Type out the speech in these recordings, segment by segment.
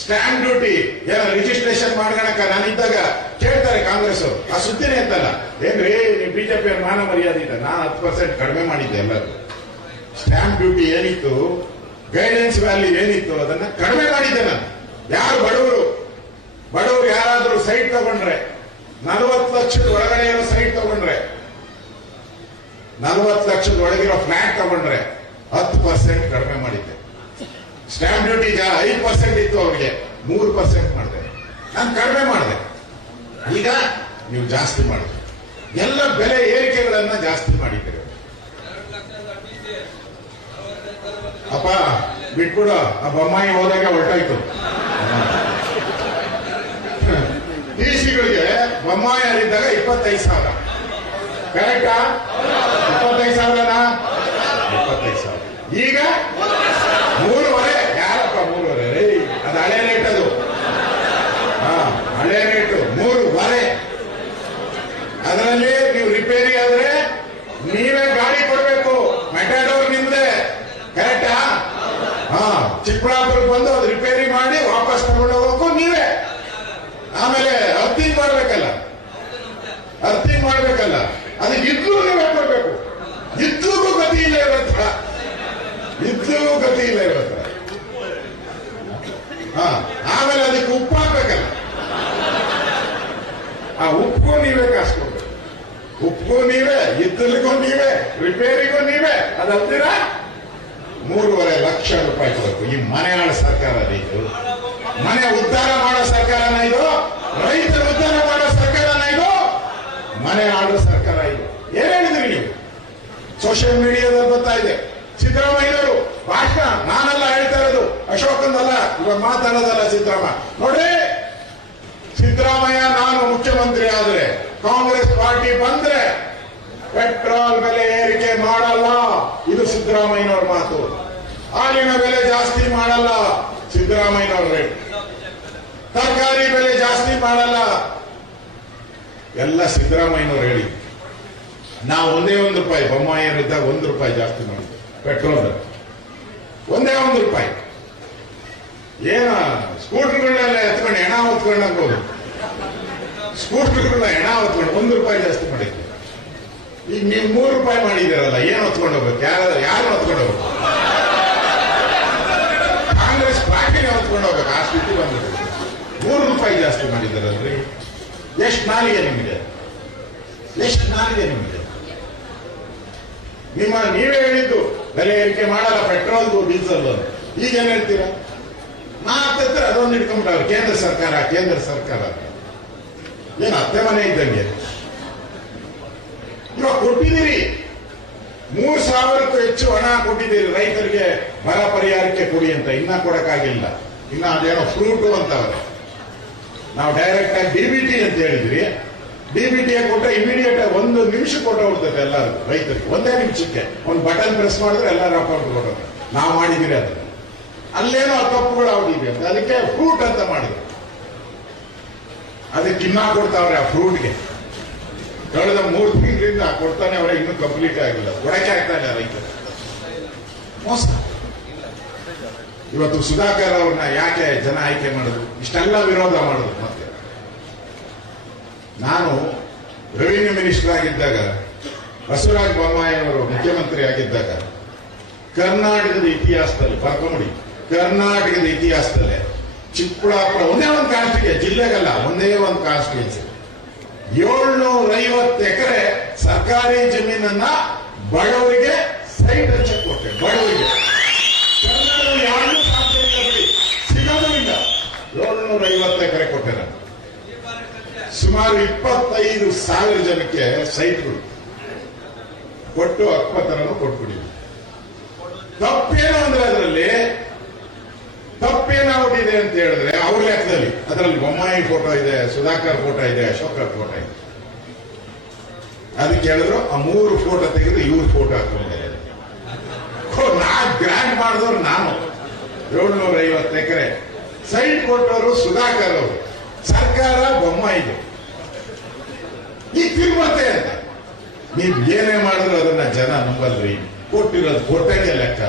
Stamp duty ಏನೋ registration ಮಾಡ್ಕೊಳಕ ನಾನಿದ್ದಾಗ ಕೇಳ್ತಾರೆ ಕಾಂಗ್ರೆಸ್ ಆ ಸುದ್ದಿನೇ ಅಂತಲ್ಲ. ಏನ್ರಿ ನೀವು ಬಿಜೆಪಿ ಮಾನ ಮರ್ಯಾದೆ ಇದೆ. ನಾನು 10% ಕಡಿಮೆ ಮಾಡಿದ್ದೆ ಎಲ್ಲರೂ. ಸ್ಟ್ಯಾಂಪ್ ಡ್ಯೂಟಿ ಏನಿತ್ತು, ಗೈಡೆನ್ಸ್ ವ್ಯಾಲ್ಯೂ ಏನಿತ್ತು ಅದನ್ನ ಕಡಿಮೆ ಮಾಡಿದ್ದೆ ನಾನು. ಯಾರು ಬಡವರು ಯಾರಾದ್ರೂ ಸೈಟ್ ತಗೊಂಡ್ರೆ 40 ಲಕ್ಷದ ಒಳಗಡೆ ಇರೋ ಸೈಟ್ ತಗೊಂಡ್ರೆ 40 ಲಕ್ಷದ ಒಳಗಿರೋ ಫ್ಲಾಟ್ ತಗೊಂಡ್ರೆ 10% ಕಡಿಮೆ ಮಾಡಿದ್ದೆ. ಸ್ಟ್ಯಾಂಪ್ ಡ್ಯೂಟಿ 5% ಇತ್ತು, ಅವ್ರಿಗೆ 3% ಮಾಡಿದೆ. ನಾನು ಕಡಿಮೆ ಮಾಡಿದೆ. ಈಗ ನೀವು ಜಾಸ್ತಿ ಮಾಡಿದೆ. ಎಲ್ಲ ಬೆಲೆ ಏರಿಕೆಗಳನ್ನ ಜಾಸ್ತಿ ಮಾಡಿದ್ದೀರಿ. ಅಪ್ಪ ಬಿಟ್ಬಿಡು, ಆ ಬೊಮ್ಮಾಯಿ ಹೋದಾಗ ಹೊರಟಾಯ್ತು. ಟಿಸಿಗಳಿಗೆ ಬೊಮ್ಮಾಯಿ ಹರಿದ್ದಾಗ 25,000 ಕರೆಕ್ಟಾ? 25,000ನಾ? 25,000. ಈಗ 3.5. ಯಾರಪ್ಪ 3.5? ರೇ ಅದು ಹಳೆ ರೇಟ್. ಅದು ಹಳೆ ರೇಟು 3.5. ಅದರಲ್ಲಿ ನೀವು ರಿಪೇರಿ ಆದ್ರೆ ನೀವೇ ಗಾಡಿ ಕೊಡ್ಬೇಕು. ಮೆಟಾಡೋರ್ ನಿಮ್ದೆ, ಕರೆಕ್ಟಾ? ಚಿಕ್ಕಬಳ್ಳಾಪುರಕ್ಕೆ ಬಂದು ಅದು ರಿಪೇರಿ ಮಾಡಿ ವಾಪಸ್ ತಗೊಂಡು ಹೋಗೋಕ್ಕೂ ನೀವೇ. ಆಮೇಲೆ ಅರ್ತಿಂಗ್ ಮಾಡ್ಬೇಕಲ್ಲ, ಅದಕ್ಕೆ ಇದ್ರೂ ನೀವೇ ಕೊಡ್ಬೇಕು. ಇದ್ರಿಗೂ ಗತಿ ಇಲ್ಲ ಇವತ್ತ. ಆಮೇಲೆ ಅದಕ್ಕೆ ಉಪ್ಪು ಹಾಕ್ಬೇಕಲ್ಲ, ಆ ಉಪ್ಪು ನೀವೇ ಕಾಸು ಕೊಡ್ಬೇಕು. ಉಪ್ಪು ನೀವೇ, ಇದ್ದಲಿಗೂ ನೀವೇ, ರಿಪೇರಿಗೂ ನೀವೇ. ಅದಂತೀರಾ 3.5 ಲಕ್ಷ ರೂಪಾಯಿ ಕೊಡಬೇಕು. ಈ ಮನೆ ಆಳ ಸರ್ಕಾರ ಇದು. ಮನೆ ಉದ್ಧಾರ ಮಾಡೋ ಸರ್ಕಾರನ ಇದು? ರೈತರ ಉದ್ಧಾರ ಮಾಡೋ ಸರ್ಕಾರನ ಇದು? ಮನೆ ಆಡೋ ಸರ್ಕಾರ ಇದು. ಏನ್ ಹೇಳಿದ್ರಿ ನೀವು? ಸೋಷಿಯಲ್ ಮೀಡಿಯಾದಲ್ಲಿ ಬರ್ತಾ ಇದೆ ಸಿದ್ದರಾಮಯ್ಯವರು ಭಾಷಣ. ನಾನೆಲ್ಲ ಹೇಳ್ತಾ ಇರೋದು, ಅಶೋಕಂದಲ್ಲ, ಇವಾಗ ಮಾತಾಡೋದಲ್ಲ. ಸಿದ್ದರಾಮಯ್ಯ ನೋಡ್ರಿ, ಸಿದ್ದರಾಮಯ್ಯ ನಾನು ಮುಖ್ಯಮಂತ್ರಿ ಆದ್ರೆ, ಕಾಂಗ್ರೆಸ್ ಪಾರ್ಟಿ ಬಂದ್ರೆ ಪೆಟ್ರೋಲ್ ಬೆಲೆ ಏರಿಕೆ ಮಾಡಲ್ಲ. ಇದು ಸಿದ್ದರಾಮಯ್ಯನವ್ರ ಮಾತು. ಹಾಲಿನ ಬೆಲೆ ಜಾಸ್ತಿ ಮಾಡಲ್ಲ, ಸಿದ್ದರಾಮಯ್ಯನವ್ರ ರೇಟ್. ತರಕಾರಿ ಬೆಲೆ ಜಾಸ್ತಿ ಮಾಡಲ್ಲ, ಎಲ್ಲ ಸಿದ್ದರಾಮಯ್ಯನವ್ರು ಹೇಳಿ. ನಾವು ಒಂದೇ ₹1 ಬೊಮ್ಮಾಯಿಯರಿದ್ದಾಗ ₹1 ಜಾಸ್ತಿ ಮಾಡಿದ್ವಿ ಪೆಟ್ರೋಲ್ ಬೆಲೆ. ಒಂದೇ ₹1. ಏನ ಸ್ಕೂಟರ್ಗಳನ್ನೆಲ್ಲ ಎತ್ಕೊಂಡು ಹೆಣ ಹೊತ್ಕೊಂಡು ಅನ್ಬೋದು. ಸ್ಕೂಟರ್ಗಳನ್ನ ಹೆಣ ಹೊತ್ಕೊಂಡು ₹1 ಜಾಸ್ತಿ ಮಾಡಿದ್ವಿ. ಈಗ ನೀವು ₹3 ಮಾಡಿದ್ದೀರಲ್ಲ, ಏನ್ ಹೊತ್ಕೊಂಡು ಹೋಗ್ಬೇಕು? ಯಾರು ಹೊತ್ಕೊಂಡು ಹೋಗ್ಬೇಕು? ಕಾಂಗ್ರೆಸ್ ಪಾರ್ಟಿನೇ ಹೊತ್ಕೊಂಡು ಹೋಗ್ಬೇಕು. ಆ ಸ್ಥಿತಿ ಬಂದ್ಬಿಟ್ಟು ₹3 ಜಾಸ್ತಿ ಮಾಡಿದ್ದಾರಲ್ರಿ. ಎಷ್ಟು ನಾಲಿಗೆ ನಿಮಗೆ? ನೀವೇ ಹೇಳಿದ್ದು ಬೆಲೆ ಏರಿಕೆ ಮಾಡಲ್ಲ, ಪೆಟ್ರೋಲ್ದು ಡೀಸೆಲ್. ಈಗ ಏನ್ ಹೇಳ್ತೀರಾ? ಮಾತ್ರ ಅದೊಂದು ಹಿಡ್ಕೊಂಡ್ಬಿಟ್ಟವ್ರು. ಕೇಂದ್ರ ಸರ್ಕಾರ ಏನು ಅತ್ತೆ ಮನೆ ಇದ್ದಂಗೆ. ಇವಾಗ ಕೊಟ್ಟಿದ್ದೀರಿ, 3,000ಕ್ಕೂ ಹೆಚ್ಚು ಹಣ ಕೊಟ್ಟಿದ್ದೀರಿ ರೈತರಿಗೆ ಬರ ಪರಿಹಾರಕ್ಕೆ ಕೊಡಿ ಅಂತ. ಇನ್ನ ಕೊಡಕ್ಕಾಗಿಲ್ಲ. ಇನ್ನ ಅದೇನೋ ಫ್ರೂಟು ಅಂತವ್ರೆ. ನಾವು ಡೈರೆಕ್ಟ್ ಆಗಿ ಡಿಬಿಟಿ ಅಂತ ಹೇಳಿದ್ರಿ. ಡಿಬಿಟಿ ಕೊಟ್ಟರೆ ಇಮಿಡಿಯೇಟ್ 1 ನಿಮಿಷ ಕೊಟ್ಟೋಗ್ತದೆ ಎಲ್ಲರೂ ರೈತರಿಗೆ. ಒಂದೇ ನಿಮಿಷಕ್ಕೆ ಒಂದು ಬಟನ್ ಪ್ರೆಸ್ ಮಾಡಿದ್ರೆ ಎಲ್ಲರೂ ಅಕೌಂಟ್ ಕೊಡೋದು. ನಾವು ಮಾಡಿದಿರಿ ಅದನ್ನ. ಅಲ್ಲೇನೋ ತಪ್ಪುಗಳು ಆಗಿವೆ ಅಂತ ಅದಕ್ಕೆ ಫ್ರೂಟ್ ಅಂತ ಮಾಡಿದ್ರು. ಅದಕ್ಕೆ ಇನ್ನ ಕೊಡ್ತಾವ್ರೆ. ಆ ಫ್ರೂಟ್ಗೆ ಕಳೆದ 3 ತಿಂಗಳಿಂದ ಕೊಡ್ತಾನೆ ಅವರೇ, ಇನ್ನೂ ಕಂಪ್ಲೀಟ್ ಆಗಿಲ್ಲ. ಕೊಡಕ್ಕೆ ಆಗ್ತಾನೆ ರೈತರು. ಮೋಸ. ಇವತ್ತು ಸುಧಾಕರ್ ಅವ್ರನ್ನ ಯಾಕೆ ಜನ ಆಯ್ಕೆ ಮಾಡಿದ್ರು? ಇಷ್ಟೆಲ್ಲ ವಿರೋಧ ಮಾಡಿದ್ರು. ಮತ್ತೆ ನಾನು ರೆವಿನ್ಯೂ ಮಿನಿಸ್ಟರ್ ಆಗಿದ್ದಾಗ, ಬಸವರಾಜ ಬೊಮ್ಮಾಯಿ ಅವರು ಮುಖ್ಯಮಂತ್ರಿ ಆಗಿದ್ದಾಗ, ಕರ್ನಾಟಕದ ಇತಿಹಾಸದಲ್ಲಿ ಬರ್ಕೊಂಬಿಡಿ, ಕರ್ನಾಟಕದ ಇತಿಹಾಸದಲ್ಲೇ ಚಿಕ್ಕಬಳ್ಳಾಪುರ ಒಂದೇ ಒಂದು ಕಾನ್ಸ್ಟಿಟ್ಯೂನ್ಸಿ, ಜಿಲ್ಲೆಗಲ್ಲ, ಒಂದೇ ಒಂದು ಕಾನ್ಸ್ಟಿಟ್ಯೂನ್ಸಿ 750 ಎಕರೆ ಸರ್ಕಾರಿ ಜಮೀನನ್ನ ಬಡವರಿಗೆ ಸೈಟ್ ಹಂಚಕ್ಕೆ ಕೊಟ್ಟೆ. ಬಡವರಿಗೆ ಕನ್ನಡದಲ್ಲಿ ಯಾರು ಸಾಧ್ಯ ಇಲ್ಲ, ಬಿಡಿ, ಸಿಗೋದು ಇಲ್ಲ. 750 ಎಕರೆ ಕೊಟ್ಟೆ ನಾನು. ಸುಮಾರು 25,000 ಜನಕ್ಕೆ ಸೈಟ್ಗಳು ಕೊಟ್ಟು ಅಕ್ಪತ್ರನ್ನು ಕೊಟ್ಬಿಡಿ. ತಪ್ಪೇನು ಅಂದ್ರೆ ಅದರಲ್ಲಿ ತಪ್ಪೇನಾಗ್ಬಿಟ್ಟಿದೆ ಅಂತ ಹೇಳಿದ್ರೆ ಅವ್ರ ಲೆಕ್ಕದಲ್ಲಿ ಅದರಲ್ಲಿ ಬೊಮ್ಮಾಯಿ ಫೋಟೋ ಇದೆ, ಸುಧಾಕರ್ ಫೋಟೋ ಇದೆ, ಅಶೋಕರ್ ಫೋಟೋ ಇದೆ. ಅದಕ್ಕೆ ಹೇಳಿದ್ರು ಆ 3 ಫೋಟೋ ತೆಗೆದು ಇವ್ರ ಫೋಟೋ ಹಾಕೊಂಡಿದ್ದಾರೆ. ಗ್ರ್ಯಾಂಡ್ ಮಾಡಿದವ್ರು ನಾನು. 750 ಎಕರೆ ಸೈಟ್ ಕೊಟ್ಟವರು ಸುಧಾಕರ್ ಅವರು, ಸರ್ಕಾರ ಬೊಮ್ಮಾಯಿಗೆ. ಈ ತಿರುಮತೆ ಅಂತ ನೀವ್ ಏನೇ ಮಾಡಿದ್ರು ಅದನ್ನ ಜನ ನಂಬಲ್ರಿ. ಕೊಟ್ಟಿರೋದು ಕೊಟ್ಟಂಗೆ ಲೆಕ್ಕ.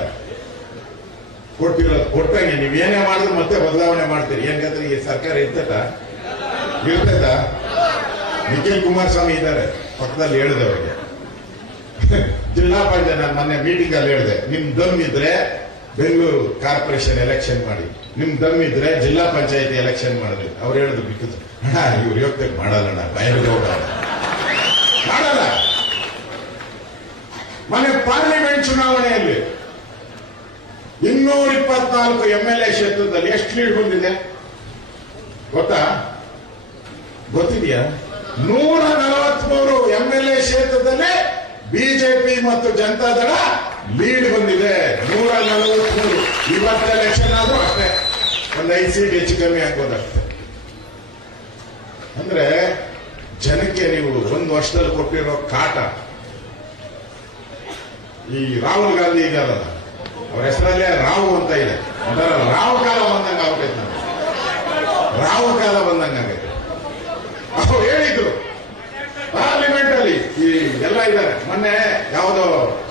ಕೊಟ್ಟಿರೋದು ಕೊಟ್ಟಂಗೆ ನೀವೇನೇ ಮಾಡಿದ್ರು ಮತ್ತೆ ಬದಲಾವಣೆ ಮಾಡ್ತೀರಿ. ಏನ್ಕಂದ್ರೆ ಈ ಸರ್ಕಾರ ಇರ್ತೈತಾ ನಿಖಿಲ್ ಕುಮಾರಸ್ವಾಮಿ ಇದ್ದಾರೆ ಪಕ್ಕದಲ್ಲಿ ಹೇಳಿದೆ ಅವರಿಗೆ. ಜಿಲ್ಲಾ ಪಂಚಾಯತ್ ನಾನು ಮೊನ್ನೆ ಮೀಟಿಂಗ್ ಅಲ್ಲಿ ಹೇಳಿದೆ, ನಿಮ್ ದಮ್ ಇದ್ರೆ ಬೆಂಗಳೂರು ಕಾರ್ಪೊರೇಷನ್ ಎಲೆಕ್ಷನ್ ಮಾಡಿ, ನಿಮ್ ದಮ್ ಇದ್ರೆ ಜಿಲ್ಲಾ ಪಂಚಾಯತಿ ಎಲೆಕ್ಷನ್ ಮಾಡಿದ್ವಿ. ಅವ್ರು ಹೇಳಿದ್ರು ಬಿಕಾಸ್ ಇವ್ರು ಯೋಗ್ಯ ಮಾಡಲ್ಲ, ಬಯಲುಗೌಡ ಮಾಡಲ್ಲ. ಮೊನ್ನೆ ಪಾರ್ಲಿಮೆಂಟ್ ಚುನಾವಣೆಯಲ್ಲಿ 224 MLA ಕ್ಷೇತ್ರದಲ್ಲಿ ಎಷ್ಟು ಲೀಡ್ ಬಂದಿದೆ ಗೊತ್ತಿದೆಯಾ? 143 MLA ಕ್ಷೇತ್ರದಲ್ಲಿ ಬಿಜೆಪಿ ಮತ್ತು ಜನತಾದಳ ಲೀಡ್ ಬಂದಿದೆ. 143. ಇವತ್ತು ಎಲೆಕ್ಷನ್ ಆದ್ರೂ ಅಷ್ಟೇ, ಒಂದು 5 ಸೀಟ್ ಹೆಚ್ಚು ಕಮ್ಮಿ ಆಗ್ಬೋದಷ್ಟೇ. ಅಂದ್ರೆ ಜನಕ್ಕೆ ನೀವು ಒಂದು ವರ್ಷದಲ್ಲಿ ಕೊಟ್ಟಿರೋ ಕಾಟ. ಈ ರಾಹುಲ್ ಗಾಂಧಿ ಇದಾರಲ್ಲ, ಅವ್ರ ಹೆಸರಲ್ಲೇ ರಾವು ಅಂತ ಇದೆ. ರಾವು ಕಾಲ ಬಂದಂಗ ಆಗ್ತೈತೆ, ನಮ್ಗೆ ರಾವು ಕಾಲ ಬಂದಂಗ ಆಗೈತೆ. ಅವ್ರು ಹೇಳಿದ್ರು ಪಾರ್ಲಿಮೆಂಟ್ ಅಲ್ಲಿ ಈ ಎಲ್ಲ ಇದ್ದಾರೆ. ಮೊನ್ನೆ ಯಾವುದೋ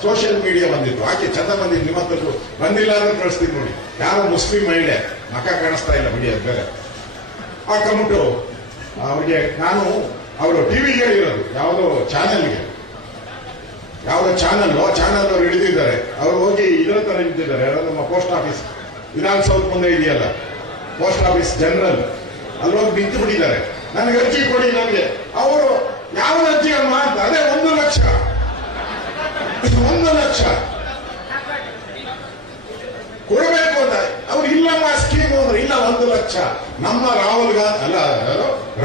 ಸೋಷಿಯಲ್ ಮೀಡಿಯಾ ಬಂದಿತ್ತು, ಆಕೆ ಚಂದ ಬಂದಿದ್ದು, ನಿಮ್ಮತ್ತೂ ಬಂದಿಲ್ಲ ಅಂದ್ರೆ ಕಳಿಸ್ತೀನಿ ನೋಡಿ. ಯಾರೋ ಮುಸ್ಲಿಂ ಮಹಿಳೆ, ಮಕ ಕಾಣಿಸ್ತಾ ಇಲ್ಲ ಬಿಡಿ, ಅದು ಬೇರೆ. ಹಾಕೊಂಬಿಟ್ಟು ಅವ್ರಿಗೆ ನಾನು ಅವರು ಟಿವಿಗೆ ಹೇಳಿರೋದು, ಯಾವುದೋ ಚಾನೆಲ್ಗೆ, ಯಾವುದೋ ಚಾನಲ್ ಅವ್ರು ಹಿಡಿದಿದ್ದಾರೆ. ಅವ್ರು ಹೋಗಿ ಇದರ ತರ ನಿಂತಿದ್ದಾರೆ, ಯಾರೋ ನಮ್ಮ ಪೋಸ್ಟ್ ಆಫೀಸ್ ವಿಧಾನಸೌಧ ಮುಂದೆ ಇದೆಯಲ್ಲ, ಪೋಸ್ಟ್ ಆಫೀಸ್ ಜನರಲ್, ಅಲ್ಲಿ ಹೋಗಿ ನಿಂತು ಬಿಟ್ಟಿದ್ದಾರೆ. ನನಗೆ ಅರ್ಜಿ ಕೊಡಿ ನನಗೆ. ಅವರು ಯಾವ ಅರ್ಜಿ ಅಮ್ಮ ಅಂತ, ಅದೇ 1 ಲಕ್ಷ 1 ಲಕ್ಷ ಕೊಡಬೇಕು ಅಂತ. ಅವ್ರು ಇಲ್ಲಮ್ಮ ಸ್ಕೀಮ್ ಅಂದ್ರೆ ಇಲ್ಲ 1 ಲಕ್ಷ. ನಮ್ಮ ರಾಹುಲ್ ಗಾಂಧಿ ಅಲ್ಲ,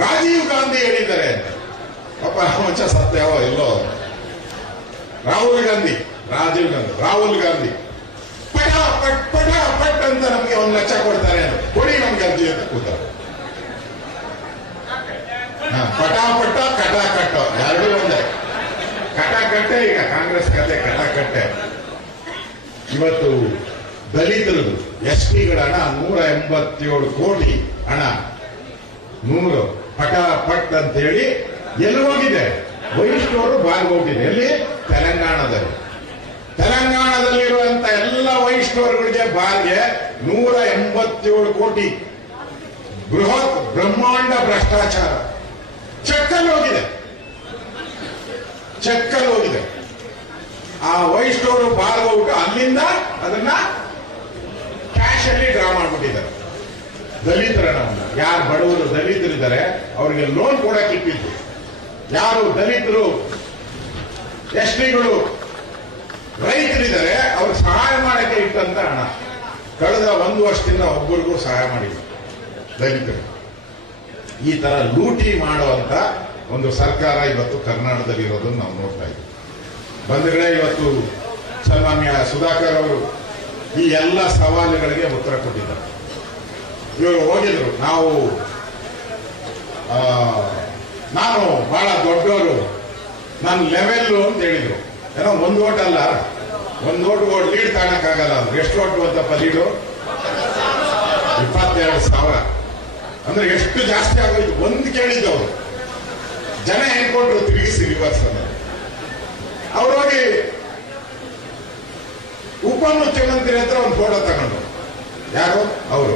ರಾಜೀವ್ ಗಾಂಧಿ ಹೇಳಿದ್ದಾರೆ ಅಂತ. ಪಾಪ ಮಂಚ ಸತ್ಯವೋ ಇಲ್ಲೋ, ರಾಹುಲ್ ಗಾಂಧಿ ಪಟ ಪಟ್ ಅಂತ ನಮ್ಗೆ 1 ಲಕ್ಷ ಕೊಡ್ತಾರೆ ಅಂತ. ಕೊಡಿ ನಮ್ಗೆ ಅರ್ಜಿ ಅಂತ ಕೂತಾರೆ. ಪಟಾಪಟ್ಟ ಕಟಾಕಟ್ಟ ಎರಡೂ ಒಂದೇ. ಕಟಾಕಟ್ಟೆ ಈಗ ಕಾಂಗ್ರೆಸ್ ಕತೆ ಕಟಾಕಟ್ಟೆ. ಇವತ್ತು ದಲಿತರದು ಎಸ್ಟಿಗಳ ಹಣ 187 ಕೋಟಿ ಹಣ 100 ಪಟಾಪಟ್ ಅಂತ ಹೇಳಿ ಎಲ್ಲಿ ಹೋಗಿದೆ? ವೈಷ್ಣವರು ಹೋಗಿದೆ. ಎಲ್ಲಿ? ತೆಲಂಗಾಣದಲ್ಲಿರುವಂತ ಎಲ್ಲ ವೈಷ್ಣವರುಗಳಿಗೆ ಬಾರ್ಗೆ 187 ಕೋಟಿ ಬೃಹತ್ ಬ್ರಹ್ಮಾಂಡ ಭ್ರಷ್ಟಾಚಾರ ಚೆಕ್ಕಲ್ಲಿ ಹೋಗಿದೆ. ಆ ವೈಷ್ಣವರು ಹೋಗ್ಬಿಟ್ಟು ಅಲ್ಲಿಂದ ಅದನ್ನ ಕ್ಯಾಶ್ ಅಲ್ಲಿ ಡ್ರಾ ಮಾಡ್ಬಿಟ್ಟಿದ್ದಾರೆ. ದಲಿತರ ಹಣವನ್ನು, ಯಾರು ಬಡವರು ದಲಿತರಿದ್ದಾರೆ ಅವರಿಗೆ ಲೋನ್ ಕೊಡಕ್ಕೆ ಇಟ್ಟಿದ್ದು, ಯಾರು ದಲಿತರು ಎಸ್ಟಿಗಳು ರೈತರಿದ್ದಾರೆ ಅವ್ರಿಗೆ ಸಹಾಯ ಮಾಡಕ್ಕೆ ಇಟ್ಟಂತ ಹಣ ಕಳೆದ 1 ವರ್ಷದಿಂದ ಒಬ್ಬರಿಗೂ ಸಹಾಯ ಮಾಡಿಲ್ಲ ದಲಿತರು. ಈ ತರ ಲೂಟಿ ಮಾಡುವಂತ ಒಂದು ಸರ್ಕಾರ ಇವತ್ತು ಕರ್ನಾಟಕದಲ್ಲಿ ಇರೋದನ್ನು ನಾವು ನೋಡ್ತಾ ಇದ್ದೀವಿ. ಬಂಧುಗಳೇ, ಇವತ್ತು ಸನ್ಮಾನ್ಯ ಸುಧಾಕರ್ ಅವರು ಈ ಎಲ್ಲ ಸವಾಲುಗಳಿಗೆ ಉತ್ತರ ಕೊಟ್ಟಿದ್ದಾರೆ. ಇವರು ಹೋಗಿದ್ರು, ನಾನು ಬಹಳ ದೊಡ್ಡವರು, ನನ್ನ ಲೆವೆಲ್ ಅಂತ ಹೇಳಿದ್ರು. ಏನೋ 1 ಓಟ್ ಅಲ್ಲ, 1 ಓಟ್ ಲೀಡ್ ಕಾಣಕ್ಕಾಗಲ್ಲ. ಎಷ್ಟು ಓಟ್ ಅಂತಪ್ಪ ಲೀಡು? 22,000. ಅಂದ್ರೆ ಎಷ್ಟು ಜಾಸ್ತಿ ಆಗೋಯ್ತು. ಒಂದು ಕೇಳಿದ್ದವರು ಜನ ಹೇಳ್ಕೊಂಡ್ರು ತಿರುಗಿಸಿ ರಿವರ್ಸ್ ಅನ್ನ. ಅವ್ರು ಹೋಗಿ ಉಪಮುಖ್ಯಮಂತ್ರಿ ಹತ್ರ ಒಂದು ಫೋಟೋ ತಗೊಂಡ್ರು. ಯಾರು? ಅವರು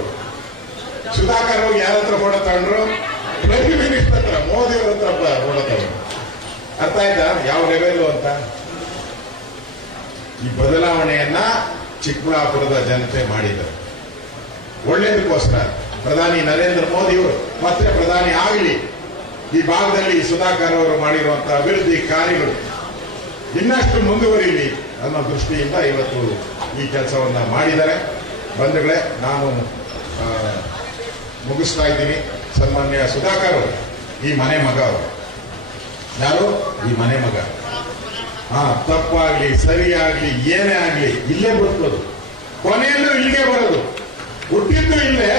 ಸುಧಾಕರ್ ಹೋಗಿ ಯಾರ ಹತ್ರ ಫೋಟೋ ತಗೊಂಡ್ರು? ಪ್ರೈಮ್ ಮಿನಿಸ್ಟರ್ ಹತ್ರ, ಮೋದಿ ಅವ್ರ ಹತ್ರ ಫೋಟೋ ತಗೊಂಡ್ರು. ಅರ್ಥ ಆಯ್ತಾ ಯಾವ ಲೆವೆಲ್ ಅಂತ? ಈ ಬದಲಾವಣೆಯನ್ನ ಚಿಕ್ಕಬಳ್ಳಾಪುರದ ಜನತೆ ಮಾಡಿದ್ದಾರೆ ಒಳ್ಳೇದಕ್ಕೋಸ್ಕರ. ಪ್ರಧಾನಿ ನರೇಂದ್ರ ಮೋದಿಯವರು ಮತ್ತೆ ಪ್ರಧಾನಿ ಆಗಲಿ, ಈ ಭಾಗದಲ್ಲಿ ಸುಧಾಕರ್ ಅವರು ಮಾಡಿರುವಂತಹ ಅಭಿವೃದ್ಧಿ ಕಾರ್ಯಗಳು ಇನ್ನಷ್ಟು ಮುಂದುವರಿಲಿ ಅನ್ನೋ ದೃಷ್ಟಿಯಿಂದ ಇವತ್ತು ಈ ಕೆಲಸವನ್ನ ಮಾಡಿದ್ದಾರೆ. ಬಂಧುಗಳೇ, ನಾನು ಮುಗಿಸ್ತಾ ಇದ್ದೀನಿ. ಸನ್ಮಾನ್ಯ ಸುಧಾಕರ್ ಅವರು ಈ ಮನೆ ಮಗ, ಅವರು ಯಾರು? ಈ ಮನೆ ಮಗ. ತಪ್ಪಾಗ್ಲಿ ಸರಿಯಾಗ್ಲಿ ಏನೇ ಆಗ್ಲಿ ಇಲ್ಲೇ ಬದುಕೋದು, ಕೊನೆಯಲ್ಲೂ ಇಲ್ಲಿಗೆ ಬರೋದು. ಹುಟ್ಟಿದ್ದು ಇಲ್ಲೇ,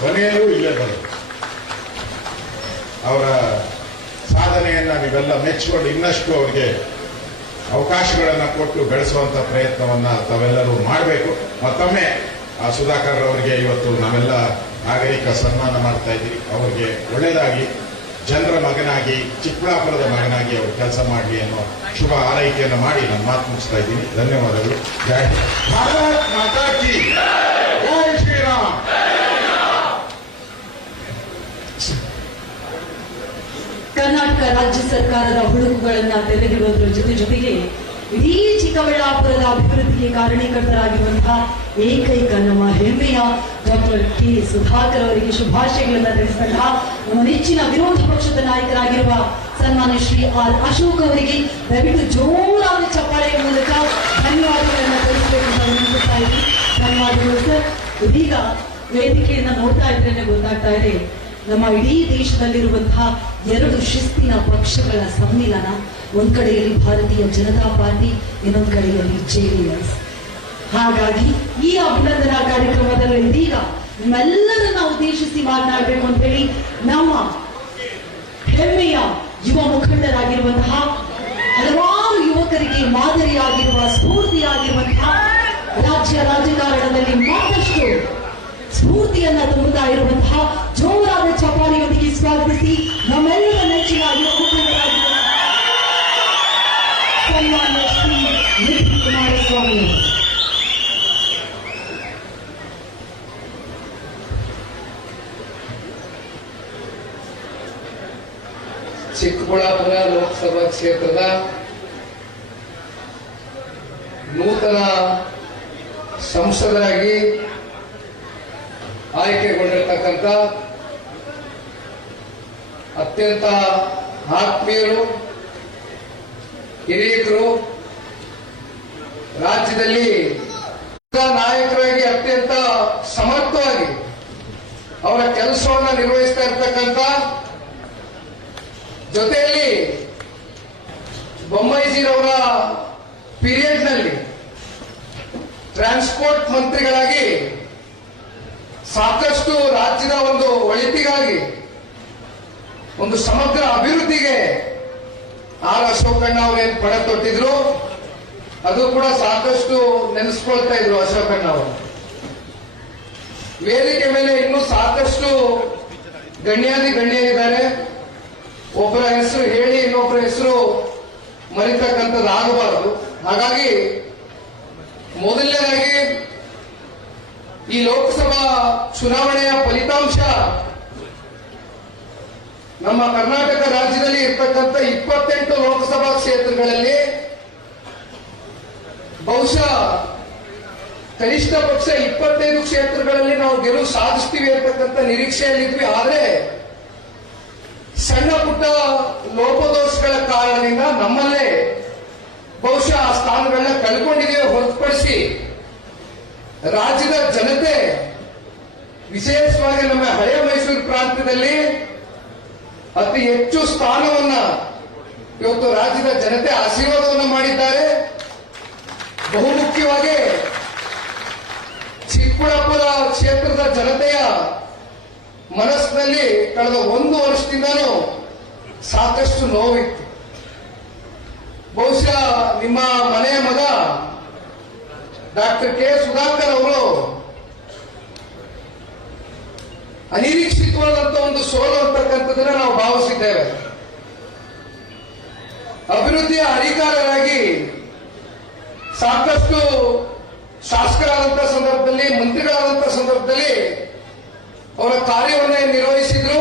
ಕೊನೆಯಲ್ಲೂ ಇಲ್ಲೇ ಬರೋದು. ಅವರ ಸಾಧನೆಯನ್ನ ನೀವೆಲ್ಲ ಮೆಚ್ಚಿಕೊಂಡು ಇನ್ನಷ್ಟು ಅವರಿಗೆ ಅವಕಾಶಗಳನ್ನು ಕೊಟ್ಟು ಬೆಳೆಸುವಂತ ಪ್ರಯತ್ನವನ್ನ ತಾವೆಲ್ಲರೂ ಮಾಡಬೇಕು. ಮತ್ತೊಮ್ಮೆ ಆ ಸುಧಾಕರ್ ಅವರಿಗೆ ಇವತ್ತು ನಾವೆಲ್ಲ ನಾಗರಿಕ ಸನ್ಮಾನ ಮಾಡ್ತಾ ಇದ್ದೀವಿ. ಅವರಿಗೆ ಒಳ್ಳೆಯದಾಗಿ, ಜನರ ಮಗನಾಗಿ, ಚಿಕ್ಕಬಳ್ಳಾಪುರದ ಮಗನಾಗಿ ಅವರು ಕೆಲಸ ಮಾಡಲಿ ಅನ್ನೋ ಶುಭ ಆರೈಕೆಯನ್ನು ಮಾಡಿ ನಾನು ಮಾತು ಮುಗಿಸ್ತಾ ಇದ್ದೀನಿ. ಧನ್ಯವಾದಗಳು. ಜೈ ಭಾರತ್ ಮಾತಾ ಕಿ. ಸರ್ಕಾರದ ಹುಡುಕುಗಳನ್ನ ತೆರೆದಿಡುವುದರ ಜೊತೆಗೆ ಇಡೀ ಚಿಕ್ಕಬಳ್ಳಾಪುರದ ಅಭಿವೃದ್ಧಿಗೆ ಕಾರಣೀಕರ್ತರಾಗಿರುವಂತಹ ಏಕೈಕ ನಮ್ಮ ಹೆಮ್ಮೆಯ ಡಾಕ್ಟರ್ ಕೆ ಸುಧಾಕರ್ ಅವರಿಗೆ ಶುಭಾಶಯಗಳನ್ನ ತಿಳಿಸಿದಂತಹ ನಮ್ಮ ನೆಚ್ಚಿನ ವಿರೋಧ ಪಕ್ಷದ ನಾಯಕರಾಗಿರುವ ಸನ್ಮಾನ್ಯ ಶ್ರೀ ಆರ್ ಅಶೋಕ್ ಅವರಿಗೆ ದಯವಿಟ್ಟು ಜೋರಾದ ಚಪ್ಪಾಳೆಯ ಮೂಲಕ ಧನ್ಯವಾದಗಳನ್ನ ತಿಳಿಸಬೇಕು ಅಂತ ವಿನಂತಿಸ್ತಾ ಇದ್ದೀನಿ. ಧನ್ಯವಾದಗಳು ಸರ್. ಇದೀಗ ವೇದಿಕೆಯನ್ನ ನೋಡ್ತಾ ಇದ್ರೇನೆ ಗೊತ್ತಾಗ್ತಾ ಇದೆ, ನಮ್ಮ ಇಡೀ ದೇಶದಲ್ಲಿರುವಂತಹ ಎರಡು ಶಿಸ್ತಿನ ಪಕ್ಷಗಳ ಸಮ್ಮಿಲನ. ಒಂದ್ ಕಡೆಯಲ್ಲಿ ಭಾರತೀಯ ಜನತಾ ಪಾರ್ಟಿ, ಇನ್ನೊಂದ್ ಕಡೆಯಲ್ಲಿ JDS. ಹಾಗಾಗಿ ಈ ಅಭಿನಂದನಾ ಕಾರ್ಯಕ್ರಮದಲ್ಲಿ ಇದೀಗ ನಿಮ್ಮೆಲ್ಲರನ್ನ ಉದ್ದೇಶಿಸಿ ಮಾತನಾಡಬೇಕು ಅಂತ ಹೇಳಿ ನಮ್ಮ ಹೆಮ್ಮೆಯ ಯುವ ಮುಖಂಡರಾಗಿರುವಂತಹ, ಹಲವಾರು ಯುವಕರಿಗೆ ಮಾದರಿಯಾಗಿರುವ, ಸ್ಫೂರ್ತಿಯಾಗಿರುವಂತಹ, ರಾಜ್ಯ ರಾಜಕಾರಣದಲ್ಲಿ ಮತ್ತಷ್ಟು ಸ್ಫೂರ್ತಿಯನ್ನ ತುಂಬುತ್ತಾ ಇರುವಂತಹ ಜೋರಾದ ಚಪ್ಪಾಳೆಯೊಂದಿಗೆ ಸ್ವಾಗತಿಸಿ ನಮ್ಮೆಲ್ಲರ ನೆಚ್ಚಿನ ಯುವ ಮುಖಂಡರಾಗಿರುವ ಸನ್ಮಾನ್ಯ ಶ್ರೀ ನಿಖಿಲ್ ಕುಮಾರಸ್ವಾಮಿ. ಚಿಕ್ಕಬಳ್ಳಾಪುರ ಲೋಕಸಭಾ ಕ್ಷೇತ್ರದ ನೂತನ ಸಂಸದರಾಗಿ ಆಯ್ಕೆಗೊಂಡಿರ್ತಕ್ಕಂಥ ಅತ್ಯಂತ ಆತ್ಮೀಯರು, ಹಿರಿಯರು, ರಾಜ್ಯದಲ್ಲಿ ನಾಯಕರಾಗಿ ಅತ್ಯಂತ ಸಮರ್ಥವಾಗಿ ಅವರ ಕೆಲಸವನ್ನು ನಿರ್ವಹಿಸ್ತಾ ಇರ್ತಕ್ಕಂಥ, ಜೊತೆಯಲ್ಲಿ ಬೊಮ್ಮಾಯಿಜಿರವರ ಪೀರಿಯಡ್ನಲ್ಲಿ ಟ್ರಾನ್ಸ್ಪೋರ್ಟ್ ಮಂತ್ರಿಗಳಾಗಿ ಸಾಕಷ್ಟು ರಾಜ್ಯದ ಒಂದು ಒಳಿತಿಗಾಗಿ, ಒಂದು ಸಮಗ್ರ ಅಭಿವೃದ್ಧಿಗೆ ಆರ್ ಅಶೋಕಣ್ಣ ಅವರೇನು ಪಣ ತೊಟ್ಟಿದ್ರು, ಅದು ಕೂಡ ಸಾಕಷ್ಟು ನೆನೆಸ್ಕೊಳ್ತಾ ಇದ್ರು ಅಶೋಕಣ್ಣ ಅವರು. ವೇದಿಕೆ ಮೇಲೆ ಇನ್ನೂ ಸಾಕಷ್ಟು ಗಣ್ಯರಿದ್ದಾರೆ. ಒಬ್ಬರ ಹೆಸರು ಹೇಳಿ ಇನ್ನೊಬ್ಬರ ಹೆಸರು ಮರಿತಕ್ಕಂಥದ್ದು ಆಗಬಾರದು. ಹಾಗಾಗಿ ಮೊದಲನೇದಾಗಿ ಈ ಲೋಕಸಭಾ ಚುನಾವಣೆಯ ಫಲಿತಾಂಶ ನಮ್ಮ ಕರ್ನಾಟಕ ರಾಜ್ಯದಲ್ಲಿ ಇರ್ತಕ್ಕಂಥ 28 ಲೋಕಸಭಾ ಕ್ಷೇತ್ರಗಳಲ್ಲಿ ಬಹುಶಃ ಕನಿಷ್ಠ ಪಕ್ಷ 25 ಕ್ಷೇತ್ರಗಳಲ್ಲಿ ನಾವು ಗೆಲುವು ಸಾಧಿಸ್ತೀವಿ ಅಂತಕ್ಕಂಥ ನಿರೀಕ್ಷೆಯಲ್ಲಿದ್ವಿ. ಆದರೆ ಸಣ್ಣ ಪುಟ್ಟ ಲೋಪದೋಷಗಳ ಕಾರಣದಿಂದ ನಮ್ಮಲ್ಲೇ ಬಹುಶಃ ಆ ಸ್ಥಾನಗಳನ್ನ ಕಳ್ಕೊಂಡಿದ್ದೇವೆ ಹೊರತುಪಡಿಸಿ ರಾಜ್ಯದ ಜನತೆ, ವಿಶೇಷವಾಗಿ ನಮ್ಮ ಹಳೆಯ ಮೈಸೂರು ಪ್ರಾಂತ್ಯದಲ್ಲಿ ಅತಿ ಹೆಚ್ಚು ಸ್ಥಾನವನ್ನ ಇವತ್ತು ರಾಜ್ಯದ ಜನತೆ ಆಶೀರ್ವಾದವನ್ನು ಮಾಡಿದ್ದಾರೆ. ಬಹುಮುಖ್ಯವಾಗಿ ಚಿಕ್ಕಬಳ್ಳಾಪುರ ಕ್ಷೇತ್ರದ ಜನತೆಯ ಮನಸ್ಸಿನಲ್ಲಿ ಕಳೆದ 1 ವರ್ಷದಿಂದನೂ ಸಾಕಷ್ಟು ನೋವಿತ್ತು. ಬಹುಶಃ ನಿಮ್ಮ ಮನೆಯ ಮಗ ಡಾಕ್ಟರ್ ಕೆ ಸುಧಾಕರ್ ಅವರು ಅನಿರೀಕ್ಷಿತವಾದಂತಹ ಒಂದು ಸೋಲು ಅಂತಕ್ಕಂಥದ್ದನ್ನ ನಾವು ಭಾವಿಸಿದ್ದೇವೆ. ಅಭಿವೃದ್ಧಿಯ ಅಧಿಕಾರರಾಗಿ ಸಾಕಷ್ಟು ಶಾಸಕರಾದಂತಹ ಸಂದರ್ಭದಲ್ಲಿ, ಮಂತ್ರಿಗಳಾದಂತಹ ಸಂದರ್ಭದಲ್ಲಿ ಅವರ ಕಾರ್ಯವನ್ನೇ ನಿರ್ವಹಿಸಿದ್ರು.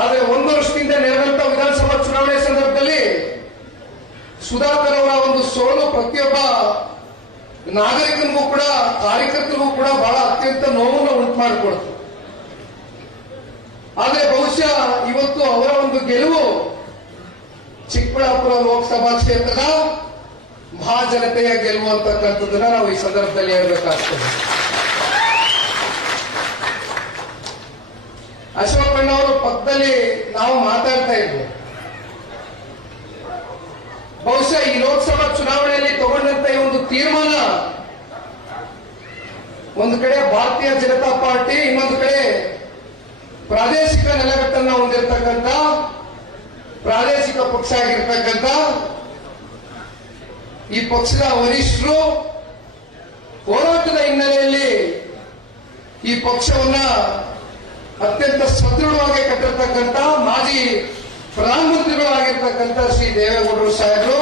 ಆದರೆ 1 ವರ್ಷದಿಂದ ನಡೆದಂತಹ ವಿಧಾನಸಭಾ ಚುನಾವಣೆ ಸಂದರ್ಭದಲ್ಲಿ ಸುಧಾಕರ್ ಅವರ ಒಂದು ಸೋಲು ಪ್ರತಿಯೊಬ್ಬ ನಾಗರಿಕನಿಗೂ ಕೂಡ, ಕಾರ್ಯಕರ್ತರಿಗೂ ಕೂಡ ಬಹಳ ಅತ್ಯಂತ ನೋವನ್ನು ಉಂಟು ಮಾಡಿಕೊಡ್ತು. ಆದರೆ ಬಹುಶಃ ಇವತ್ತು ಅವರ ಒಂದು ಗೆಲುವು ಚಿಕ್ಕಬಳ್ಳಾಪುರ ಲೋಕಸಭಾ ಕ್ಷೇತ್ರದ ಮಹಾಜನತೆಯ ಗೆಲುವು ಅಂತಕ್ಕಂಥದ್ದನ್ನ ನಾವು ಈ ಸಂದರ್ಭದಲ್ಲಿ ಹೇಳಬೇಕಾಗ್ತದೆ. ಅಶೋಕಣ್ಣ ಅವರು ಪಕ್ಕದಲ್ಲಿ ನಾವು ಮಾತಾಡ್ತಾ ಇದ್ವಿ. ಬಹುಶಃ ಈ ಲೋಕಸಭಾ ಚುನಾವಣೆಯಲ್ಲಿ ತಗೊಂಡಂತ ಈ ಒಂದು ತೀರ್ಮಾನ, ಒಂದು ಕಡೆ ಭಾರತೀಯ ಜನತಾ ಪಾರ್ಟಿ, ಇನ್ನೊಂದು ಕಡೆ ಪ್ರಾದೇಶಿಕ ನೆಲೆಗಟ್ಟನ್ನ ಹೊಂದಿರತಕ್ಕಂಥ ಪ್ರಾದೇಶಿಕ ಪಕ್ಷ ಆಗಿರ್ತಕ್ಕಂಥ ಈ ಪಕ್ಷದ ವರಿಷ್ಠರು ಹೋರಾಟದ ಹಿನ್ನೆಲೆಯಲ್ಲಿ ಈ ಪಕ್ಷವನ್ನ ಅತ್ಯಂತ ಸದೃಢವಾಗಿ ಕಟ್ಟಿರ್ತಕ್ಕಂಥ ಮಾಜಿ ಪ್ರಧಾನಮಂತ್ರಿಗಳು ಆಗಿರ್ತಕ್ಕಂಥ ಶ್ರೀ ದೇವೇಗೌಡರು ಸಾಹೇಬರು,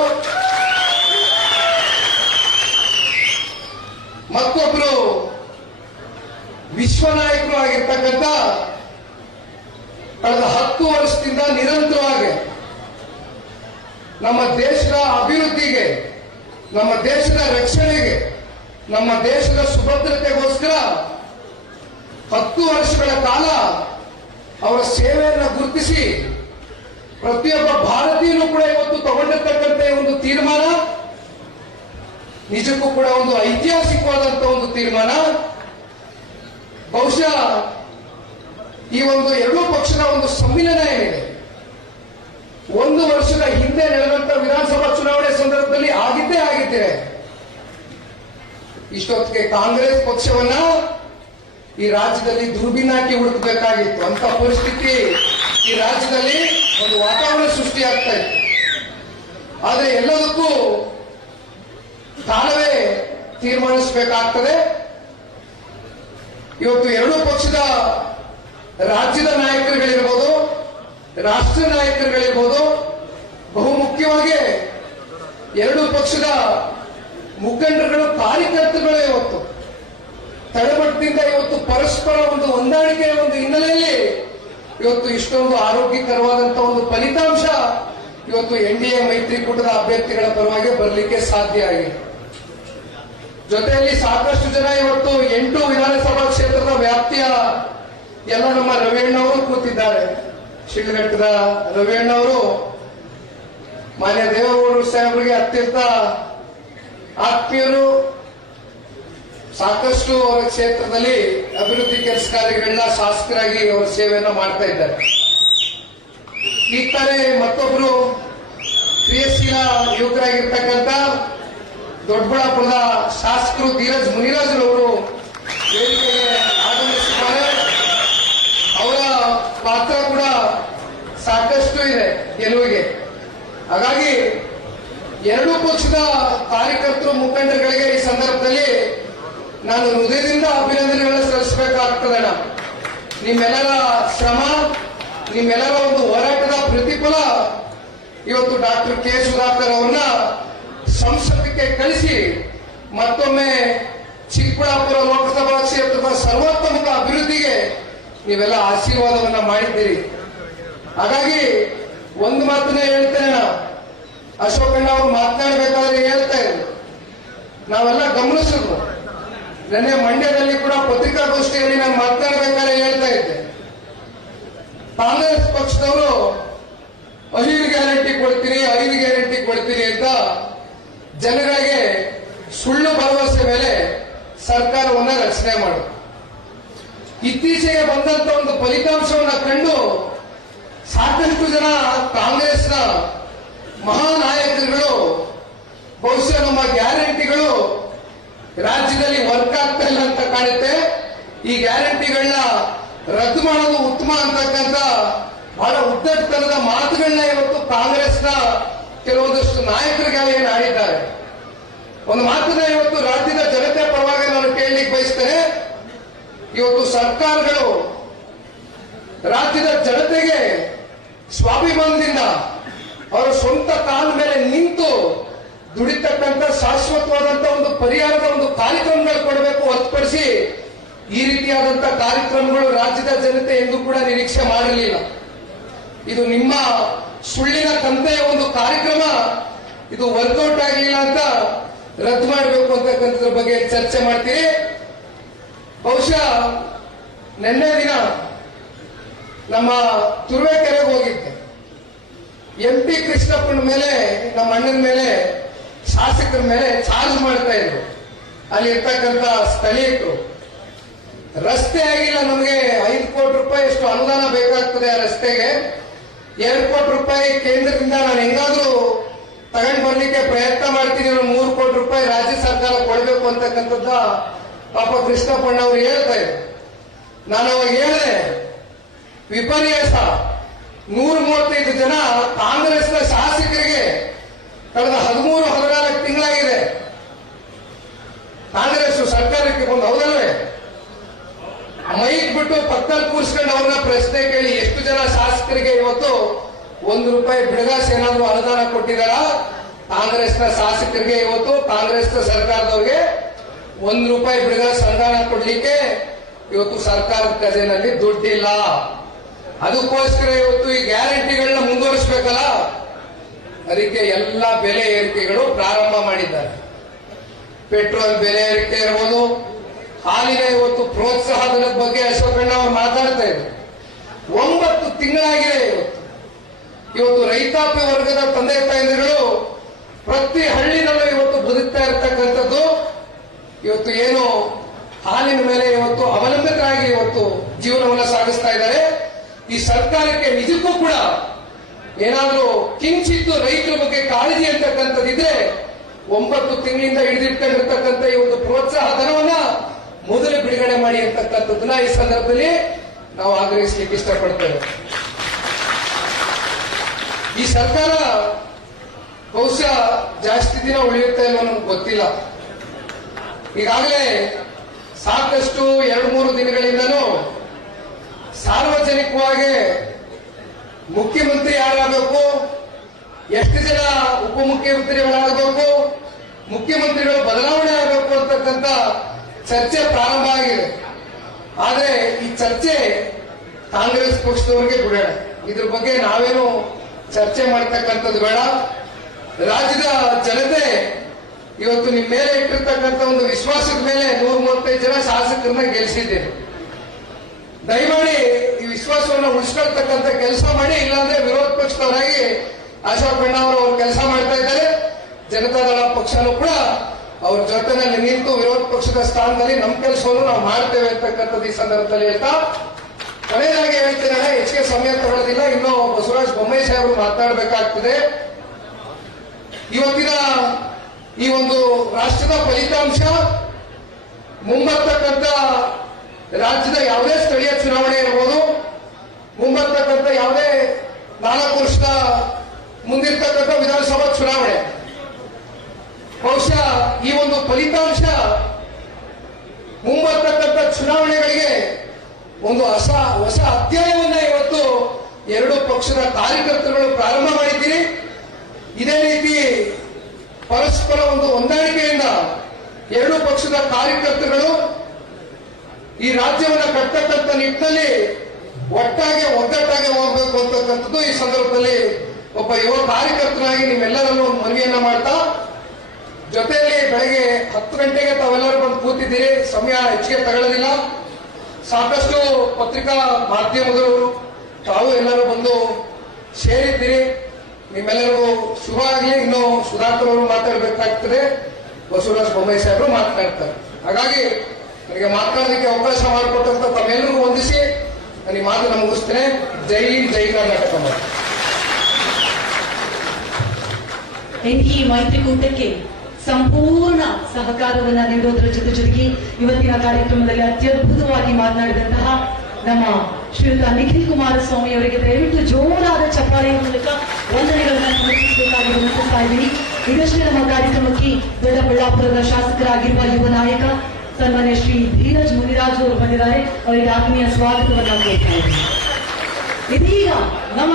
ಮತ್ತೊಬ್ಬರು ವಿಶ್ವ ನಾಯಕರು ಆಗಿರ್ತಕ್ಕಂಥ ಕಳೆದ 10 ವರ್ಷದಿಂದ ನಿರಂತರವಾಗಿ ನಮ್ಮ ದೇಶದ ಅಭಿವೃದ್ಧಿಗೆ, ನಮ್ಮ ದೇಶದ ರಕ್ಷಣೆಗೆ, ನಮ್ಮ ದೇಶದ ಸುಭದ್ರತೆಗೋಸ್ಕರ 10 ವರ್ಷಗಳ ಕಾಲ ಅವರ ಸೇವೆಯನ್ನು ಗುರುತಿಸಿ ಪ್ರತಿಯೊಬ್ಬ ಭಾರತೀಯನು ಕೂಡ ಇವತ್ತು ತಗೊಂಡಿರ್ತಕ್ಕಂಥ ಒಂದು ತೀರ್ಮಾನ ನಿಜಕ್ಕೂ ಕೂಡ ಒಂದು ಐತಿಹಾಸಿಕವಾದಂತಹ ಒಂದು ತೀರ್ಮಾನ. ಬಹುಶಃ ಈ ಒಂದು ಎರಡೂ ಪಕ್ಷದ ಒಂದು ಸಮ್ಮಿಲನ ಏನಿದೆ, 1 ವರ್ಷದ ಹಿಂದೆ ನಡೆದಂತ ವಿಧಾನಸಭಾ ಚುನಾವಣೆ ಸಂದರ್ಭದಲ್ಲಿ ಆಗಿದ್ದೇ. ಇಷ್ಟೊತ್ತಿಗೆ ಕಾಂಗ್ರೆಸ್ ಪಕ್ಷವನ್ನ ಈ ರಾಜ್ಯದಲ್ಲಿ ದುರ್ಬಿನ್ ಹಾಕಿ ಹುಡುಕಬೇಕಾಗಿತ್ತು. ಅಂತ ಪರಿಸ್ಥಿತಿ ಈ ರಾಜ್ಯದಲ್ಲಿ ಒಂದು ವಾತಾವರಣ ಸೃಷ್ಟಿಯಾಗ್ತಾ ಇತ್ತು. ಆದರೆ ಎಲ್ಲದಕ್ಕೂ ಕಾಲವೇ ತೀರ್ಮಾನಿಸಬೇಕಾಗ್ತದೆ. ಇವತ್ತು ಎರಡೂ ಪಕ್ಷದ ರಾಜ್ಯದ ನಾಯಕರುಗಳಿರ್ಬೋದು, ರಾಷ್ಟ್ರ ನಾಯಕರುಗಳಿರ್ಬೋದು, ಬಹುಮುಖ್ಯವಾಗಿ ಎರಡೂ ಪಕ್ಷದ ಮುಖಂಡರುಗಳು, ಕಾರ್ಯಕರ್ತರುಗಳು ಇವತ್ತು ತಳಮಟ್ಟದಿಂದ ಇವತ್ತು ಪರಸ್ಪರ ಒಂದು ಹೊಂದಾಣಿಕೆಯ ಒಂದು ಹಿನ್ನೆಲೆಯಲ್ಲಿ ಇವತ್ತು ಇಷ್ಟೊಂದು ಆರೋಗ್ಯಕರವಾದಂತಹ ಒಂದು ಫಲಿತಾಂಶ ಇವತ್ತು NDA ಮೈತ್ರಿಕೂಟದ ಅಭ್ಯರ್ಥಿಗಳ ಪರವಾಗಿ ಬರಲಿಕ್ಕೆ ಸಾಧ್ಯ ಆಗಿದೆ. ಜೊತೆಯಲ್ಲಿ ಸಾಕಷ್ಟು ಜನ ಇವತ್ತು 8 ವಿಧಾನಸಭಾ ಕ್ಷೇತ್ರದ ವ್ಯಾಪ್ತಿಯ ಎಲ್ಲ ನಮ್ಮ ರವಿಯಣ್ಣವರು ಕೂತಿದ್ದಾರೆ. ಶಿಡ್ಲಘಟ್ಟದ ರವಿಯಣ್ಣವರು ಮಾನ್ಯ ದೇವೇಗೌಡರು ಸಾಹೇಬರಿಗೆ ಅತ್ಯಂತ ಆತ್ಮೀಯರು. ಸಾಕಷ್ಟು ಅವರ ಕ್ಷೇತ್ರದಲ್ಲಿ ಅಭಿವೃದ್ಧಿ ಕೆಲಸ ಕಾರ್ಯಗಳನ್ನ ಶಾಸಕರಾಗಿ ಅವರ ಸೇವೆಯನ್ನ ಮಾಡ್ತಾ ಇದ್ದಾರೆ. ಈ ತಾರೆ ಮತ್ತೊಬ್ರು ಕ್ರಿಯಾಶೀಲ ಯುವಕರಾಗಿರ್ತಕ್ಕಂಥ ದೊಡ್ಡಬಳ್ಳಾಪುರದ ಶಾಸಕರು ಧೀರಜ್ ಮುನಿರಾಜರವರು ವೇದಿಕೆಗೆ ಆಗಮಿಸಿದ್ದಾರೆ. ಅವರ ಪಾತ್ರ ಕೂಡ ಸಾಕಷ್ಟು ಇದೆ ಗೆಲುವಿಗೆ. ಹಾಗಾಗಿ ಎರಡೂ ಪಕ್ಷದ ಕಾರ್ಯಕರ್ತರು, ಮುಖಂಡರುಗಳಿಗೆ ಈ ಸಂದರ್ಭದಲ್ಲಿ ನಾನು ಹೃದಯದಿಂದ ಅಭಿನಂದನೆಗಳನ್ನು ಸಲ್ಲಿಸಬೇಕಾಗ್ತದೆ. ನಿಮ್ಮೆಲ್ಲರ ಶ್ರಮ, ನಿಮ್ಮೆಲ್ಲರ ಒಂದು ಹೋರಾಟದ ಪ್ರತಿಫಲ ಇವತ್ತು ಡಾಕ್ಟರ್ ಕೆ ಸುಧಾಕರ್ ಅವರನ್ನ ಸಂಸದಕ್ಕೆ ಕಳಿಸಿ ಮತ್ತೊಮ್ಮೆ ಚಿಕ್ಕಬಳ್ಳಾಪುರ ಲೋಕಸಭಾ ಕ್ಷೇತ್ರದ ಸರ್ವೋತ್ತಮಕ ಅಭಿವೃದ್ಧಿಗೆ ನೀವೆಲ್ಲ ಆಶೀರ್ವಾದವನ್ನ ಮಾಡಿದ್ದೀರಿ. ಹಾಗಾಗಿ ಒಂದು ಮಾತನ್ನ ಹೇಳ್ತೇನೆ, ನಾನು ಅಶೋಕಣ್ಣ ಅವರು ಮಾತನಾಡಬೇಕಾದ್ರೆ ಹೇಳ್ತಾ ಇದ್ರು, ನಾವೆಲ್ಲ ಗಮನಿಸಿದ್ರು. ನಿನ್ನೆ ಮಂಡ್ಯದಲ್ಲಿ ಕೂಡ ಪತ್ರಿಕಾಗೋಷ್ಠಿಯಲ್ಲಿ ನಾನು ಮಾತನಾಡಬೇಕಾದ್ರೆ ಹೇಳ್ತಾ ಇದ್ದೆ, ಕಾಂಗ್ರೆಸ್ ಪಕ್ಷದವರು 5 ಗ್ಯಾರಂಟಿ ಕೊಡ್ತೀನಿ, 5 ಗ್ಯಾರಂಟಿ ಕೊಡ್ತೀನಿ ಅಂತ ಜನಗಳಿಗೆ ಸುಳ್ಳು ಭರವಸೆ ಮೇಲೆ ಸರ್ಕಾರವನ್ನ ರಚನೆ ಮಾಡೋದು. ಇತ್ತೀಚೆಗೆ ಬಂದಂತ ಒಂದು ಫಲಿತಾಂಶವನ್ನ ಕಂಡು ಸಾಕಷ್ಟು ಜನ ಕಾಂಗ್ರೆಸ್ನ ಮಹಾನಾಯಕರುಗಳು ಬಹುಶಃ ನಮ್ಮ ಗ್ಯಾರಂಟಿಗಳು ರಾಜ್ಯದಲ್ಲಿ ವರ್ಕ್ ಆಗ್ತಾ ಇಲ್ಲ ಅಂತ ಕಾಣುತ್ತೆ, ಈ ಗ್ಯಾರಂಟಿಗಳನ್ನ ರದ್ದು ಮಾಡೋದು ಉತ್ತಮ ಅಂತಕ್ಕಂಥ ಬಹಳ ಉದ್ದಟತನದ ಮಾತುಗಳನ್ನ ಇವತ್ತು ಕಾಂಗ್ರೆಸ್ನ ಕೆಲವೊಂದಷ್ಟು ನಾಯಕರಿಗೆ ಏನು ಆಡಿದ್ದಾರೆ. ಒಂದು ಮಾತನ್ನ ಇವತ್ತು ರಾಜ್ಯದ ಜನತೆ ಪರವಾಗಿ ನಾನು ಕೇಳಲಿಕ್ಕೆ ಬಯಸ್ತೇನೆ. ಇವತ್ತು ಸರ್ಕಾರಗಳು ರಾಜ್ಯದ ಜನತೆಗೆ ಸ್ವಾಭಿಮಾನದಿಂದ ಅವರ ಸ್ವಂತ ಕಾಲ ಮೇಲೆ ನಿಂತು ದುಡಿತಕ್ಕಂಥ ಶಾಶ್ವತವಾದಂತಹ ಒಂದು ಪರಿಹಾರದ ಒಂದು ಕಾರ್ಯಕ್ರಮಗಳು ಕೊಡಬೇಕು ಹೊರತುಪಡಿಸಿ ಈ ರೀತಿಯಾದಂತಹ ಕಾರ್ಯಕ್ರಮಗಳು ರಾಜ್ಯದ ಜನತೆ ಎಂದೂ ಕೂಡ ನಿರೀಕ್ಷೆ ಮಾಡಿರಲಿಲ್ಲ. ಇದು ನಿಮ್ಮ ಸುಳ್ಳಿನ ಕಂತೆಯ ಒಂದು ಕಾರ್ಯಕ್ರಮ, ಇದು ವರ್ಕೌಟ್ ಆಗಲಿಲ್ಲ ಅಂತ ರದ್ದು ಮಾಡಬೇಕು ಅಂತಕ್ಕಂಥದ್ರ ಬಗ್ಗೆ ಚರ್ಚೆ ಮಾಡ್ತೀರಿ. ಬಹುಶಃ ನಿನ್ನೆ ದಿನ ನಮ್ಮ ತುರುವೇಕೆರೆಗೆ ಹೋಗಿದ್ದೆ. MP ಕೃಷ್ಣಪ್ಪನ ಮೇಲೆ, ನಮ್ಮ ಅಣ್ಣನ ಮೇಲೆ, ಶಾಸಕರ ಮೇಲೆ ಚಾರ್ಜ್ ಮಾಡ್ತಾ ಇದ್ರು ಅಲ್ಲಿ ಇರ್ತಕ್ಕಂಥ ಸ್ಥಳೀಯರು. ರಸ್ತೆ ಆಗಿಲ್ಲ, ನಮಗೆ 5 ಕೋಟಿ ರೂಪಾಯಿ ಅಷ್ಟು ಅನುದಾನ ಬೇಕಾಗ್ತದೆ ಆ ರಸ್ತೆಗೆ. 2 ಕೋಟಿ ರೂಪಾಯಿ ಕೇಂದ್ರದಿಂದ ನಾನು ಹೆಂಗಾದ್ರೂ ತಗೊಂಡು ಬರ್ಲಿಕ್ಕೆ ಪ್ರಯತ್ನ ಮಾಡ್ತೀನಿ, 3 ಕೋಟಿ ರೂಪಾಯಿ ರಾಜ್ಯ ಸರ್ಕಾರ ಕೊಡಬೇಕು ಅಂತಕ್ಕಂಥದ್ದ ಪಾಪ ಕೃಷ್ಣಪ್ಪಣ್ಣ ಅವರು ಹೇಳ್ತಾ ಇದ್ರು. ನಾನು ಅವಾಗ ಹೇಳಿದೆ, ವಿಪರ್ಯಾಸ, 135 ಜನ ಕಾಂಗ್ರೆಸ್ನ ಶಾಸಕರಿಗೆ ಕಳೆದ 13-14 ತಿಂಗಳಾಗಿದೆ ಕಾಂಗ್ರೆಸ್ ಸರ್ಕಾರಕ್ಕೆ ಬಂದು, ಹೌದಲ್ವೇ? ಮೈಕ್ ಬಿಟ್ಟು ಪಕ್ಕದಲ್ಲಿ ಕೂರಿಸ್ಕೊಂಡು ಅವ್ರನ್ನ ಪ್ರಶ್ನೆ ಕೇಳಿ, ಎಷ್ಟು ಜನ ಶಾಸಕರಿಗೆ ಇವತ್ತು 1 ರೂಪಾಯಿ ಬಿಡುಗಾಸೆ ಏನಾದ್ರು ಅನುದಾನ ಕೊಟ್ಟಿದಾರ? ಕಾಂಗ್ರೆಸ್ನ ಶಾಸಕರಿಗೆ ಇವತ್ತು ಕಾಂಗ್ರೆಸ್ನ ಸರ್ಕಾರದವ್ರಿಗೆ 1 ರೂಪಾಯಿ ಬಿಡುಗಾಸೆ ಅನುದಾನ ಕೊಡ್ಲಿಕ್ಕೆ ಇವತ್ತು ಸರ್ಕಾರದ ಖಜಾನೆಯಲ್ಲಿ ದುಡ್ಡಿಲ್ಲ. ಅದಕ್ಕೋಸ್ಕರ ಇವತ್ತು ಈ ಗ್ಯಾರಂಟಿಗಳನ್ನ ಮುಂದುವರಿಸಬೇಕಲ್ಲ. ಅದಕ್ಕೆ ಎಲ್ಲ ಬೆಲೆ ಏರಿಕೆಗಳು ಪ್ರಾರಂಭ ಮಾಡಿದ್ದಾರೆ. ಪೆಟ್ರೋಲ್ ಬೆಲೆ ಏರಿಕೆ ಇರ್ಬೋದು, ಹಾಲಿನ ಇವತ್ತು ಪ್ರೋತ್ಸಾಹಧನದ ಬಗ್ಗೆ ಅಶೋಕಣ್ಣ ಅವರು ಮಾತಾಡ್ತಾ ಇದ್ದಾರೆ. 9 ತಿಂಗಳಾಗಿದೆ ಇವತ್ತು ರೈತಾಪಿ ವರ್ಗದ ತಂದೆ ತಾಯಂದಿರು ಪ್ರತಿ ಹಳ್ಳಿನಲ್ಲೂ ಇವತ್ತು ಬದುಕ್ತಾ ಇರ್ತಕ್ಕಂಥದ್ದು. ಇವತ್ತು ಏನು ಹಾಲಿನ ಮೇಲೆ ಇವತ್ತು ಅವಲಂಬಿತರಾಗಿ ಇವತ್ತು ಜೀವನವನ್ನು ಸಾಗಿಸ್ತಾ ಇದ್ದಾರೆ. ಈ ಸರ್ಕಾರಕ್ಕೆ ನಿಜಕ್ಕೂ ಕೂಡ ಏನಾದ್ರೂ ಕಿಂಚಿತ್ತು ರೈತರ ಬಗ್ಗೆ ಕಾಳಜಿ ಅಂತಕ್ಕಂಥದ್ದಿದ್ರೆ 9 ತಿಂಗಳಿಂದ ಹಿಡಿದಿಟ್ಕೊಂಡಿರ್ತಕ್ಕಂಥ ಈ ಒಂದು ಪ್ರೋತ್ಸಾಹ ಧನವನ್ನ ಮೊದಲು ಬಿಡುಗಡೆ ಮಾಡಿ ಅಂತಕ್ಕಂಥದ್ದನ್ನ ಈ ಸಂದರ್ಭದಲ್ಲಿ ನಾವು ಆಗ್ರಹಿಸಲಿಕ್ಕೆ ಇಷ್ಟಪಡ್ತೇವೆ. ಈ ಸರ್ಕಾರ ಬಹುಶಃ ಜಾಸ್ತಿ ದಿನ ಉಳಿಯುತ್ತೆ ಅನ್ನೋ ನಮ್ಗೆ ಗೊತ್ತಿಲ್ಲ. ಈಗಾಗಲೇ ಸಾಕಷ್ಟು 2-3 ದಿನಗಳಿಂದನೂ ಸಾರ್ವಜನಿಕವಾಗಿ ಮುಖ್ಯಮಂತ್ರಿ ಯಾರಾಗಬೇಕು, ಎಷ್ಟು ಜನ ಉಪಮುಖ್ಯಮಂತ್ರಿಗಳಾಗಬೇಕು, ಮುಖ್ಯಮಂತ್ರಿಗಳು ಬದಲಾವಣೆ ಆಗಬೇಕು ಅಂತಕ್ಕಂಥ ಚರ್ಚೆ ಪ್ರಾರಂಭ ಆಗಿದೆ. ಆದ್ರೆ ಈ ಚರ್ಚೆ ಕಾಂಗ್ರೆಸ್ ಪಕ್ಷದವರಿಗೆ ಬಿಡೋಣ. ಇದ್ರ ಬಗ್ಗೆ ನಾವೇನು ಚರ್ಚೆ ಮಾಡ್ತಕ್ಕಂಥದ್ದು ಬೇಡ. ರಾಜ್ಯದ ಜನತೆ ಇವತ್ತು ನಿಮ್ಮ ಮೇಲೆ ಇಟ್ಟಿರ್ತಕ್ಕಂಥ ಒಂದು ವಿಶ್ವಾಸದ ಮೇಲೆ 135 ಜನ ಶಾಸಕರನ್ನ ಗೆಲ್ಲಿಸಿದ್ದೀರಿ. ದಯಮಾಡಿ ಈ ವಿಶ್ವಾಸವನ್ನು ಉಳಿಸ್ಕೊಳ್ತಕ್ಕಂಥ ಕೆಲಸ ಮಾಡಿ, ಇಲ್ಲಾಂದ್ರೆ ವಿರೋಧ ಪಕ್ಷದವರಾಗಿ ಅಶೋಕಣ್ಣ ಅವರು ಕೆಲಸ ಮಾಡ್ತಾ ಇದ್ದಾರೆ. ಜನತಾದಳ ಪಕ್ಷನೂ ಕೂಡ ಅವ್ರ ಜೊತೆನಲ್ಲಿ ನಿಂತು ವಿರೋಧ ಪಕ್ಷದ ಸ್ಥಾನದಲ್ಲಿ ನಮ್ಮ ಕೆಲಸವನ್ನು ನಾವು ಮಾಡ್ತೇವೆ ಅಂತಕ್ಕಂಥದ್ದು ಈ ಸಂದರ್ಭದಲ್ಲಿ ಹೇಳ್ತಾ ಕೊನೆಯದಾಗಿ ಹೇಳ್ತೀನಿ. ಹೆಚ್ಚಿಗೆ ಸಮಯ ತಗೊಳ್ಳೋದಿಲ್ಲ. ಇನ್ನು ಬಸವರಾಜ ಬೊಮ್ಮಾಯಿ ಸಾಹೇಬರು ಮಾತನಾಡಬೇಕಾಗ್ತದೆ. ಇವತ್ತಿನ ಈ ಒಂದು ರಾಷ್ಟ್ರದ ಫಲಿತಾಂಶ ಮುಂಬರ್ತಕ್ಕಂಥ ರಾಜ್ಯದ ಯಾವುದೇ ಸ್ಥಳೀಯ ಚುನಾವಣೆ ಇರ್ಬೋದು, ಮುಂಬರ್ತಕ್ಕಂಥ ಯಾವುದೇ 4 ವರ್ಷದ ಮುಂದಿರ್ತಕ್ಕಂಥ ವಿಧಾನಸಭಾ ಚುನಾವಣೆ, ಬಹುಶಃ ಈ ಒಂದು ಫಲಿತಾಂಶ ಮುಂಬರ್ತಕ್ಕಂಥ ಚುನಾವಣೆಗಳಿಗೆ ಒಂದು ಹೊಸ ಅಧ್ಯಾಯವನ್ನ ಇವತ್ತು 2 ಪಕ್ಷದ ಕಾರ್ಯಕರ್ತರುಗಳು ಪ್ರಾರಂಭ ಮಾಡಿದ್ದೀರಿ. ಇದೇ ರೀತಿ ಪರಸ್ಪರ ಒಂದು ಹೊಂದಾಣಿಕೆಯಿಂದ 2 ಪಕ್ಷದ ಕಾರ್ಯಕರ್ತರುಗಳು ಈ ರಾಜ್ಯವನ್ನು ಕಟ್ಟತಕ್ಕಂಥ ನಿಟ್ಟಿನಲ್ಲಿ ಒಗ್ಗಟ್ಟಾಗಿ ಹೋಗಬೇಕು ಅಂತಕ್ಕಂಥದ್ದು ಈ ಸಂದರ್ಭದಲ್ಲಿ ಒಬ್ಬ ಯುವ ಕಾರ್ಯಕರ್ತನಾಗಿ ನಿಮ್ಮೆಲ್ಲರಲ್ಲೂ ಒಂದು ಮನವಿಯನ್ನ ಮಾಡ್ತಾ, ಜೊತೆಯಲ್ಲಿ ಬೆಳಗ್ಗೆ 10 ಗಂಟೆಗೆ ತಾವೆಲ್ಲರೂ ಬಂದು ಕೂತಿದ್ದೀರಿ. ಸಮಯ ಹೆಚ್ಚಿಗೆ ತಗೊಳ್ಳೋದಿಲ್ಲ. ಸಾಕಷ್ಟು ಪತ್ರಿಕಾ ಮಾಧ್ಯಮದವರು ತಾವು ಎಲ್ಲರೂ ಬಂದು ಸೇರಿದ್ದೀರಿ. ನಿಮ್ಮೆಲ್ಲರಿಗೂ ಶುಭ ಆಗಲಿ. ಇನ್ನು ಸುಧಾಕರ್ ಅವರು ಮಾತಾಡಬೇಕಾಗ್ತದೆ, ಬಸವರಾಜ ಬೊಮ್ಮಾಯಿ ಸಾಹೇಬರು ಮಾತನಾಡ್ತಾರೆ. ಹಾಗಾಗಿ ನನಗೆ ಮಾತನಾಡೋದಕ್ಕೆ ಅವಕಾಶ ಮಾಡಿಕೊಟ್ಟಂತ ತಮ್ಮೆಲ್ಲರಿಗೂ ವಂದಿಸಿ ನನಗೆ ಮಾತನ್ನು ಮುಗಿಸ್ತೇನೆ. ಜೈ ಕರ್ನಾಟಕ. ಈ ಮೈತ್ರಿಕೂಟಕ್ಕೆ ಸಂಪೂರ್ಣ ಸಹಕಾರವನ್ನ ನೀಡೋದ್ರ ಜೊತೆಗೆ ಇವತ್ತಿನ ಕಾರ್ಯಕ್ರಮದಲ್ಲಿ ಅತ್ಯದ್ಭುತವಾಗಿ ಮಾತನಾಡಿದಂತಹ ನಮ್ಮ ಶ್ರೀಯುತ ನಿಖಿಲ್ ಕುಮಾರಸ್ವಾಮಿ ಅವರಿಗೆ ದಯವಿಟ್ಟು ಜೋರಾದ ಚಪ್ಪಾಳೆಯ ಮೂಲಕ ವಂದನೆಗಳನ್ನು ಸಮರ್ಪಿಸಬೇಕಾಗಿ ವಿನಂತಿಸ್ತಾ ಇದ್ದೀನಿ. ಇದಷ್ಟೇ ನಮ್ಮ ಕಾರ್ಯಕ್ರಮಕ್ಕೆ ದೊಡ್ಡಬಳ್ಳಾಪುರದ ಶಾಸಕರಾಗಿರುವ ಯುವ ನಾಯಕ ಸನ್ಮಾನ್ಯ ಶ್ರೀ ಧೀರಜ್ ಮುನಿರಾಜು ಅವರು ಬಂದಿದ್ದಾರೆ. ಅವರಿಗೆ ಆತ್ಮೀಯ ಸ್ವಾಗತವನ್ನ ಕೋರ್ತಾ ಇದ್ದೀನಿ. ಇದೀಗ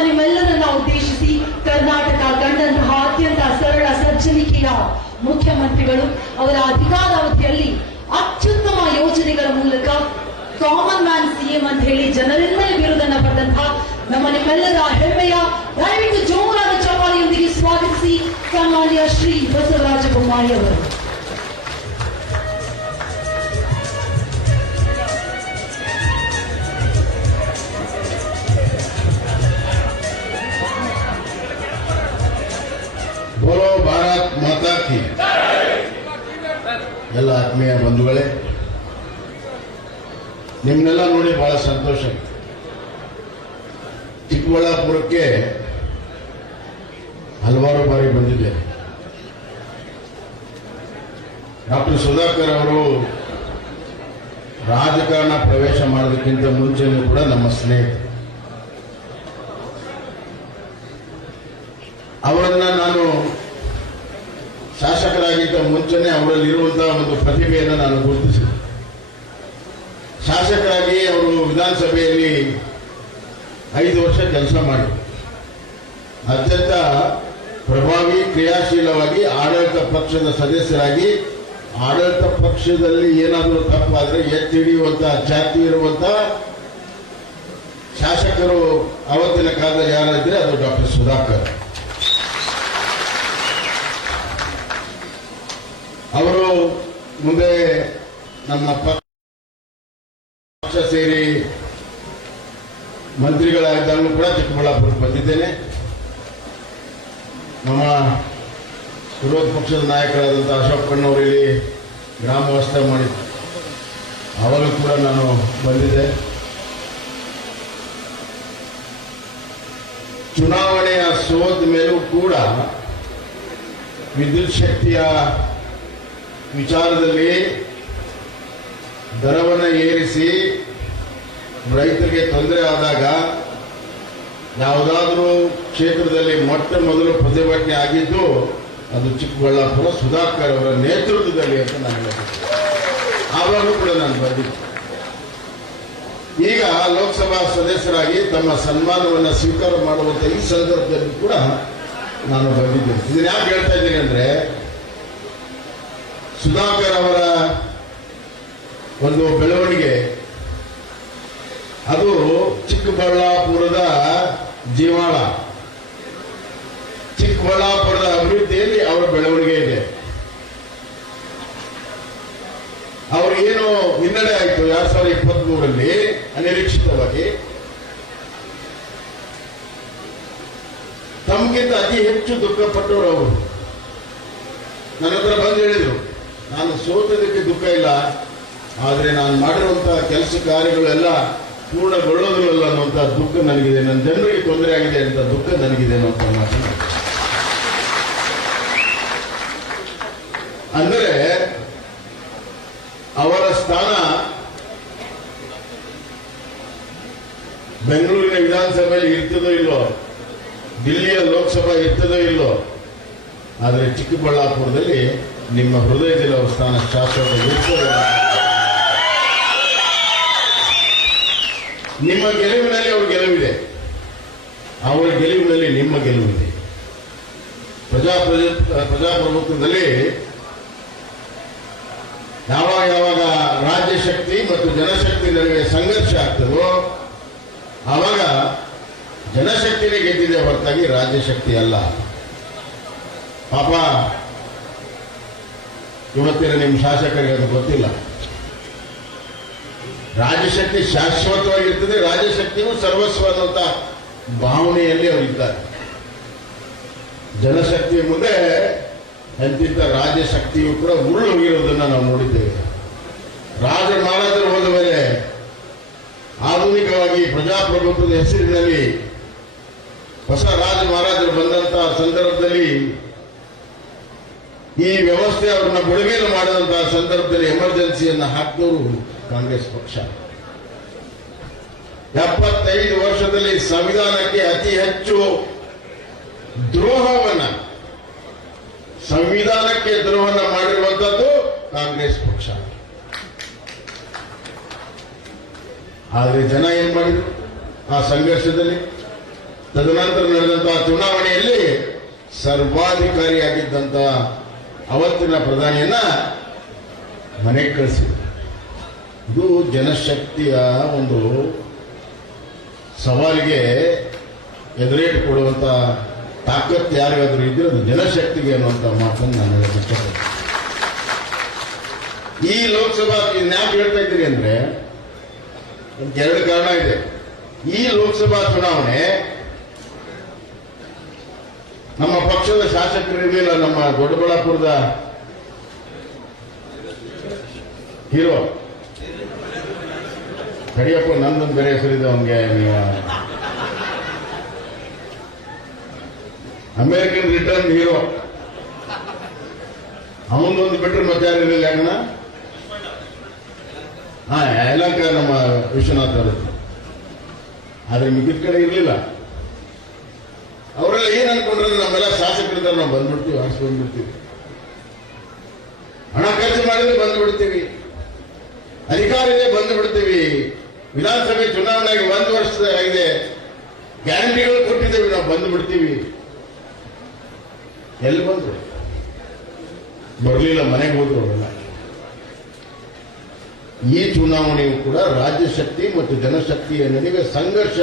ನಿಮ್ಮೆಲ್ಲರನ್ನ ಉದ್ದೇಶಿಸಿ ಕರ್ನಾಟಕ ಕಂಡಂತಹ ಅತ್ಯಂತ ಸರಳ ಸಜ್ಜನಿಕೆಯ ಮುಖ್ಯಮಂತ್ರಿಗಳು ಅವರ ಅಧಿಕಾರಾವಧಿಯಲ್ಲಿ ಅತ್ಯುತ್ತಮ ಯೋಜನೆಗಳ ಮೂಲಕ ಕಾಮನ್ ಮ್ಯಾನ್ ಸಿಎಂ ಅಂತ ಹೇಳಿ ಜನರಿಂದಲೇ ಬಿರುದನ್ನ ಪಡೆದಂತಹ ನಿಮ್ಮೆಲ್ಲರ ಹೆಮ್ಮೆಯ ದಯವಿಟ್ಟು ಜೋರಾದ ಚಪ್ಪಾಳೆಯೊಂದಿಗೆ ಸ್ವಾಗತಿಸಿ ಸನ್ಮಾನ್ಯ ಶ್ರೀ ಬಸವರಾಜ ಬೊಮ್ಮಾಯಿ ಅವರು. ಬೋಲೋ ಭಾರತ್ ಮಾತಾ ಕಿ. ಎಲ್ಲ ಆತ್ಮೀಯ ಬಂಧುಗಳೇ, ನಿಮ್ನೆಲ್ಲ ನೋಡಿ ಬಹಳ ಸಂತೋಷ. ಚಿಕ್ಕಬಳ್ಳಾಪುರಕ್ಕೆ ಹಲವಾರು ಬಾರಿ ಬಂದಿದ್ದೆ. ಡಾಕ್ಟರ್ ಸುಧಾಕರ್ ಅವರು ರಾಜಕಾರಣ ಪ್ರವೇಶ ಮಾಡೋದಕ್ಕಿಂತ ಮುಂಚೆನೂ ಕೂಡ ನಮ್ಮ ಸ್ನೇಹಿತರು. ಅವರನ್ನ ನಾನು ಶಾಸಕರಾಗಿದ್ದ ಮುಂಚೆನೆ ಅವರಲ್ಲಿರುವಂತಹ ಒಂದು ಪ್ರತಿಭೆಯನ್ನು ನಾನು ಗುರುತಿಸಿದೆ. ಶಾಸಕರಾಗಿ ಅವರು ವಿಧಾನಸಭೆಯಲ್ಲಿ 5 ವರ್ಷ ಕೆಲಸ ಮಾಡಿ ಅತ್ಯಂತ ಪ್ರಭಾವಿ ಕ್ರಿಯಾಶೀಲವಾಗಿ ಆಡಳಿತ ಪಕ್ಷದ ಸದಸ್ಯರಾಗಿ ಆಡಳಿತ ಪಕ್ಷದಲ್ಲಿ ಏನಾದರೂ ತಪ್ಪಾದರೆ ಎತ್ತಿ ಹಿಡಿಯುವಂತಹ ಚಾತಿ ಇರುವಂತಹ ಶಾಸಕರು ಅವತ್ತಿನ ಕಾಲದಲ್ಲಿ ಯಾರಿದ್ರೆ ಅದು ಡಾಕ್ಟರ್ ಸುಧಾಕರ್. ಅವರು ಮುಂದೆ ನಮ್ಮ ಪಕ್ಷ ಸೇರಿ ಮಂತ್ರಿಗಳಾಗಿದ್ದಾಗಲೂ ಕೂಡ ಚಿಕ್ಕಬಳ್ಳಾಪುರಕ್ಕೆ ಬಂದಿದ್ದೇನೆ. ನಮ್ಮ ವಿರೋಧ ಪಕ್ಷದ ನಾಯಕರಾದಂಥ ಅಶೋಕ್ ಕಣ್ಣವರು ಇಲ್ಲಿ ಗ್ರಾಮ ವಾಸ್ತವ್ಯ ಮಾಡಿದ್ರು, ಅವಾಗಲೂ ಕೂಡ ನಾನು ಬಂದಿದ್ದೆ. ಚುನಾವಣೆಯ ಸೋತ ಮೇಲೂ ಕೂಡ ವಿದ್ಯುತ್ ಶಕ್ತಿಯ ವಿಚಾರದಲ್ಲಿ ದರವನ್ನು ಏರಿಸಿ ರೈತರಿಗೆ ತೊಂದರೆ ಆದಾಗ ಯಾವುದಾದ್ರೂ ಕ್ಷೇತ್ರದಲ್ಲಿ ಮೊಟ್ಟ ಮೊದಲು ಪ್ರತಿಭಟನೆ ಆಗಿದ್ದು ಅದು ಚಿಕ್ಕಬಳ್ಳಾಪುರ ಸುಧಾಕರ್ ಅವರ ನೇತೃತ್ವದಲ್ಲಿ ಅಂತ ನಾನು ಹೇಳ್ತೀನಿ. ಆವಾಗಲೂ ಕೂಡ ನಾನು ಬಂದಿದ್ದೆ. ಈಗ ಲೋಕಸಭಾ ಸದಸ್ಯರಾಗಿ ತಮ್ಮ ಸನ್ಮಾನವನ್ನು ಸ್ವೀಕಾರ ಮಾಡುವಂತ ಈ ಸಂದರ್ಭದಲ್ಲಿ ಕೂಡ ನಾನು ಬಂದಿದ್ದೇನೆ. ಇದನ್ನ ಯಾಕೆ ಹೇಳ್ತಾ ಇದ್ದೀನಿ ಅಂದ್ರೆ, ಸುಧಾಕರ್ ಅವರ ಒಂದು ಬೆಳವಣಿಗೆ ಅದು ಚಿಕ್ಕಬಳ್ಳಾಪುರದ ಜೀವಾಳ. ಚಿಕ್ಕಬಳ್ಳಾಪುರದ ಅಭಿವೃದ್ಧಿಯಲ್ಲಿ ಅವರ ಬೆಳವಣಿಗೆ ಇದೆ. ಅವ್ರಿಗೇನು ಹಿನ್ನಡೆ ಆಯಿತು 2023ರಲ್ಲಿ ಅನಿರೀಕ್ಷಿತವಾಗಿ, ತಮಗಿಂತ ಅತಿ ಹೆಚ್ಚು ದುಃಖಪಟ್ಟವರು ಅವರು. ನನ್ನ ಹತ್ರ ಬಂದು ಹೇಳಿದ್ರು, ನಾನು ಸೋತದಕ್ಕೆ ದುಃಖ ಇಲ್ಲ, ಆದರೆ ನಾನು ಮಾಡಿರುವಂತಹ ಕೆಲಸ ಕಾರ್ಯಗಳೆಲ್ಲ ಪೂರ್ಣಗೊಳ್ಳೋದಿಲ್ಲ ಅನ್ನುವಂಥ ದುಃಖ ನನಗಿದೆ, ನನ್ನ ಜನರಿಗೆ ತೊಂದರೆ ಆಗಿದೆ ಅಂತ ದುಃಖ ನನಗಿದೆ ಅನ್ನುವಂಥ ಮಾತನ್ನು. ಅಂದರೆ ಅವರ ಸ್ಥಾನ ಬೆಂಗಳೂರಿನ ವಿಧಾನಸಭೆಯಲ್ಲಿ ಇರ್ತದೋ ಇಲ್ಲೋ, ದಿಲ್ಲಿಯ ಲೋಕಸಭಾ ಇರ್ತದೋ ಇಲ್ಲೋ, ಆದರೆ ಚಿಕ್ಕಬಳ್ಳಾಪುರದಲ್ಲಿ ನಿಮ್ಮ ಹೃದಯದಲ್ಲಿ ಅವರ ಸ್ಥಾನ ಶಾಶ್ವತ ಇರ್ತದೆ. ನಿಮ್ಮ ಗೆಲುವಿನಲ್ಲಿ ಅವ್ರ ಗೆಲುವಿದೆ, ಅವರ ಗೆಲುವಿನಲ್ಲಿ ನಿಮ್ಮ ಗೆಲುವಿದೆ. ಪ್ರಜಾಪ್ರಭುತ್ವದಲ್ಲಿ ಯಾವಾಗ ರಾಜ್ಯ ಶಕ್ತಿ ಮತ್ತು ಜನಶಕ್ತಿ ನಡುವೆ ಸಂಘರ್ಷ ಆಗ್ತದೋ ಆವಾಗ ಜನಶಕ್ತಿನೇ ಗೆದ್ದಿದೆ ಹೊರತಾಗಿ ರಾಜ್ಯ ಶಕ್ತಿ ಅಲ್ಲ. ಪಾಪ ಇವತ್ತಿನ ನಿಮ್ಮ ಶಾಸಕರಿಗೆ ಅದು ಗೊತ್ತಿಲ್ಲ. ರಾಜ್ಯಶಕ್ತಿ ಶಾಶ್ವತವಾಗಿರ್ತದೆ, ರಾಜ್ಯಶಕ್ತಿಯೂ ಸರ್ವಸ್ವ ಅನ್ನುವಂಥ ಭಾವನೆಯಲ್ಲಿ ಅವರಿದ್ದಾರೆ. ಜನಶಕ್ತಿಯ ಮುಂದೆ ಎಂತಿಂತ ರಾಜ್ಯಶಕ್ತಿಯು ಕೂಡ ಉರುಳು ಹೋಗಿರೋದನ್ನು ನಾವು ನೋಡಿದ್ದೇವೆ. ರಾಜ ಮಹಾರಾಜರು ಹೋದ ಮೇಲೆ ಆಧುನಿಕವಾಗಿ ಪ್ರಜಾಪ್ರಭುತ್ವದ ಹೆಸರಿನಲ್ಲಿ ಹೊಸ ರಾಜ ಮಹಾರಾಜರು ಬಂದಂತಹ ಸಂದರ್ಭದಲ್ಲಿ ಈ ವ್ಯವಸ್ಥೆ ಅವರನ್ನ ಬುಡಮೇಲು ಮಾಡಿದಂತಹ ಸಂದರ್ಭದಲ್ಲಿ ಎಮರ್ಜೆನ್ಸಿಯನ್ನು ಹಾಕಿದವರು ಕಾಂಗ್ರೆಸ್ ಪಕ್ಷ. 75 ವರ್ಷದಲ್ಲಿ ಸಂವಿಧಾನಕ್ಕೆ ಅತಿ ಹೆಚ್ಚು ಸಂವಿಧಾನಕ್ಕೆ ದ್ರೋಹವನ್ನು ಮಾಡಿರುವಂತದ್ದು ಕಾಂಗ್ರೆಸ್ ಪಕ್ಷ. ಆದರೆ ಜನ ಏನ್ ಮಾಡಿದ್ರು ಆ ಸಂಘರ್ಷದಲ್ಲಿ? ತದನಂತರ ನಡೆದಂತಹ ಚುನಾವಣೆಯಲ್ಲಿ ಸರ್ವಾಧಿಕಾರಿಯಾಗಿದ್ದಂತ ಅವತ್ತಿನ ಪ್ರಧಾನಿಯನ್ನ ಮನೆಗೆ ಕಳಿಸಿದ್ರು. ಇದು ಜನಶಕ್ತಿಯ ಒಂದು ಸವಾಲಿಗೆ ಎದುರೇಟು ಕೊಡುವಂತ ತಾಕತ್ತು ಯಾರಿಗಾದ್ರೂ ಇದ್ರೆ ಅದು ಜನಶಕ್ತಿಗೆ ಅನ್ನುವಂಥ ಮಾತನ್ನು ನಾನು ಹೇಳಕ್ಕೆ ಈ ಲೋಕಸಭಾ ಯಾಕೆ ಹೇಳ್ತಾ ಇದ್ದೀರಿ ಅಂದ್ರೆ, ಎರಡು ಕಾರಣ ಇದೆ. ಈ ಲೋಕಸಭಾ ಚುನಾವಣೆ ನಮ್ಮ ಪಕ್ಷದ ಶಾಸಕರಿರಲಿಲ್ಲ. ನಮ್ಮ ದೊಡ್ಡಬಳ್ಳಾಪುರದ ಹೀರೋ ಕಡಿಯಪ್ಪ, ನಂದೊಂದು ಬೇರೆ ಹೆಸರಿದೆ ಅವನಿಗೆ. ನೀವು ಅಮೆರಿಕನ್ ರಿಟರ್ನ್ ಹೀರೋ, ಅವನೊಂದು ಬಿಟ್ಟರೆ ಮತ್ತೆ ಯಾರಿರಲಿಲ್ಲ. ಯಾಕನ ಯಲಹಂಕ ನಮ್ಮ ವಿಶ್ವನಾಥ್ ಅವರದ್ದು. ಆದ್ರೆ ಮಿಕ್ಕಿದ ಕಡೆ ಇರಲಿಲ್ಲ. ಅವರೆಲ್ಲ ಏನ್ ಅನ್ಕೊಂಡ್ರೆ ನಮ್ಮೆಲ್ಲ ಶಾಸಕರಿಂದ ನಾವು ಬಂದ್ಬಿಡ್ತೀವಿ, ಬಂದ್ಬಿಡ್ತೀವಿ, ಹಣ ಖರ್ಚು ಮಾಡಿದ್ರೆ ಬಂದ್ಬಿಡ್ತೀವಿ, ಅಧಿಕಾರ ಇದೆ ಬಂದು ಬಿಡ್ತೀವಿ, ವಿಧಾನಸಭೆ ಚುನಾವಣೆಗೆ 1 ವರ್ಷ ಆಗಿದೆ, ಗ್ಯಾರಂಟಿಗಳು ಕೊಟ್ಟಿದ್ದೇವೆ, ನಾವು ಬಂದು ಬಿಡ್ತೀವಿ. ಎಲ್ಲಿ ಬಂದ್ರು? ಬರಲಿಲ್ಲ, ಮನೆಗೆ ಹೋದ್ರು ಅವರೆಲ್ಲ. ಈ ಚುನಾವಣೆಯು ಕೂಡ ರಾಜ್ಯ ಶಕ್ತಿ ಮತ್ತು ಜನಶಕ್ತಿಯ ನಡುವೆ ಸಂಘರ್ಷ.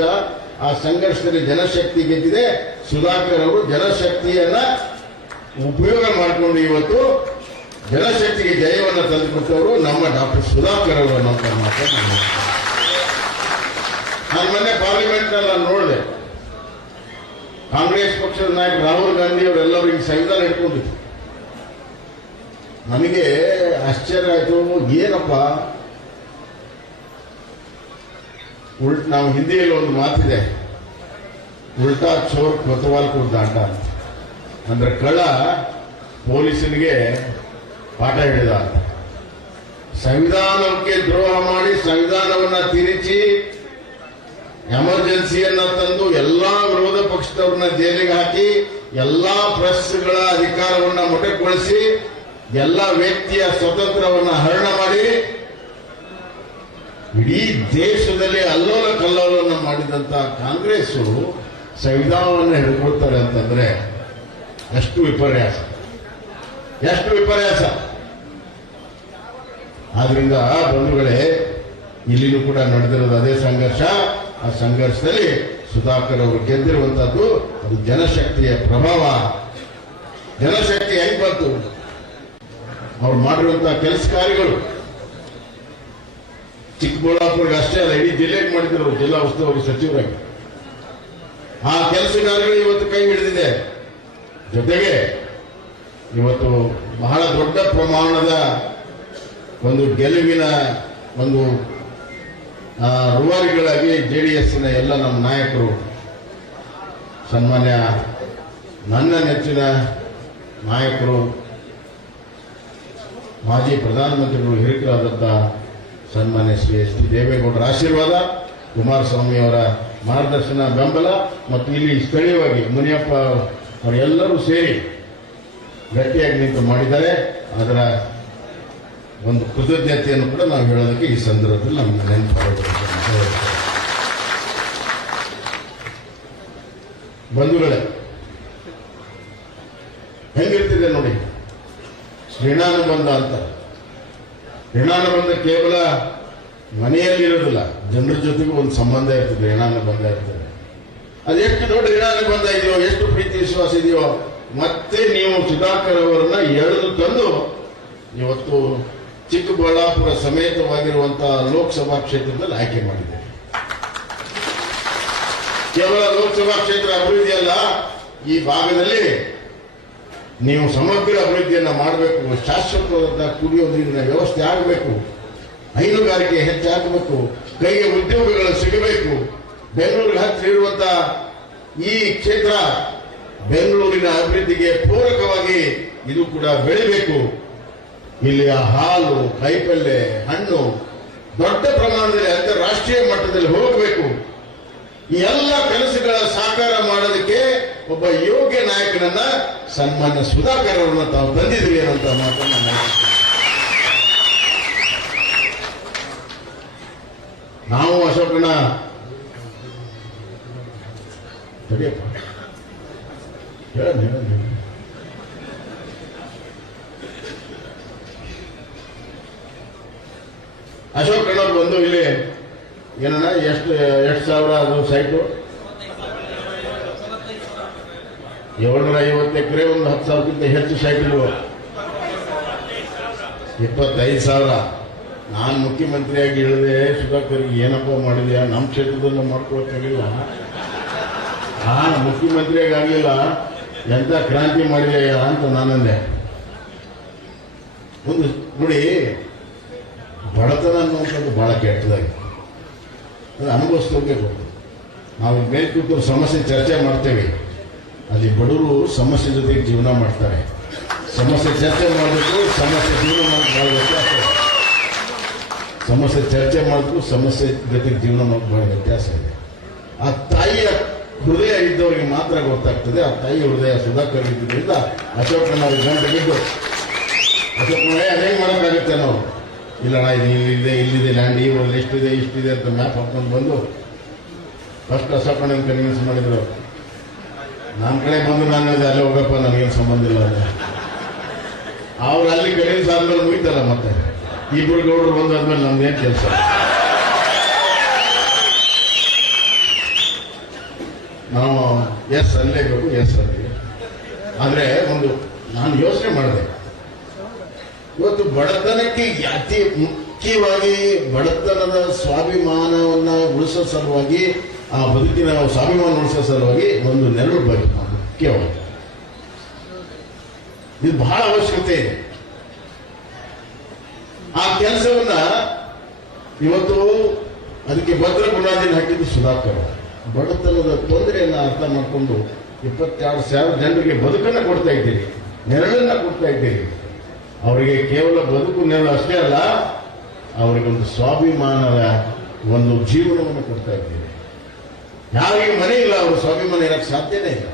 ಆ ಸಂಘರ್ಷದಲ್ಲಿ ಜನಶಕ್ತಿ ಗೆದ್ದಿದೆ. ಸುಧಾಕರ್ ಅವರು ಜನಶಕ್ತಿಯನ್ನ ಉಪಯೋಗ ಮಾಡಿಕೊಂಡು ಇವತ್ತು ಜನಶಕ್ತಿಗೆ ಜಯವನ್ನು ತಂದುಕೊಟ್ಟವರು ನಮ್ಮ ಡಾಕ್ಟರ್ ಸುಧಾಕರ್ ಅವರು ಅನ್ನೋಂಥ ಮಾತನ್ನು ನಾನು ಮೊನ್ನೆ ಪಾರ್ಲಿಮೆಂಟ್ ನಾನು ನೋಡಿದೆ. ಕಾಂಗ್ರೆಸ್ ಪಕ್ಷದ ನಾಯಕ ರಾಹುಲ್ ಗಾಂಧಿ ಅವರೆಲ್ಲರೂ ಈಗ ಸಂವಿಧಾನ ಇಟ್ಕೊಂಡಿದ್ರು. ನನಗೆ ಆಶ್ಚರ್ಯ ಆಯ್ತು, ಏನಪ್ಪ ನಾವು ಹಿಂದಿಯಲ್ಲಿ ಒಂದು ಮಾತಿದೆ, ಉಲ್ಟಾ ಚೋರ್ ಕೊತವಾಲ್ ಕೂಡ ದಾಂಡ ಅಂತ. ಅಂದ್ರೆ ಕಳ್ಳ ಪೊಲೀಸನಿಗೆ ಪಾಠ ಹೇಳಿದ ಅಂತ. ಸಂವಿಧಾನಕ್ಕೆ ದ್ರೋಹ ಮಾಡಿ ಸಂವಿಧಾನವನ್ನ ತಿರುಚಿ ಎಮರ್ಜೆನ್ಸಿಯನ್ನ ತಂದು ಎಲ್ಲಾ ವಿರೋಧ ಪಕ್ಷದವ್ರನ್ನ ಜೈಲಿಗೆ ಹಾಕಿ ಎಲ್ಲಾ ಪ್ರೆಸ್ಗಳ ಅಧಿಕಾರವನ್ನ ಮೊಟಕುಗೊಳಿಸಿ ಎಲ್ಲ ವ್ಯಕ್ತಿಯ ಸ್ವತಂತ್ರವನ್ನ ಹರಣ ಮಾಡಿ ಇಡೀ ದೇಶದಲ್ಲಿ ಅಲ್ಲೋಲ ಕಲ್ಲೋಲವನ್ನು ಮಾಡಿದಂತ ಕಾಂಗ್ರೆಸ್ ಸಂವಿಧಾನವನ್ನು ಹಿಡ್ಕೊಳ್ತಾರೆ ಅಂತಂದ್ರೆ ಎಷ್ಟು ವಿಪರ್ಯಾಸ, ಎಷ್ಟು ವಿಪರ್ಯಾಸ. ಆದ್ರಿಂದ ಬಂಧುಗಳೇ, ಇಲ್ಲಿನೂ ಕೂಡ ನಡೆದಿರೋದು ಅದೇ ಸಂಘರ್ಷ. ಆ ಸಂಘರ್ಷದಲ್ಲಿ ಸುಧಾಕರ್ ಅವರು ಗೆದ್ದಿರುವಂತದ್ದು ಅದು ಜನಶಕ್ತಿಯ ಪ್ರಭಾವ. ಜನಶಕ್ತಿ ಹೆಂಗ್ ಬಂತು? ಅವ್ರು ಮಾಡಿರುವಂತಹ ಕೆಲಸ ಕಾರ್ಯಗಳು ಚಿಕ್ಕಬಳ್ಳಾಪುರಕ್ಕೆ ಅಷ್ಟೇ ಅಲ್ಲ, ಇಡೀ ಜಿಲ್ಲೆಗೆ ಮಾಡಿದ್ರು ಜಿಲ್ಲಾ ಉಸ್ತುವಾರಿ ಸಚಿವರಾಗಿ. ಆ ಕೆಲಸ ಕಾರ್ಯಗಳು ಇವತ್ತು ಕೈ ಹಿಡಿದಿದೆ. ಜೊತೆಗೆ ಇವತ್ತು ಬಹಳ ದೊಡ್ಡ ಪ್ರಮಾಣದ ಒಂದು ಗೆಲುವಿನ ಒಂದು ರೂವಾರಿಗಳಾಗಿ ಜೆಡಿಎಸ್ನ ಎಲ್ಲ ನಮ್ಮ ನಾಯಕರು, ಸನ್ಮಾನ್ಯ ನನ್ನ ನೆಚ್ಚಿನ ನಾಯಕರು, ಮಾಜಿ ಪ್ರಧಾನಮಂತ್ರಿಗಳು ಹಿರಿಕರಾದಂಥ ಸನ್ಮಾನ್ಯ ಶ್ರೀ ಎಸ್ ಟಿ ದೇವೇಗೌಡರ ಆಶೀರ್ವಾದ, ಕುಮಾರಸ್ವಾಮಿ ಅವರ ಮಾರ್ಗದರ್ಶನ, ಬೆಂಬಲ ಮತ್ತು ಇಲ್ಲಿ ಸ್ಥಳೀಯವಾಗಿ ಮುನಿಯಪ್ಪ ಅವರೆಲ್ಲರೂ ಸೇರಿ ಗಟ್ಟಿಯಾಗಿ ನಿಂತು ಮಾಡಿದ್ದಾರೆ. ಅದರ ಒಂದು ಕೃತಜ್ಞತೆಯನ್ನು ಕೂಡ ನಾವು ಹೇಳೋದಕ್ಕೆ ಈ ಸಂದರ್ಭದಲ್ಲಿ ನಮ್ಗೆ ನೆನಪಾಗಬೇಕು. ಬಂಧುಗಳೇ, ಹೆಂಗಿರ್ತಿದೆ ನೋಡಿ ಋಣಾನುಬಂಧ ಅಂತ. ಋಣಾನುಬಂಧ ಕೇವಲ ಮನೆಯಲ್ಲಿರೋದಿಲ್ಲ, ಜನರ ಜೊತೆಗೂ ಒಂದು ಸಂಬಂಧ ಇರ್ತದೆ, ಋಣಾನುಬಂಧ ಇರ್ತದೆ. ಅದೆಷ್ಟು ದೊಡ್ಡ ಋಣಾನುಬಂಧ ಇದೆಯೋ, ಎಷ್ಟು ಪ್ರೀತಿ ವಿಶ್ವಾಸ ಇದೆಯೋ, ಮತ್ತೆ ನೀವು ಸುಧಾಕರ್ ಅವರನ್ನ ಎಳೆದು ತಂದು ಇವತ್ತು ಚಿಕ್ಕಬಳ್ಳಾಪುರ ಸಮೇತವಾಗಿರುವಂತಹ ಲೋಕಸಭಾ ಕ್ಷೇತ್ರದಲ್ಲಿ ಆಯ್ಕೆ ಮಾಡಿದ್ದಾರೆ. ಕೇವಲ ಲೋಕಸಭಾ ಕ್ಷೇತ್ರ ಅಭಿವೃದ್ಧಿ ಅಲ್ಲ, ಈ ಭಾಗದಲ್ಲಿ ನೀವು ಸಮಗ್ರ ಅಭಿವೃದ್ಧಿಯನ್ನ ಮಾಡಬೇಕು. ಶಾಶ್ವತವಾದ ಕುಡಿಯೋ ನೀರಿನ ವ್ಯವಸ್ಥೆ ಆಗಬೇಕು, ಹೈನುಗಾರಿಕೆ ಹೆಚ್ಚಾಗಬೇಕು, ಕೈಗೆ ಉದ್ಯೋಗಗಳು ಸಿಗಬೇಕು. ಬೆಂಗಳೂರಿಗೆ ಹತ್ತಿರ ಇರುವಂತಹ ಈ ಕ್ಷೇತ್ರ ಬೆಂಗಳೂರಿನ ಅಭಿವೃದ್ಧಿಗೆ ಪೂರಕವಾಗಿ ಇದು ಕೂಡ ಬೆಳಿಬೇಕು. ಇಲ್ಲಿಯ ಹಾಲು, ಕೈಪಲ್ಯ, ಹಣ್ಣು ದೊಡ್ಡ ಪ್ರಮಾಣದಲ್ಲಿ ಅಂತಾರಾಷ್ಟ್ರೀಯ ಮಟ್ಟದಲ್ಲಿ ಹೋಗಬೇಕು. ಈ ಎಲ್ಲ ಕೆಲಸಗಳ ಸಾಕಾರ ಮಾಡೋದಕ್ಕೆ ಒಬ್ಬ ಯೋಗ್ಯ ನಾಯಕನನ್ನ ಸನ್ಮಾನ್ಯ ಸುಧಾಕರ್ ಅವರನ್ನ ತಾವು ತಂದಿದ್ರಿ ಅನ್ನುವಂತ ಮಾತನ್ನ ನಾವು ಅಶೋಕಣ್ಣ ಸರಿಯಪ್ಪ ಹೇಳ ಅಶೋಕಣ್ಣವ್ರು ಬಂದು ಇಲ್ಲಿ ಏನನ್ನ ಎಷ್ಟು ಸಾವಿರ ಅದು ಸೈಟು 750 ಎಕರೆ, ಒಂದು 10,000ಕ್ಕಿಂತ ಹೆಚ್ಚು ಸೈಟ್ ಇರುವ 25,000. ನಾನು ಮುಖ್ಯಮಂತ್ರಿಯಾಗಿ ಹೇಳಿದೆ, ಸುಧಾಕರ್ಗೆ ಏನಪ್ಪ ಮಾಡಿದ್ಯಾ, ನಮ್ಮ ಕ್ಷೇತ್ರದಲ್ಲಿ ಮಾಡ್ಕೊಳಕ್ಕಾಗಿಲ್ಲ, ಮುಖ್ಯಮಂತ್ರಿಯಾಗಿ ಆಗಲಿಲ್ಲ, ಎಂತ ಕ್ರಾಂತಿ ಮಾಡಿದೆಯಾ ಅಂತ ನಾನಂದೆ. ಒಂದು ನೋಡಿ, ಬಡತನ ಅನ್ನುವಂಥದ್ದು ಬಹಳ ಕೆಟ್ಟದಾಗಿ ಅದು ಅನುಭವಿಸ್ಕೋಬೇಕು. ನಾವು ಮೇಲೆ ಕೂತು ಸಮಸ್ಯೆ ಚರ್ಚೆ ಮಾಡ್ತೇವೆ, ಅಲ್ಲಿ ಬಡವರು ಸಮಸ್ಯೆ ಜೊತೆಗೆ ಜೀವನ ಮಾಡ್ತಾರೆ. ಸಮಸ್ಯೆ ಚರ್ಚೆ ಮಾಡಬೇಕು, ಸಮಸ್ಯೆ ಜೀವನ ಮಾಡಬೇಕು. ಸಮಸ್ಯೆ ಚರ್ಚೆ ಮಾಡಬೇಕು, ಸಮಸ್ಯೆ ಜೊತೆಗೆ ಜೀವನ ಮಾಡೋ ವ್ಯತ್ಯಾಸ ಇದೆ. ಆ ತಾಯಿಯ ಹೃದಯ ಇದ್ದವರಿಗೆ ಮಾತ್ರ ಗೊತ್ತಾಗ್ತದೆ. ಆ ತಾಯಿಯ ಹೃದಯ ಸುಧಾಕರ್ ಇದ್ದಿದ್ದರಿಂದ ಅಶೋಕಣ್ಣವ್ರಿಗೆ ಗಂಟೆಗಿದ್ದು ಅಶೋಕಣ್ಣ ಅದೇ ಮಾಡೋಕ್ಕಾಗುತ್ತೆ. ನಾವು ಇಲ್ಲಣ್ಣ ಇದು ಇಲ್ಲಿದೆ ಲ್ಯಾಂಡ್, ಈ ಊರಲ್ಲಿ ಇಷ್ಟಿದೆ ಅಂತ ಮ್ಯಾಪ್ ಹಾಕೊಂಡು ಬಂದು ಫಸ್ಟ್ ಅಶೋಕಣ್ಣನ ಕನ್ವಿನ್ಸ್ ಮಾಡಿದ್ರು. ನನ್ನ ಕಡೆ ಬಂದು ನಾನು ಹೇಳಿದೆ, ಅಲ್ಲೇ ಹೋಗಪ್ಪ, ನನಗೇನು ಸಂಬಂಧ ಇಲ್ಲ ಅಂತ. ಅವ್ರು ಅಲ್ಲಿ ಕನ್ವಿನ್ಸ್ ಆದ್ಮೇಲೆ ಮುಗಿತಲ್ಲ, ಮತ್ತೆ ಇಬ್ಬರು ಗೌಡರು ಬಂದಾದ್ಮೇಲೆ ನಮ್ದೇನು ಕೆಲಸ. ನಾವು ಎಸ್ ಅಲ್ಲೇಬೇಕು, ಎಸ್ ಅಲ್ಲಿ. ಆದರೆ ಒಂದು ನಾನು ಯೋಚನೆ ಮಾಡಿದೆ, ಬಡತನಕ್ಕೆ ಅತಿ ಮುಖ್ಯವಾಗಿ ಬಡತನದ ಸ್ವಾಭಿಮಾನವನ್ನ ಉಳಿಸೋ ಸಲುವಾಗಿ, ಆ ಬದುಕಿನ ಸ್ವಾಭಿಮಾನ ಉಳಿಸೋ ಸಲುವಾಗಿ ಒಂದು ನೆರಳು ಬೇಕು ಮುಖ್ಯವಾಗಿ. ಇದು ಬಹಳ ಅವಶ್ಯಕತೆ ಇದೆ. ಆ ಕೆಲಸವನ್ನ ಇವತ್ತು ಅದಕ್ಕೆ ಭದ್ರ ಬುನಾದಿನ ಹಾಕಿದ್ದು ಸುಧಾಕರ್. ಬಡತನದ ತೊಂದರೆಯನ್ನ ಅರ್ಥ ಮಾಡಿಕೊಂಡು 22,000 ಜನರಿಗೆ ಬದುಕನ್ನ ಕೊಡ್ತಾ ಇದ್ದೀರಿ, ನೆರಳನ್ನ ಕೊಡ್ತಾ ಇದ್ದೀರಿ. ಅವರಿಗೆ ಕೇವಲ ಬದುಕು ನೆರಳು ಅಷ್ಟೇ ಅಲ್ಲ, ಅವರಿಗೊಂದು ಸ್ವಾಭಿಮಾನದ ಒಂದು ಜೀವನವನ್ನು ಕೊಡ್ತಾ ಇದ್ದೀರಿ. ಯಾರಿಗೆ ಮನೆ ಇಲ್ಲ ಅವರು ಸ್ವಾಭಿಮಾನ ಇರಕ್ಕೆ ಸಾಧ್ಯನೇ ಇಲ್ಲ.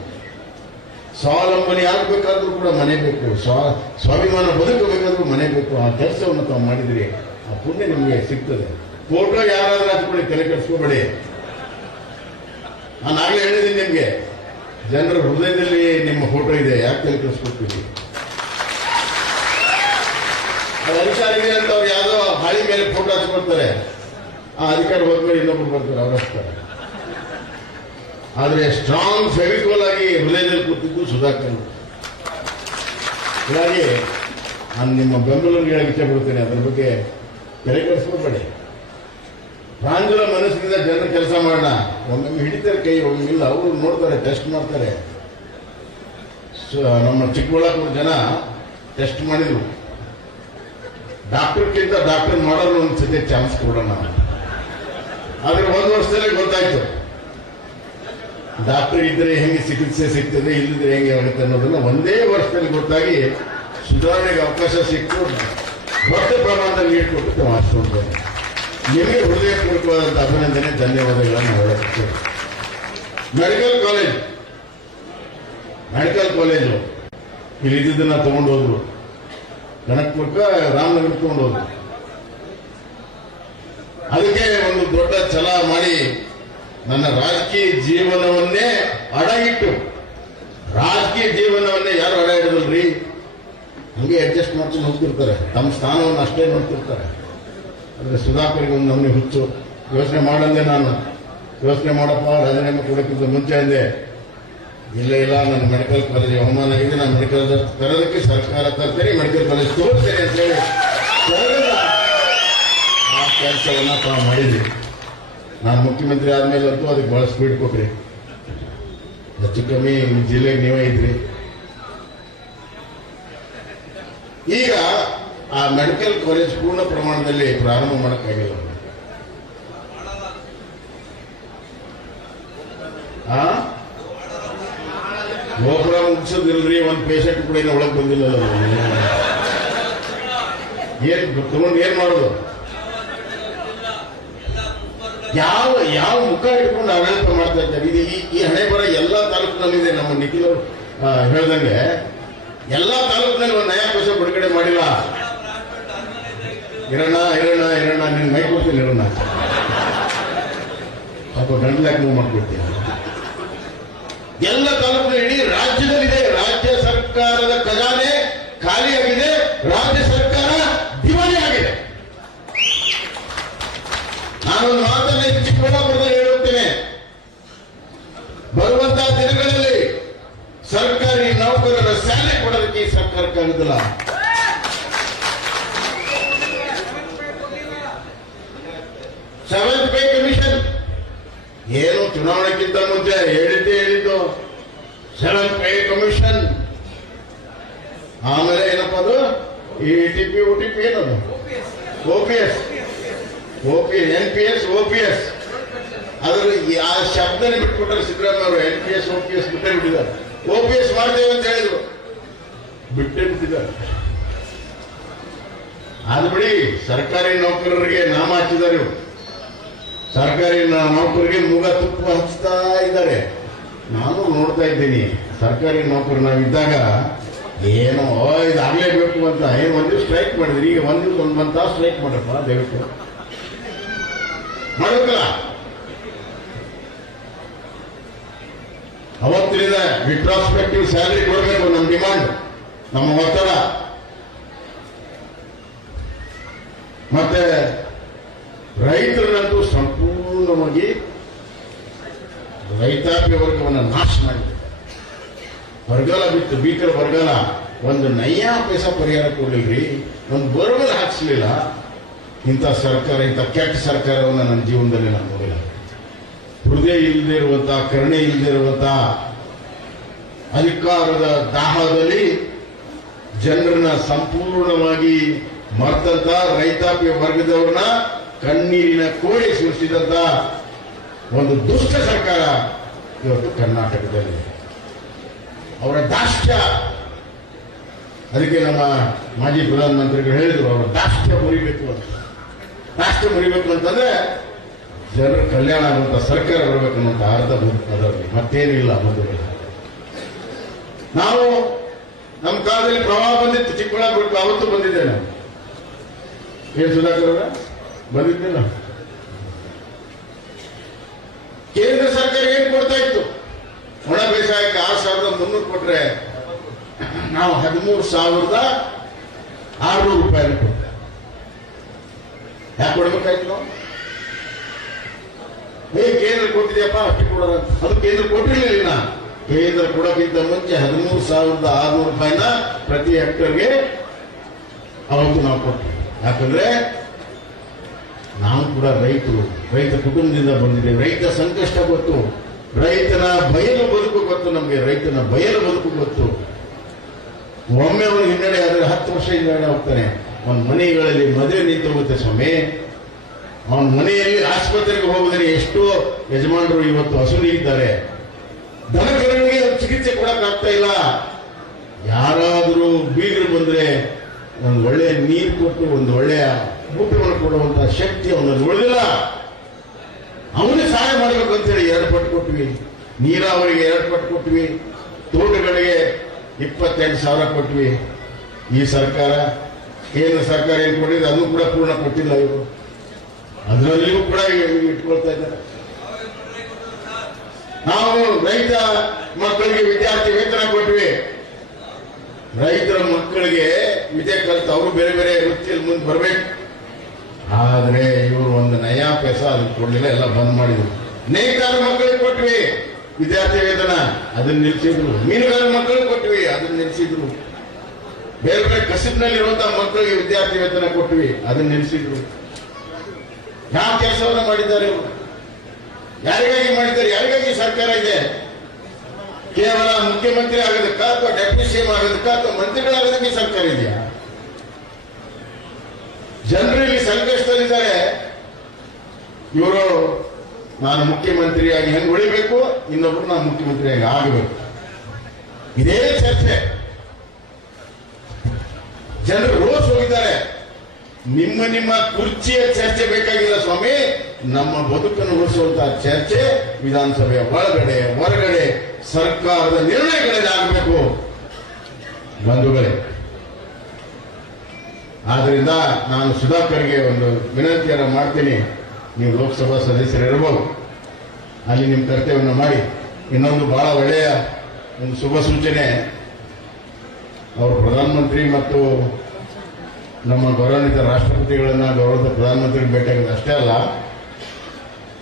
ಸ್ವಾವಲಂಬನೆ ಆಗಬೇಕಾದ್ರೂ ಕೂಡ ಮನೆ ಬೇಕು, ಸ್ವಾಭಿಮಾನ ಬದುಕಬೇಕಾದ್ರೂ ಮನೆ ಬೇಕು. ಆ ಕೆಲಸವನ್ನು ತಾವು ಮಾಡಿದ್ರಿ, ಆ ಪುಣ್ಯ ನಿಮಗೆ ಸಿಗ್ತದೆ. ಫೋಟೋ ಯಾರಾದ್ರೂ ಹಚ್ಕೊಳ್ಳಿ, ತಲೆ ಕೆಡಿಸ್ಕೋಬೇಡಿ. ನಾನು ಆಗಲೇ ಹೇಳಿದ್ದೀನಿ ನಿಮ್ಗೆ, ಜನರ ಹೃದಯದಲ್ಲಿ ನಿಮ್ಮ ಫೋಟೋ ಇದೆ, ಯಾಕೆ ತಲೆ ಕೆಡಿಸ್ಕೊಳ್ತೀವಿ? ಅದು ಅಧಿಕಾರ ಇದೆ ಅಂತ ಅವ್ರು ಯಾವುದೋ ಹಾಳಿ ಮೇಲೆ ಫೋಟೋ ಹಚ್ಕೊಳ್ತಾರೆ, ಆ ಅಧಿಕಾರ ಹೋದ್ಮೇಲೆ ಇನ್ನೊಬ್ರು ಬರ್ತಾರೆ, ಅವ್ರು ಹಚ್ತಾರೆ. ಆದ್ರೆ ಸ್ಟ್ರಾಂಗ್ ಫೆವಿಕೋಲ್ ಆಗಿ ಹೃದಯದಲ್ಲಿ ಕೂತಿದ್ದು ಸುಧಾಕರ್. ಹೀಗಾಗಿ ನಾನು ನಿಮ್ಮ ಬೆಂಬಲವನ್ನು ಹೇಳಕ್ಕೆ ಇಚ್ಛೆ ಪಡ್ತೇನೆ. ಅದರ ಬಗ್ಗೆ ತಲೆ ಕೆಡಿಸ್ಕೋಬೇಡಿ. ಪ್ರಾಂಜಲ ಮನಸ್ಸಿನಿಂದ ಜನರ ಕೆಲಸ ಮಾಡೋಣ. ಒಮ್ಮೊಮ್ಮೆ ಹಿಡಿತಾರೆ ಕೈ, ಒಮ್ಮಿಲ್ಲ. ಅವರು ನೋಡ್ತಾರೆ, ಟೆಸ್ಟ್ ಮಾಡ್ತಾರೆ. ನಮ್ಮ ಚಿಕ್ಕಬಳ್ಳಾಪುರ ಜನ ಟೆಸ್ಟ್ ಮಾಡಿದ್ರು. ಡಾಕ್ಟರ್ಗಿಂತ ಡಾಕ್ಟರ್ ಮಾಡೋರು ಒಂದು ಸತಿ ಚಾನ್ಸ್ ಕೊಡೋಣ. ಆದ್ರೆ 1 ವರ್ಷದಲ್ಲೇ ಗೊತ್ತಾಯ್ತು, ಡಾಕ್ಟರ್ ಇದ್ರೆ ಹೆಂಗೆ ಚಿಕಿತ್ಸೆ ಸಿಗ್ತದೆ, ಇಲ್ಲದ್ರೆ ಹೆಂಗೆ ಆಗುತ್ತೆ ಅನ್ನೋದನ್ನ ಒಂದೇ ವರ್ಷದಲ್ಲಿ ಗೊತ್ತಾಗಿ ಸುಧಾರಣೆಗೆ ಅವಕಾಶ ಸಿಕ್ತು. ದೊಡ್ಡ ಪ್ರಮಾಣದಲ್ಲಿ ನೀರು ಕೊಟ್ಟು ಮಾಡಿಸ್ಕೊಂಡು ನಿಮಗೆ ಹೃದಯಪೂರ್ವಕವಾದಂಥ ಅಭಿನಂದನೆ, ಧನ್ಯವಾದಗಳನ್ನು ಹೇಳುತ್ತೇವೆ. ಮೆಡಿಕಲ್ ಕಾಲೇಜು ಇಲ್ಲಿ ಇದ್ದದನ್ನ ತಗೊಂಡು ಹೋದ್ರು, ಕನಕಪುರಕ್ಕ ರಾಮನಗರ ತಗೊಂಡು ಹೋದ್ರು. ಅದಕ್ಕೆ ಒಂದು ದೊಡ್ಡ ಛಲ ಮಾಡಿ ನನ್ನ ರಾಜಕೀಯ ಜೀವನವನ್ನೇ ಅಡಗಿಟ್ಟು, ರಾಜಕೀಯ ಜೀವನವನ್ನೇ ಯಾರು ಅಡ ಹಿಡಿದಲ್ರಿ, ಹಂಗೆ ಅಡ್ಜಸ್ಟ್ ಮಾಡ್ಕೊಂಡು ಹೋಗ್ತಿರ್ತಾರೆ, ತಮ್ಮ ಸ್ಥಾನವನ್ನು ಅಷ್ಟೇ ನೋಡ್ತಿರ್ತಾರೆ. ಆದರೆ ಸುಧಾಕರ್ಗೆ ಒಂದು ನಮ್ಮನೆ ಹುಚ್ಚು. ಯೋಚನೆ ಮಾಡಂದೆ ನಾನು, ಯೋಚನೆ ಮಾಡಪ್ಪ ರಾಜೀನಾಮೆ ಕೊಡೋಕ್ಕಿಂತ ಮುಂಚೆ ಅಂದೆ, ಇಲ್ಲ ನನ್ನ ಮೆಡಿಕಲ್ ಕಾಲೇಜ್ ಅವಮಾನ ಆಗಿದೆ, ನಾನು ಮೆಡಿಕಲ್ ತರೋದಕ್ಕೆ ಸರ್ಕಾರ ತರ್ತೇನೆ, ಮೆಡಿಕಲ್ ಕಾಲೇಜ್ ತೋರಿಸ್ತೇನೆ ಅಂತ ಹೇಳಿ ಆ ಕೆಲಸವನ್ನ ತಾವು ಮಾಡಿದ್ವಿ. ನಾನು ಮುಖ್ಯಮಂತ್ರಿ ಆದ್ಮೇಲೆ ಅಂತೂ ಅದಕ್ಕೆ ಬಹಳ ಸ್ಪೀಡ್ ಕೊಟ್ರಿ. ಹೆಚ್ಚು ಕಮ್ಮಿ ಜಿಲ್ಲೆಗೆ ನೀವೇ ಇದ್ರಿ. ಈಗ ಆ ಮೆಡಿಕಲ್ ಕಾಲೇಜ್ ಪೂರ್ಣ ಪ್ರಮಾಣದಲ್ಲಿ ಪ್ರಾರಂಭ ಮಾಡಕ್ಕಾಗಿಲ್ಲ. ಗೋಪುರ ಮುಗಿಸೋದಿಲ್ರಿ, ಒಂದು ಪೇಷಂಟ್ ಕೂಡ ಇನ್ನು ಒಳಗೆ ಬಂದಿಲ್ಲ. ತಗೊಂಡು ಏನ್ ಮಾಡೋದು? ಯಾವ ಮುಖ ಇಟ್ಕೊಂಡು ಆಡಳಿತ ಮಾಡ್ತಾ ಇದ್ದಾರೆ? ಇದು ಈ ಹಣೆ ಬರ ಎಲ್ಲಾ ತಾಲೂಕಿನಲ್ಲಿದೆ. ನಮ್ಮ ನಿಖಿಲ್ ಅವರು ಹೇಳ್ದಂಗೆ ಎಲ್ಲಾ ತಾಲೂಕಿನಲ್ಲಿ ಒಂದು ನಯಾ ಪೈಸೆ ಬಿಡುಗಡೆ ಮಾಡಿಲ್ಲ. ಇರೋಣ ನಿನ್ ಮೈ ಕೊಡ್ತೀನಿ, ಇರೋಣ ಪಾಪ ಗಂಟ್ಲಾಕ್ ಮೂವ್ ಮಾಡ್ಕೊಡ್ತೀನಿ. ಎಲ್ಲ ತಾಲೂಕಿನ ಇಡೀ ರಾಜ್ಯದಲ್ಲಿದೆ. ರಾಜ್ಯ ಸರ್ಕಾರದ ಖಜಾನೆ ಖಾಲಿಯಾಗಿದೆ, ರಾಜ್ಯ ಸರ್ಕಾರ ದಿವಾಳಿ ಆಗಿದೆ. ನಾನೊಂದು ಮಾತನ್ನ ಚಿಕ್ಕಬಳ್ಳಾಪುರದಲ್ಲಿ ಹೇಳುತ್ತೇನೆ, ಬರುವಂತಹ ದಿನಗಳಲ್ಲಿ ಸರ್ಕಾರಿ ನೌಕರರ ಸ್ಯಾಲರಿ ಕೊಡೋದಕ್ಕೆ ಈ ಸರ್ಕಾರಕ್ಕಾಗುದಿಲ್ಲ. ಸೆವೆಂತ್ ಪೇ ಕಮಿಷನ್ ಏನು ಚುನಾವಣೆಗಿಂತ ಮುಂಚೆ ಹೇಳಿದ್ದು 7th ಪೇ ಕಮಿಷನ್. ಆಮೇಲೆ ಏನಪ್ಪ ಅದು ETP OTP ಏನದು OPS NPS OPS ಅದ್ರ ಆ ಶಬ್ದನೇ ಬಿಟ್ಬಿಟ್ರೆ ಸಿದ್ದರಾಮಯ್ಯ ಅವರು. NPS OPS ಬಿಟ್ಟೇ ಬಿಟ್ಟಿದ್ದಾರೆ. OPS ಮಾಡ್ತೇವೆ ಅಂತ ಹೇಳಿದ್ರು, ಬಿಟ್ಟೇ ಬಿಟ್ಟಿದ್ದಾರೆ. ಅದು ಬಿಡಿ, ಸರ್ಕಾರಿ ನೌಕರರಿಗೆ ನಾಮ ಹಚ್ಚಿದ್ದಾರೆ. ಸರ್ಕಾರಿ ನೌಕರರಿಗೆ ಮೂಗ ತುಪ್ಪ ಹಚ್ತಾ ಇದ್ದಾರೆ. ನಾನು ನೋಡ್ತಾ ಇದ್ದೀನಿ, ಸರ್ಕಾರಿ ನೌಕರು ನಾವಿದ್ದಾಗ ಏನೋ ಇದಾಗಲೇಬೇಕು ಅಂತ ಏನು ಒಂದು ಸ್ಟ್ರೈಕ್ ಮಾಡಿದ್ರಿ. ಈಗ ಒಂದು ತಾಸು ಸ್ಟ್ರೈಕ್ ಮಾಡಪ್ಪ, ದಯವಿಟ್ಟು ಮಾಡಬೇಕಲ್ಲ. ಅವತ್ತಿನಿಂದ ರಿಟ್ರಾಸ್ಪೆಕ್ಟಿವ್ ಸ್ಯಾಲರಿ ಕೊಡಬೇಕು, ನಮ್ಮ ಡಿಮಾಂಡ್, ನಮ್ಮ ಒತ್ತಡ. ಮತ್ತೆ ರೈತರನ್ನಂತೂ ಸಂಪೂರ್ಣವಾಗಿ ರೈತಾಪಿ ವರ್ಗವನ್ನು ನಾಶ ಮಾಡಿದೆ. ಬರಗಾಲ ಬಿತ್ತು, ಭೀಕರ ಬರಗಾಲ. ಒಂದು ನಯ್ಯಾ ಪೈಸಾ ಪರಿಹಾರ ಕೊಡ್ಲಿಲ್ರಿ, ಒಂದು ಬೋರ್ವೆಲ್ ಹಾಕ್ಸ್ಲಿಲ್ಲ. ಇಂಥ ಸರ್ಕಾರ, ಇಂಥ ಕೆಟ್ಟ ಸರ್ಕಾರವನ್ನು ನನ್ನ ಜೀವನದಲ್ಲಿ ನಾನು ನೋಡಿಲ್ಲ. ಹೃದಯ ಇಲ್ಲದೆ ಇರುವಂತ, ಕರುಣೆ ಇಲ್ಲದೆ ಇರುವಂತ, ಅಧಿಕಾರದ ದಾಹದಲ್ಲಿ ಜನರನ್ನ ಸಂಪೂರ್ಣವಾಗಿ ಮರ್ತಂತ, ರೈತಾಪಿ ವರ್ಗದವ್ರನ್ನ ಕಣ್ಣೀರಿನ ಕೋಡಿ ಸೃಷ್ಟಿಸಿದಂತ ಒಂದು ದುಷ್ಟ ಸರ್ಕಾರ ಇವತ್ತು ಕರ್ನಾಟಕದಲ್ಲಿ. ಅವರ ದಾಷ್ಟ್ಯ, ಅದಕ್ಕೆ ನಮ್ಮ ಮಾಜಿ ಪ್ರಧಾನಮಂತ್ರಿಗಳು ಹೇಳಿದ್ರು, ಅವರ ದಾಷ್ಟ್ಯ ಮುರಿಬೇಕು ಅಂತ. ದಾಷ್ಟ್ಯ ಮುರಿಬೇಕು ಅಂತಂದ್ರೆ ಜನರ ಕಲ್ಯಾಣ ಆಗುವಂತ ಸರ್ಕಾರ ಬರಬೇಕು ಅನ್ನುವಂತ ಅರ್ಥ ಅದರಲ್ಲಿ ಮತ್ತೇನಿಲ್ಲ. ಬಂಧುಗಳು, ನಾವು ನಮ್ಮ ಕಾಲದಲ್ಲಿ ಪ್ರವಾಹ ಬಂದಿತ್ತು, ಚಿಕ್ಕಬಳ್ಳಾಪುರಕ್ಕೆ ಅವತ್ತು ಬಂದಿದ್ದೆ ನಾನು. ಏನ್ ಸುಧಾಕರ್ ಅವರ ಬಂದಿದ್ದಿಲ್ಲ. ಕೇಂದ್ರ ಸರ್ಕಾರ ಏನ್ ಕೊಡ್ತಾ ಇತ್ತು? ಒಣ ಬೇಸಾಯಕ್ಕೆ 6,300 ಕೊಟ್ರೆ ನಾವು 13,600 ರೂಪಾಯಿ ಕೊಡ್ತೇವೆ. ಯಾಕೆ ಕೊಡ್ಬೇಕಾಯ್ತು ನಾವು? ಕೇಂದ್ರ ಕೊಟ್ಟಿದೆಯಪ್ಪ ಅಷ್ಟು ಕೊಡೋಣ. ಅದು ಕೇಂದ್ರ ಕೊಟ್ಟಿರಲಿಲ್ಲ. ಕೇಂದ್ರ ಕೊಡೋಕ್ಕಿಂತ ಮುಂಚೆ 13,600 ರೂಪಾಯಿನ ಪ್ರತಿ ಹೆಕ್ಟರ್ಗೆ ಅವತ್ತು ನಾವು ಕೊಡ್ತೀವಿ. ಯಾಕಂದ್ರೆ ನಾವು ಕೂಡ ರೈತ ಕುಟುಂಬದಿಂದ ಬಂದಿದ್ದೇವೆ. ರೈತ ಸಂಕಷ್ಟ ಗೊತ್ತು, ರೈತನ ಬಯಲು ಬದುಕು ಗೊತ್ತು. ನಮಗೆ ರೈತನ ಬಯಲು ಬದುಕು ಗೊತ್ತು. ಒಮ್ಮೆ ಅವನು ಹಿನ್ನಡೆ ಆದರೆ 10 ವರ್ಷ ಹಿನ್ನಡೆ ಹೋಗ್ತಾನೆ. ಅವನ ಮನೆಗಳಲ್ಲಿ ಮದುವೆ ನಿಂತು ಹೋಗುತ್ತೆ ಸ್ವಾಮಿ. ಅವನ ಮನೆಯಲ್ಲಿ ಆಸ್ಪತ್ರೆಗೆ ಹೋಗೋದ್ರೆ ಎಷ್ಟೋ ಯಜಮಾನರು ಇವತ್ತು ಹಸುನಿಗಿದ್ದಾರೆ. ದನಕರುಗಳಿಗೆ ಚಿಕಿತ್ಸೆ ಕೊಡಕ್ಕಾಗ್ತಾ ಇಲ್ಲ. ಯಾರಾದರೂ ಬೀಗರು ಬಂದ್ರೆ ಒಂದು ಒಳ್ಳೆಯ ನೀರು ಕೊಟ್ಟು ಒಂದು ಒಳ್ಳೆಯ ಊಟವನ್ನು ಕೊಡುವಂತ ಶಕ್ತಿ ಅವನಲ್ಲಿ ಉಳಿದಿಲ್ಲ. ಅವನಿಗೆ ಸಹಾಯ ಮಾಡಬೇಕು ಅಂತೇಳಿ 2 ಪಟ್ಟು ಕೊಟ್ವಿ. ನೀರಾವರಿಗೆ 2 ಪಟ್ಟು ಕೊಟ್ವಿ. ತೋಟಗಳಿಗೆ 28,000 ಕೊಟ್ವಿ. ಈ ಸರ್ಕಾರ, ಕೇಂದ್ರ ಸರ್ಕಾರ ಏನು ಕೊಟ್ಟಿದೆ ಅದನ್ನು ಕೂಡ ಪೂರ್ಣ ಕೊಟ್ಟಿಲ್ಲ. ಇವರು ಅದರಲ್ಲಿಯೂ ಕೂಡ ಇಟ್ಕೊಳ್ತಾ ಇದ್ದಾರೆ. ನಾವು ರೈತ ಮಕ್ಕಳಿಗೆ ವಿದ್ಯಾರ್ಥಿ ವೇತನ ಕೊಟ್ವಿ. ರೈತರ ಮಕ್ಕಳಿಗೆ ವಿದ್ಯೆ ಕಲಿತು ಅವರು ಬೇರೆ ಬೇರೆ ವೃತ್ತಿಯಲ್ಲಿ ಮುಂದೆ ಬರಬೇಕು. ಆದ್ರೆ ಇವರು ಒಂದು ನಯಾ ಪೈಸಾ ಅದನ್ನು ಕೊಡ್ಲಿಲ್ಲ, ಎಲ್ಲ ಬಂದ್ ಮಾಡಿದ್ರು. ನೇಕಾರ ಮಕ್ಕಳಿಗೆ ಕೊಟ್ವಿ ವಿದ್ಯಾರ್ಥಿ ವೇತನ, ಅದನ್ನ ನಿಲ್ಸಿದ್ರು. ಮೀನುಗಾರ ಮಕ್ಕಳಿಗೆ ಕೊಟ್ವಿ, ಅದನ್ನ ನಿಲ್ಸಿದ್ರು. ಬೇರೆ ಬೇರೆ ಕಸಿಬ್ನಲ್ಲಿರುವಂತಹ ಮಕ್ಕಳಿಗೆ ವಿದ್ಯಾರ್ಥಿ ವೇತನ ಕೊಟ್ವಿ, ಅದನ್ನ ನಿಲ್ಸಿದ್ರು. ಯಾವ ಕೆಲಸವನ್ನ ಮಾಡಿದ್ದಾರೆ ಇವರು? ಯಾರಿಗಾಗಿ ಮಾಡಿದ್ದಾರೆ? ಯಾರಿಗಾಗಿ ಸರ್ಕಾರ ಇದೆ? ಕೇವಲ ಮುಖ್ಯಮಂತ್ರಿ ಆಗೋದಕ್ಕ ಅಥವಾ ಡೆಪ್ಯೂಟಿ ಸಿಎಂ ಆಗೋದಕ್ಕ ಅಥವಾ ಮಂತ್ರಿಗಳಾಗೋದಕ್ಕೆ ಸರ್ಕಾರ ಇದೆಯಾ? ಜನರಲ್ಲಿ ಸಂಕಷ್ಟದಲ್ಲಿದ್ದಾರೆ. ಇವರು ನಾನು ಮುಖ್ಯಮಂತ್ರಿಯಾಗಿ ಹೆಂಗ್ ಉಳಿಬೇಕು, ಇನ್ನೊಬ್ರು ನಾನು ಮುಖ್ಯಮಂತ್ರಿಯಾಗಿ ಆಗಬೇಕು, ಇದೇ ಚರ್ಚೆ. ಜನರು ರೋಸ್ ಹೋಗಿದ್ದಾರೆ. ನಿಮ್ಮ ಕುರ್ಚಿಯ ಚರ್ಚೆ ಬೇಕಾಗಿಲ್ಲ ಸ್ವಾಮಿ. ನಮ್ಮ ಬದುಕನ್ನು ಉಳಿಸುವಂತಹ ಚರ್ಚೆ ವಿಧಾನಸಭೆಯ ಒಳಗಡೆ ಹೊರಗಡೆ ಸರ್ಕಾರದ ನಿರ್ಣಯಗಳಲ್ಲಿ ಆಗಬೇಕು ಬಂಧುಗಳೇ. ಆದ್ರಿಂದ ನಾನು ಸುಧಾಕರ್ಗೆ ಒಂದು ವಿನಂತಿಯನ್ನು ಮಾಡ್ತೀನಿ. ನೀವು ಲೋಕಸಭಾ ಸದಸ್ಯರಿರಬಹುದು, ಅಲ್ಲಿ ನಿಮ್ಮ ಕರ್ತವ್ಯವನ್ನು ಮಾಡಿ. ಇನ್ನೊಂದು ಬಹಳ ಒಳ್ಳೆಯ ಒಂದು ಶುಭ ಸೂಚನೆ, ಅವರು ಪ್ರಧಾನಮಂತ್ರಿ ಮತ್ತು ನಮ್ಮ ಗೌರವಾನ್ವಿತ ರಾಷ್ಟ್ರಪತಿಗಳನ್ನ ಗೌರವದ ಪ್ರಧಾನಮಂತ್ರಿ ಭೇಟಿಯಾಗೋದು ಅಷ್ಟೇ ಅಲ್ಲ,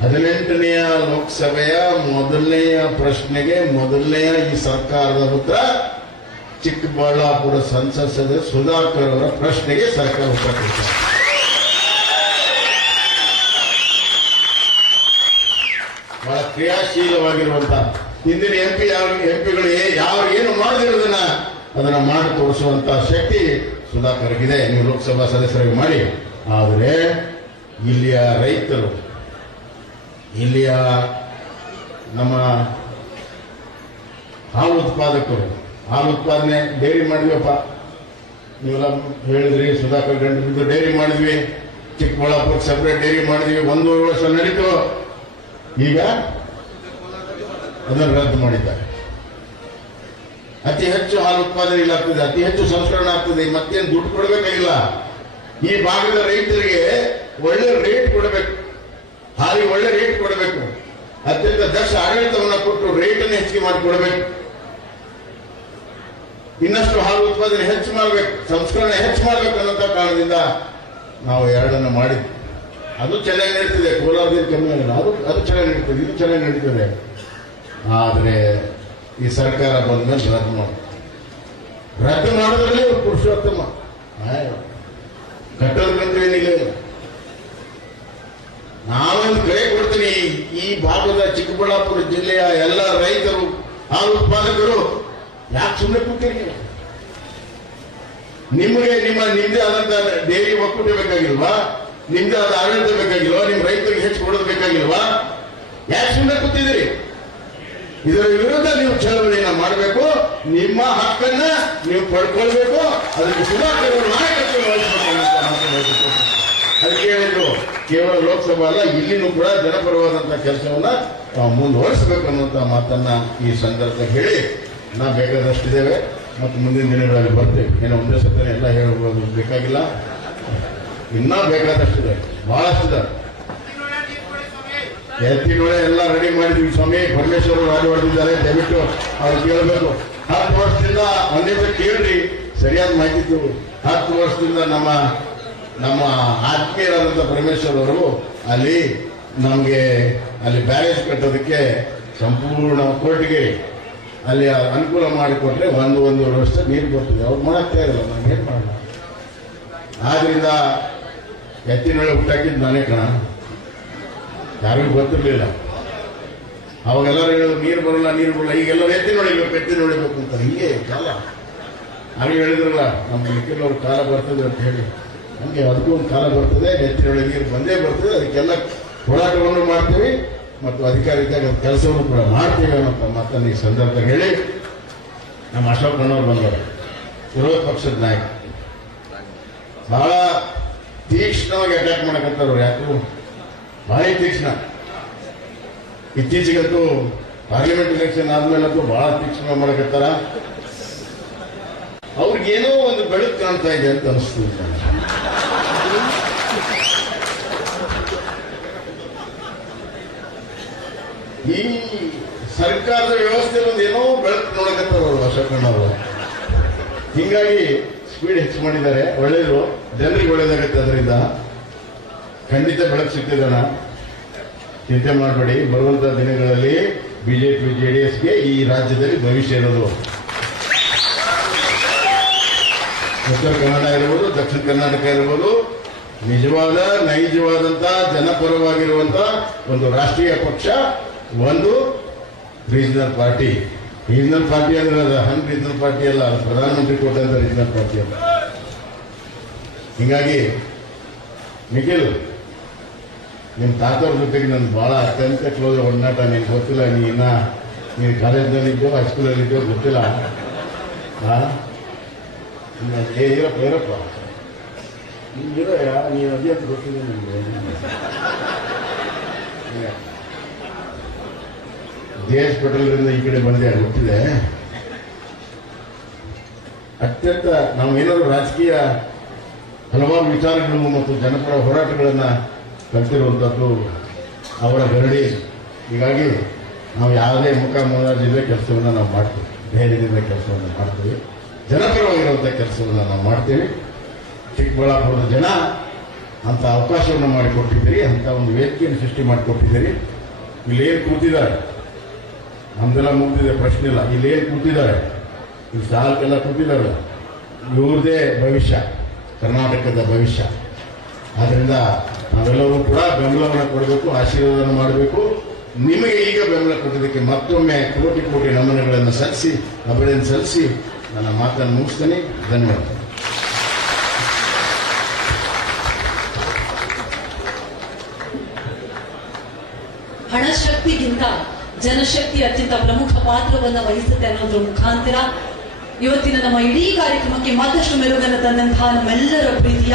18ನೆಯ ಲೋಕಸಭೆಯ ಮೊದಲನೆಯ ಪ್ರಶ್ನೆಗೆ ಮೊದಲನೆಯ ಈ ಸರ್ಕಾರದ ಉತ್ತರ ಚಿಕ್ಕಬಳ್ಳಾಪುರ ಸಂಸತ್ ಸದಸ್ಯ ಸುಧಾಕರ್ ಅವರ ಪ್ರಶ್ನೆಗೆ ಸರ್ಕಾರ ಉತ್ತರ ಕೊಡ್ತಾರೆ. ಬಹಳ ಕ್ರಿಯಾಶೀಲವಾಗಿರುವಂತಹ ಹಿಂದಿನ ಎಂಪಿಗಳು ಯಾರು ಏನು ಮಾಡದಿರೋದನ್ನ ಅದನ್ನ ಮಾಡಿ ತೋರಿಸುವಂತ ಶಕ್ತಿ ಸುಧಾಕರ್ಗಿದೆ. ನೀವು ಲೋಕಸಭಾ ಸದಸ್ಯರಾಗಿ ಮಾಡಿ. ಆದರೆ ಇಲ್ಲಿಯ ರೈತರು, ಇಲ್ಲಿಯ ನಮ್ಮ ಹಾಲು ಉತ್ಪಾದಕರು, ಹಾಲು ಉತ್ಪಾದನೆ ಡೈರಿ ಮಾಡಿದ್ವಪ್ಪ, ನೀವೆಲ್ಲ ಹೇಳಿದ್ರಿ. ಸುಧಾಕರ್ ಗಂಟು ಡೈರಿ ಮಾಡಿದ್ವಿ, ಚಿಕ್ಕಬಳ್ಳಾಪುರ ಸೆಪರೇಟ್ ಡೈರಿ ಮಾಡಿದ್ವಿ. 1.5 ವರ್ಷ ನಡೀತು. ಈಗ ಅದನ್ನು ರದ್ದು ಮಾಡಿದ್ದಾರೆ. ಅತಿ ಹೆಚ್ಚು ಹಾಲು ಉತ್ಪಾದನೆ ಆಗ್ತದೆ, ಅತಿ ಹೆಚ್ಚು ಸಂಸ್ಕರಣೆ ಆಗ್ತದೆ. ಮತ್ತೇನು ದುಡ್ಡು ಕೊಡಬೇಕಾಗಿಲ್ಲ. ಈ ಭಾಗದ ರೈತರಿಗೆ ಒಳ್ಳೆ ರೇಟ್ ಕೊಡಬೇಕು, ಹಾಲಿಗೆ ಒಳ್ಳೆ ರೇಟ್ ಕೊಡಬೇಕು. ಅತ್ಯಂತ ದಕ್ಷ ಆಡಳಿತವನ್ನು ಕೊಟ್ಟು ರೇಟನ್ನು ಹೆಚ್ಚಿಗೆ ಮಾಡಿಕೊಡಬೇಕು. ಇನ್ನಷ್ಟು ಹಾಲು ಉತ್ಪಾದನೆ ಹೆಚ್ಚು ಮಾಡಬೇಕು, ಸಂಸ್ಕರಣೆ ಹೆಚ್ಚು ಮಾಡಬೇಕು ಅನ್ನೋ ಕಾರಣದಿಂದ ನಾವು 2 ಮಾಡಿದ್ವಿ. ಅದು ಚೆನ್ನಾಗಿ ನಡೀತಿದೆ. ಕೋಲಾರದಿಂದ ಕಮ್ಮಿ ಆಗಿಲ್ಲ, ಅದು ಚೆನ್ನಾಗಿ ನಡೀತದೆ, ಇದು ಚೆನ್ನಾಗಿ ನಡೀತದೆ. ಆದರೆ ಈ ಸರ್ಕಾರ ಬಂದ ಮೇಲೆ ರದ್ದು ಮಾಡಿ ರದ್ದು ಮಾಡೋದ್ರಲ್ಲಿ ಅವ್ರು ಪುರುಷೋತ್ತಮ. ಕಟ್ಟೋದಕ್ಕಂತೂ ಏನಿಲ್ಲ. ನಾನೊಂದು ಕರೆ ಕೊಡ್ತೀನಿ, ಈ ಭಾಗದ ಚಿಕ್ಕಬಳ್ಳಾಪುರ ಜಿಲ್ಲೆಯ ಎಲ್ಲ ರೈತರು, ಹಾಲು ಉತ್ಪಾದಕರು ಯಾಕೆ ಸುಮ್ಮನೆ ಕೂತಿರಿ? ನಿಮಗೆ ನಿಮ್ಮದೇ ಆದಂತ ಡೈರಿ ಒಕ್ಕೂಟ ಬೇಕಾಗಿಲ್ವಾ? ನಿಮ್ದೇ ಆದ ಆಡಳಿತ ಬೇಕಾಗಿಲ್ವಾ? ನಿಮ್ಮ ರೈತರಿಗೆ ಹೆಚ್ಚು ಕೊಡೋದು ಬೇಕಾಗಿಲ್ವಾ? ಯಾಕೆ ಸುಮ್ಮನೆ ಕೂತಿದ್ದೀರಿ? ಇದರ ವಿರುದ್ಧ ನೀವು ಚಳವಳಿಯನ್ನ ಮಾಡಬೇಕು. ನಿಮ್ಮ ಹಕ್ಕನ್ನ ನೀವು ಪಡ್ಕೊಳ್ಬೇಕು. ಅದಕ್ಕೆ ಸುಧಾಕರ್ ನಾಯಕತ್ವ ವಹಿಸಬೇಕು. ಅದಕ್ಕೆ ಹೇಳಿದ್ರು, ಕೇವಲ ಲೋಕಸಭಾ ಅಲ್ಲ, ಇಲ್ಲಿನೂ ಕೂಡ ಜನಪರವಾದಂತಹ ಕೆಲಸವನ್ನ ಮುಂದುವರಿಸಬೇಕು ಅನ್ನುವಂತ ಮಾತನ್ನ ಈ ಸಂದರ್ಭದಲ್ಲಿ ಹೇಳಿ, ನಾವು ಬೇಕಾದಷ್ಟಿದ್ದೇವೆ ಮತ್ತು ಮುಂದಿನ ದಿನಗಳಲ್ಲಿ ಬರ್ತೇವೆ. ಏನೋ ಒಂದೇ ಸತ್ತನೆ ಎಲ್ಲ ಹೇಳಬಹುದು ಬೇಕಾಗಿಲ್ಲ, ಇನ್ನೂ ಬೇಕಾದಷ್ಟಿದೆ, ಬಹಳಷ್ಟಿದೆ. ಎತ್ತಿನೊಳೆ ಎಲ್ಲ ರೆಡಿ ಮಾಡಿದ್ವಿ ಸ್ವಾಮಿ. ಪರಮೇಶ್ವರ ರಾಜ ಹೊಡೆದಿದ್ದಾರೆ, ದಯವಿಟ್ಟು ಅವ್ರು ಕೇಳಬೇಕು. 10 ವರ್ಷದಿಂದ ಒಂದೇ ಕೇಳ್ರಿ, ಸರಿಯಾದ ಮಾಹಿತಿ. 10 ವರ್ಷದಿಂದ ನಮ್ಮ ಆತ್ಮೀಯರಾದಂಥ ಪರಮೇಶ್ವರ್ ಅವರು ಅಲ್ಲಿ ಬ್ಯಾರೇಜ್ ಕಟ್ಟೋದಕ್ಕೆ ಸಂಪೂರ್ಣ ಕೋರ್ಟ್ಗೆ ಅಲ್ಲಿ ಅನುಕೂಲ ಮಾಡಿಕೊಟ್ರೆ 1-1.5 ವರ್ಷ ನೀರು ಕೊಟ್ಟಿದೆ. ಅವ್ರು ಮಾಡಕ್ಕೆ ಇಲ್ಲ, ನಾನು ಏನ್ ಮಾಡೋಣ? ಆದ್ರಿಂದ ಎತ್ತಿನೊಳೆ ಹುಟ್ಟಾಕಿದ್ದು ನಾನೇ ಕಣ, ಯಾರಿಗೂ ಗೊತ್ತಿರಲಿಲ್ಲ. ಅವಾಗೆಲ್ಲರೂ ಹೇಳೋದು ನೀರು ಬರಲ್ಲ. ಈಗೆಲ್ಲರೂ ಎತ್ತಿ ನೋಡಿಬೇಕು ಅಂತ. ಹಿಂಗೆ ಕಾಲ ಹಾಗೆ ಹೇಳಿದ್ರಲ್ಲ, ನಮ್ಮ ಮಿಕ್ಕಿನವ್ರ ಕಾಲ ಬರ್ತದೆ ಅಂತ ಹೇಳಿ, ಹಂಗೆ ಅದಕ್ಕೂ ಒಂದು ಕಾಲ ಬರ್ತದೆ. ಎತ್ತಿನೊಳಗೆ ನೀರು ಬಂದೇ ಬರ್ತದೆ. ಅದಕ್ಕೆಲ್ಲ ಹೋರಾಟವನ್ನು ಮಾಡ್ತೀವಿ ಮತ್ತು ಅಧಿಕಾರಿದ್ದಾಗ ಕೆಲಸವನ್ನು ಕೂಡ ಮಾಡ್ತೀವಿ ಅನ್ನೋ ಮಾತನ್ನು ಈ ಸಂದರ್ಭದಲ್ಲಿ ಹೇಳಿ, ನಮ್ಮ ಅಶೋಕ್ ಅಣ್ಣವ್ರು ಬಂದವರು, ವಿರೋಧ ಪಕ್ಷದ ನಾಯಕ, ಬಹಳ ತೀಕ್ಷ್ಣವಾಗಿ ಅಟ್ಯಾಕ್ ಮಾಡಕತ್ತಾರ. ಯಾಕೂ ಭಾರಿ ತೀಕ್ಷ್ಣ. ಇತ್ತೀಚೆಗಂತೂ ಪಾರ್ಲಿಮೆಂಟ್ ಎಲೆಕ್ಷನ್ ಆದ್ಮೇಲಂತೂ ಬಹಳ ತೀಕ್ಷ್ಣ ಮಾಡಕತ್ತಾರ. ಅವ್ರಿಗೇನೋ ಒಂದು ಬೆಳಕು ಕಾಣ್ತಾ ಇದೆ ಅಂತ ಅನಿಸ್ತಿದೆ. ಈ ಸರ್ಕಾರದ ವ್ಯವಸ್ಥೆಯಲ್ಲಿ ಒಂದು ಏನೋ ಬೆಳಕು ನೋಡಕತ್ತಾರ ಅವರು ಅಶೋಕಣ್ಣವರು. ಹಿಂಗಾಗಿ ಸ್ಪೀಡ್ ಹೆಚ್ಚು ಮಾಡಿದ್ದಾರೆ. ಒಳ್ಳೇದು, ಜನರಿಗೆ ಒಳ್ಳೇದಾಗತ್ತೆ. ಅದರಿಂದ ಖಂಡಿತ ಬೆಳಕು ಸಿಗ್ತಿದ್ದಾನ, ಚಿಂತೆ ಮಾಡಬೇಡಿ. ಬರುವಂತಹ ದಿನಗಳಲ್ಲಿ ಬಿಜೆಪಿ ಜೆಡಿಎಸ್ಗೆ ಈ ರಾಜ್ಯದಲ್ಲಿ ಭವಿಷ್ಯ ಇರೋದು. ಉತ್ತರ ಕನ್ನಡ ಇರ್ಬೋದು, ದಕ್ಷಿಣ ಕರ್ನಾಟಕ ಇರ್ಬೋದು, ನಿಜವಾದ ನೈಜವಾದಂತ ಜನಪರವಾಗಿರುವಂತ ಒಂದು ರಾಷ್ಟ್ರೀಯ ಪಕ್ಷ, ಒಂದು ರೀಜನಲ್ ಪಾರ್ಟಿ. ರೀಜನಲ್ ಪಾರ್ಟಿ ಅಂದ್ರೆ ಅದು ಹಂಗ್ ರೀಜನಲ್ ಪಾರ್ಟಿ ಅಲ್ಲ, ಪ್ರಧಾನಮಂತ್ರಿ ಕೊಟ್ಟಂತ ರೀಜನಲ್ ಪಾರ್ಟಿ ಅಲ್ಲ. ಹಿಂಗಾಗಿ ನಿಖಿಲ್, ನಿಮ್ಮ ತಾತವ್ರ ಜೊತೆಗೆ ನನ್ ಬಹಳ ಅತ್ಯಂತ ಕ್ಲೋಸ್ ಒಡನಾಟ. ನಿನ್ಗೆ ಗೊತ್ತಿಲ್ಲ, ನೀನು ಕಾಲೇಜ್ನಲ್ಲಿದ್ದೋ ಹೈಸ್ಕೂಲಲ್ಲಿದ್ದೋ ಗೊತ್ತಿಲ್ಲ. ಇರಪ್ಪ ನೀನು ಅದೇ ಅಂತ ಗೊತ್ತಿಲ್ಲ ನಿಮ್ಗೆ. ದೇಶ್ ಪಟೇಲ್ರಿಂದ ಈ ಕಡೆ ಬಂದೆ ಗೊತ್ತಿದೆ. ಅತ್ಯಂತ ನಾವು ಏನಾದ್ರು ರಾಜಕೀಯ ಹಲವಾರು ವಿಚಾರಗಳು ಮತ್ತು ಜನಪರ ಹೋರಾಟಗಳನ್ನ ಕಲ್ತಿರುವಂಥದ್ದು ಅವರ ಗರಡಿ. ಹೀಗಾಗಿ ನಾವು ಯಾವುದೇ ಮುಖಾಮುಖಾಜಿಲ್ಲದೆ ಕೆಲಸವನ್ನು ನಾವು ಮಾಡ್ತೀವಿ, ಧೈರ್ಯದಿಂದ ಕೆಲಸವನ್ನು ಮಾಡ್ತೀವಿ, ಜನಪರವಾಗಿರುವಂಥ ಕೆಲಸವನ್ನು ನಾವು ಮಾಡ್ತೀವಿ. ಚಿಕ್ಕಬಳ್ಳಾಪುರದ ಜನ ಅಂತ ಅವಕಾಶವನ್ನು ಮಾಡಿಕೊಟ್ಟಿದ್ದೀರಿ, ಅಂತ ಒಂದು ವೇದಿಕೆಯನ್ನು ಸೃಷ್ಟಿ ಮಾಡಿಕೊಟ್ಟಿದ್ದೀರಿ. ಇಲ್ಲೇನು ಕೂತಿದ್ದಾರೆ, ನಮ್ದೆಲ್ಲ ಮುಗಿದಿದೆ, ಪ್ರಶ್ನೆ ಇಲ್ಲ. ಇಲ್ಲೇನು ಕೂತಿದ್ದಾರೆ, ಇಲ್ಲಿ ಸಾಲಕ್ಕೆಲ್ಲ ಕೂತಿದ್ದಾರೆ, ಇವ್ರದೇ ಭವಿಷ್ಯ, ಕರ್ನಾಟಕದ ಭವಿಷ್ಯ. ಆದ್ರಿಂದ ನಾವೆಲ್ಲರೂ ಕೂಡ ಬೆಂಬಲವನ್ನು ಕೊಡಬೇಕು, ಆಶೀರ್ವಾದವನ್ನು ಮಾಡಬೇಕು. ನಿಮಗೆ ಈಗ ಬೆಂಬಲ ಕೊಟ್ಟಿದ್ದಕ್ಕೆ ಮತ್ತೊಮ್ಮೆ ಕೋಟಿ ಕೋಟಿ ನಮನಗಳನ್ನು ಸಲ್ಲಿಸಿ, ಅಭಿನಂದನೆ ಸಲ್ಲಿಸಿ ನನ್ನ ಮಾತನ್ನು ಮುಗಿಸ್ತೇನೆ. ಧನ್ಯವಾದ. ಹಣಶಕ್ತಿಗಿಂತ ಜನಶಕ್ತಿ ಅತ್ಯಂತ ಪ್ರಮುಖ ಪಾತ್ರವನ್ನು ವಹಿಸುತ್ತೆ ಅನ್ನೋದ್ರ ಮುಖಾಂತರ ಇವತ್ತಿನ ನಮ್ಮ ಇಡೀ ಕಾರ್ಯಕ್ರಮಕ್ಕೆ ಮತ್ತಷ್ಟು ಮೆರುಗನ್ನು ತಂದಂತಹ ನಮ್ಮೆಲ್ಲರ ಪ್ರೀತಿಯ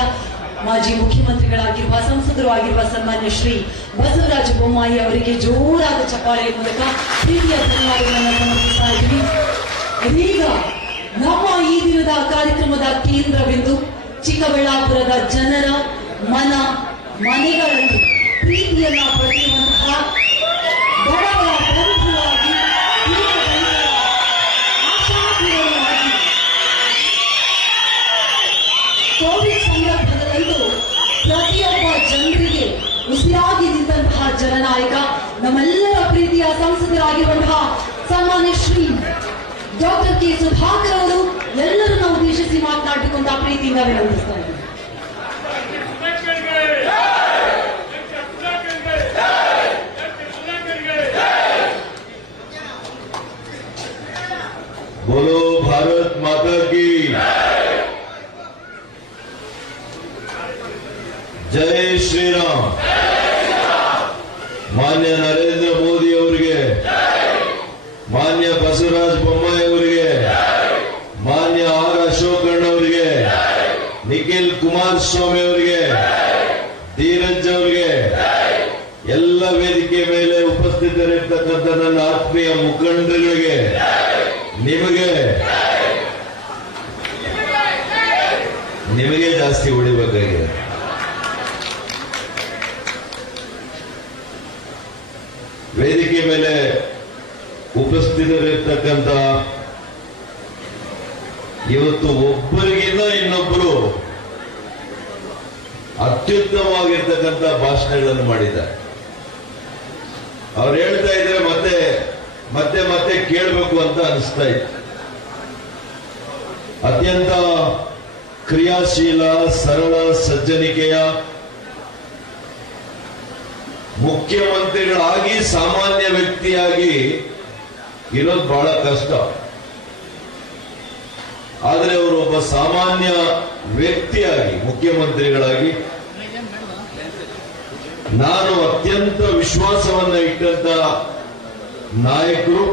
ಮಾಜಿ ಮುಖ್ಯಮಂತ್ರಿಗಳಾಗಿರುವ, ಸಂಸದರು ಆಗಿರುವ ಸನ್ಮಾನ್ಯ ಶ್ರೀ ಬಸವರಾಜ ಬೊಮ್ಮಾಯಿ ಅವರಿಗೆ ಜೋರಾದ ಚಪ್ಪಾಳೆಯ ಮೂಲಕ ಪ್ರೀತಿಯ ಧನ್ಯವಾದಗಳನ್ನು ಸಮರ್ಪಿಸ್ತಾ ಇದ್ದೀವಿ. ಇದೀಗ ನಮ್ಮ ಈ ದಿನದ ಕಾರ್ಯಕ್ರಮದ ಕೇಂದ್ರ ಬಿಂದು ಚಿಕ್ಕಬಳ್ಳಾಪುರದ ಜನರ ಮನೆಗಳಲ್ಲಿ ಪ್ರೀತಿಯನ್ನ ಪಡೆಯುವಂತಹ ಬಡವರ ಬಂಧುವಾಗಿ, ಆಶಾಕಿರಣವಾಗಿ ಕೋವಿಡ್ ಸಂದರ್ಭದಲ್ಲಂತೂ ಪ್ರತಿಯೊಬ್ಬ ಜನರಿಗೆ ಉಸಿರಾಗಿ ನಿಂತಹ ಜನನಾಯಕ, ನಮ್ಮೆಲ್ಲರ ಪ್ರೀತಿಯ ಸಂಸದರಾಗಿರುವಂತಹ ಸನ್ಮಾನ್ಯ ಶ್ರೀ ಡಾಕ್ಟರ್ ಕೆ ಸುಧಾಕರ್ ಅವರು ಎಲ್ಲರನ್ನ ಉದ್ದೇಶಿಸಿ ಮಾತನಾಡಬೇಕು ಅಂತ ಪ್ರೀತಿಯಿಂದ ವಿನಂತಿಸ್ತಾ ಇದ್ದಾರೆ. बोलो भारत माता की जय श्री राम. ಮಾನ್ಯ ನರೇಂದ್ರ ಮೋದಿ ಅವರಿಗೆ, ಮಾನ್ಯ ಬಸವರಾಜ ಬೊಮ್ಮಾಯಿ ಅವರಿಗೆ, ಮಾನ್ಯ ಆರ್ ಅಶೋಕಣ್ಣ ಅವರಿಗೆ, ನಿಖಿಲ್ ಕುಮಾರಸ್ವಾಮಿ ಅವರಿಗೆ, ಧೀರಜ್ ಅವರಿಗೆ, ಎಲ್ಲ ವೇದಿಕೆ ಮೇಲೆ ಉಪಸ್ಥಿತರಿರ್ತಕ್ಕಂಥ ನನ್ನ ಆತ್ಮೀಯ ಮುಖಂಡರುಗಳಿಗೆ, ನಿಮಗೆ ಜಾಸ್ತಿ ಹೊಡಿಬೇಕಾಗಿದೆ. ವೇದಿಕೆ ಮೇಲೆ ಉಪಸ್ಥಿತರಿರ್ತಕ್ಕಂಥ ಇವತ್ತು ಒಬ್ಬರಿಗಿಂತ ಇನ್ನೊಬ್ಬರು ಅತ್ಯುತ್ತಮವಾಗಿರ್ತಕ್ಕಂಥ ಭಾಷಣಗಳನ್ನು ಮಾಡಿದ್ದಾರೆ. ಅವ್ರು ಹೇಳ್ತಾ ಇದ್ರೆ ಮತ್ತೆ ಮತ್ತೆ ಕೇಳಬೇಕು ಅಂತ ಅನಿಸ್ತಾ ಇತ್ತು. ಅತ್ಯಂತ ಕ್ರಿಯಾಶೀಲ, ಸರಳ, ಸಜ್ಜನಿಕೆಯ ಮುಖ್ಯಮಂತ್ರಿಗಳಾಗಿ ಸಾಮಾನ್ಯ ವ್ಯಕ್ತಿಯಾಗಿ ಇರೋದು ಬಹಳ ಕಷ್ಟ. ಆದರೆ ಅವರು ಒಬ್ಬ ಸಾಮಾನ್ಯ ವ್ಯಕ್ತಿಯಾಗಿ ಮುಖ್ಯಮಂತ್ರಿಗಳಾಗಿ ನಾನು ಅತ್ಯಂತ ವಿಶ್ವಾಸವನ್ನ ಇಟ್ಟಂತ ನಾಯಕರು,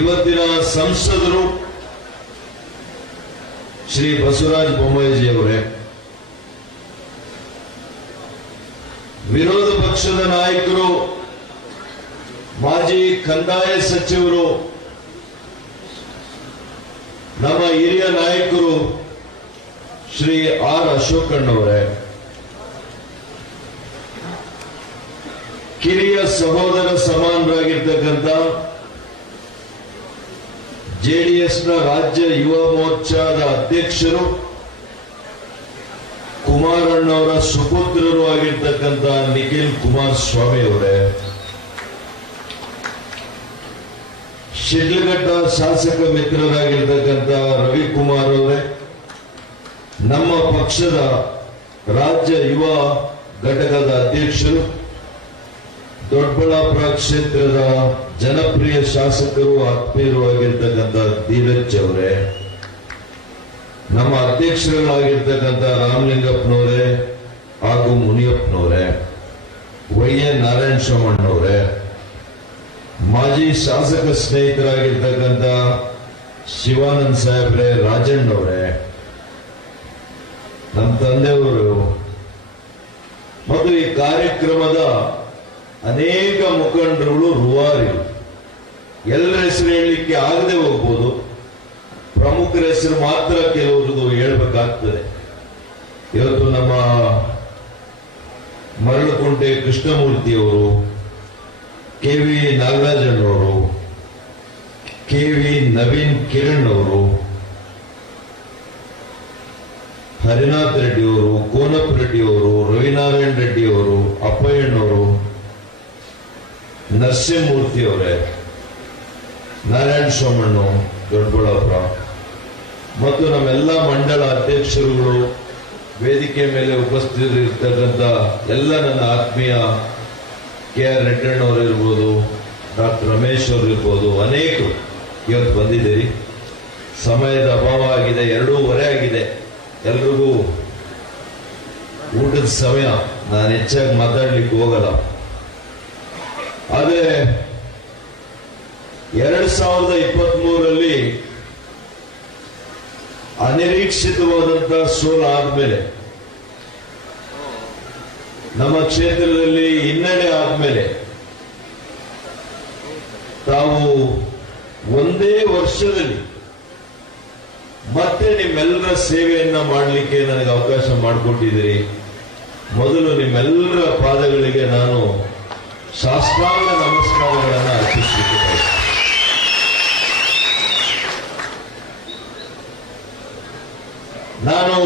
ಇವತ್ತಿನ ಸಂಸದರು ಶ್ರೀ ಬಸವರಾಜ ಬೊಮ್ಮಾಯಿಜಿ ಅವರೇ, ವಿರೋಧ ಪಕ್ಷದ ನಾಯಕರು, ಮಾಜಿ ಕಂದಾಯ ಸಚಿವರು, ನಮ್ಮ ಹಿರಿಯ ನಾಯಕರು ಶ್ರೀ ಆರ್ ಅಶೋಕಣ್ಣವರೇ, ಕಿರಿಯ ಸಹೋದರ ಸಮಾನರಾಗಿರ್ತಕ್ಕಂಥ ಜೆಡಿಎಸ್ನ ರಾಜ್ಯ ಯುವ ಮೋರ್ಚಾದ ಅಧ್ಯಕ್ಷರು, ಕುಮಾರಣ್ಣವರ ಸುಪುತ್ರರು ಆಗಿರ್ತಕ್ಕಂಥ ನಿಖಿಲ್ ಕುಮಾರಸ್ವಾಮಿ ಅವರೇ, ಶಿಡ್ಲಘಟ್ಟ ಶಾಸಕ ಮಿತ್ರರಾಗಿರ್ತಕ್ಕಂಥ ರವಿಕುಮಾರ್ ಅವರೇ, ನಮ್ಮ ಪಕ್ಷದ ರಾಜ್ಯ ಯುವ ಘಟಕದ ಅಧ್ಯಕ್ಷರು, ದೊಡ್ಡಬಳ್ಳಾಪುರ ಕ್ಷೇತ್ರದ ಜನಪ್ರಿಯ ಶಾಸಕರು, ಆತ್ಮೀಯರು ಆಗಿರ್ತಕ್ಕಂಥ ಧೀರಜ್ ಅವರೇ, ನಮ್ಮ ಅಧ್ಯಕ್ಷರುಗಳಾಗಿರ್ತಕ್ಕಂಥ ರಾಮಲಿಂಗಪ್ಪನವರೇ ಹಾಗೂ ಮುನಿಯಪ್ಪನವರೇ, ವೈ.ಎನ್. ನಾರಾಯಣ ಸ್ವಾಮಣ್ಣವರೇ, ಮಾಜಿ ಶಾಸಕ ಸ್ನೇಹಿತರಾಗಿರ್ತಕ್ಕಂಥ ಶಿವಾನಂದ್ ಸಾಹೇಬ್ರೆ, ರಾಜಣ್ಣವರೇ, ನಮ್ಮ ತಂದೆಯವರು ಮತ್ತು ಈ ಕಾರ್ಯಕ್ರಮದ ಅನೇಕ ಮುಖಂಡರುಗಳು, ರೂವಾರಿಗಳು, ಎಲ್ಲರ ಹೆಸರು ಹೇಳಲಿಕ್ಕೆ ಆಗದೆ ಹೋಗ್ಬೋದು. ಪ್ರಮುಖರ ಹೆಸರು ಮಾತ್ರ ಕೆಲವರದು ಹೇಳ್ಬೇಕಾಗ್ತದೆ. ಇವತ್ತು ನಮ್ಮ ಮರಳುಕುಂಟೆ ಕೃಷ್ಣಮೂರ್ತಿಯವರು, ಕೆ.ವಿ. ನಾಗರಾಜಣ್ಣವರು, ಕೆ.ವಿ. ನವೀನ್ ಕಿರಣ್ ಅವರು, ಹರಿನಾಥ್ ರೆಡ್ಡಿಯವರು, ಕೋನಪ್ ರೆಡ್ಡಿಯವರು, ರವಿನಾರಾಯಣ ರೆಡ್ಡಿಯವರು, ಅಪ್ಪಯ್ಯಣ್ಣವರು, ನರಸಿಂಹಮೂರ್ತಿ ಅವರೇ, ನಾರಾಯಣ ಸ್ವಾಮಣ್ಣು ದೊಡ್ಡಬಳ್ಳಾಪುರ ಮತ್ತು ನಮ್ಮೆಲ್ಲ ಮಂಡಳ ಅಧ್ಯಕ್ಷರುಗಳು, ವೇದಿಕೆ ಮೇಲೆ ಉಪಸ್ಥಿತರಿರ್ತಕ್ಕಂಥ ಎಲ್ಲ ನನ್ನ ಆತ್ಮೀಯ ಕೆ.ಆರ್. ರೆಡ್ಡಣ್ಣವರು ಇರ್ಬೋದು, ಡಾಕ್ಟರ್ ರಮೇಶ್ ಅವರು ಇರ್ಬೋದು, ಅನೇಕರು ಇವತ್ತು ಬಂದಿದ್ದೀರಿ. ಸಮಯದ ಅಭಾವ ಆಗಿದೆ, 2:30 ಆಗಿದೆ. ಎಲ್ರಿಗೂ ಊಟದ ಸಮಯ. ನಾನು ಹೆಚ್ಚಾಗಿ ಮಾತಾಡ್ಲಿಕ್ಕೆ ಹೋಗಲ್ಲ. ಆದರೆ 2023ರಲ್ಲಿ ಅನಿರೀಕ್ಷಿತವಾದಂತಹ ಸೋಲು ಆದ್ಮೇಲೆ, ನಮ್ಮ ಕ್ಷೇತ್ರದಲ್ಲಿ ಹಿನ್ನಡೆ ಆದ್ಮೇಲೆ, ತಾವು ಒಂದೇ ವರ್ಷದಲ್ಲಿ ಮತ್ತೆ ನಿಮ್ಮೆಲ್ಲರ ಸೇವೆಯನ್ನ ಮಾಡಲಿಕ್ಕೆ ನನಗೆ ಅವಕಾಶ ಮಾಡಿಕೊಟ್ಟಿದ್ದೀರಿ. ಮೊದಲು ನಿಮ್ಮೆಲ್ಲರ ಪಾದಗಳಿಗೆ ನಾನು ಶಾಸ್ತ್ರಾಂಗ ನಮಸ್ಕಾರಗಳನ್ನು ಅರ್ಪಿಸಲಿಕ್ಕೆ ಬಯಸ್ತೇನೆ. ನಾನು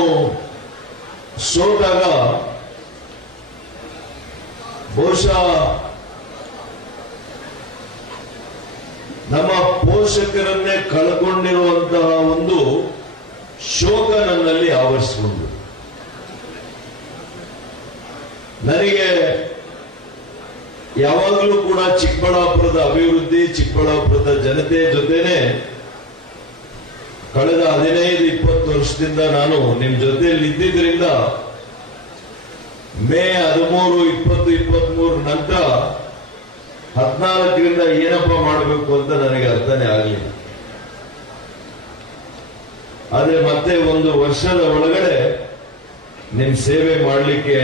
ಸೋತಾಗ ಬಹುಶಃ ನಮ್ಮ ಪೋಷಕರನ್ನೇ ಕಳ್ಕೊಂಡಿರುವಂತಹ ಒಂದು ಶೋಕ ನನ್ನಲ್ಲಿ ಆವರಿಸಿಕೊಂಡು ನನಗೆ ಯಾವಾಗಲೂ ಕೂಡ ಚಿಕ್ಕಬಳ್ಳಾಪುರದ ಅಭಿವೃದ್ಧಿ, ಚಿಕ್ಕಬಳ್ಳಾಪುರದ ಜನತೆ ಜೊತೆನೆ ಕಳೆದ 15-20 ವರ್ಷದಿಂದ ನಾನು ನಿಮ್ ಜೊತೆಯಲ್ಲಿ ಇದ್ದಿದ್ರಿಂದ ಮೇ 13, 2023 ನಂತರ 14ರಿಂದ ಏನಪ್ಪ ಮಾಡಬೇಕು ಅಂತ ನನಗೆ ಅರ್ಥನೇ ಆಗಲಿಲ್ಲ. ಆದ್ರೆ ಮತ್ತೆ ಒಂದು ವರ್ಷದ ಒಳಗಡೆ ನಿಮ್ ಸೇವೆ ಮಾಡಲಿಕ್ಕೆ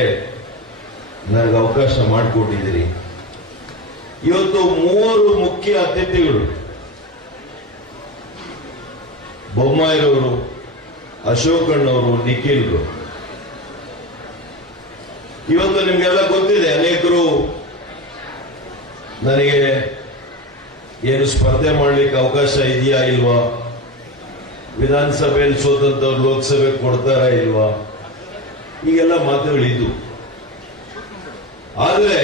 ನನಗೆ ಅವಕಾಶ ಮಾಡಿಕೊಟ್ಟಿದ್ದೀರಿ. ಇವತ್ತು 3 ಮುಖ್ಯ ಅತಿಥಿಗಳು, ಬೊಮ್ಮಾಯಿರವರು, ಅಶೋಕಣ್ಣವರು, ನಿಖಿಲ್ರು. ಇವತ್ತು ನಿಮ್ಗೆಲ್ಲ ಗೊತ್ತಿದೆ, ಅನೇಕರು ನನಗೆ ಏನು ಸ್ಪರ್ಧೆ ಮಾಡಲಿಕ್ಕೆ ಅವಕಾಶ ಇದೆಯಾ ಇಲ್ವಾ, ವಿಧಾನಸಭೆಯಲ್ಲಿ ಸೋತಂತವ್ರು ಲೋಕಸಭೆ ಕೊಡ್ತಾರಾ ಇಲ್ವಾ, ಈಗೆಲ್ಲ ಮಾತುಗಳಿದ್ದು. ಆದರೆ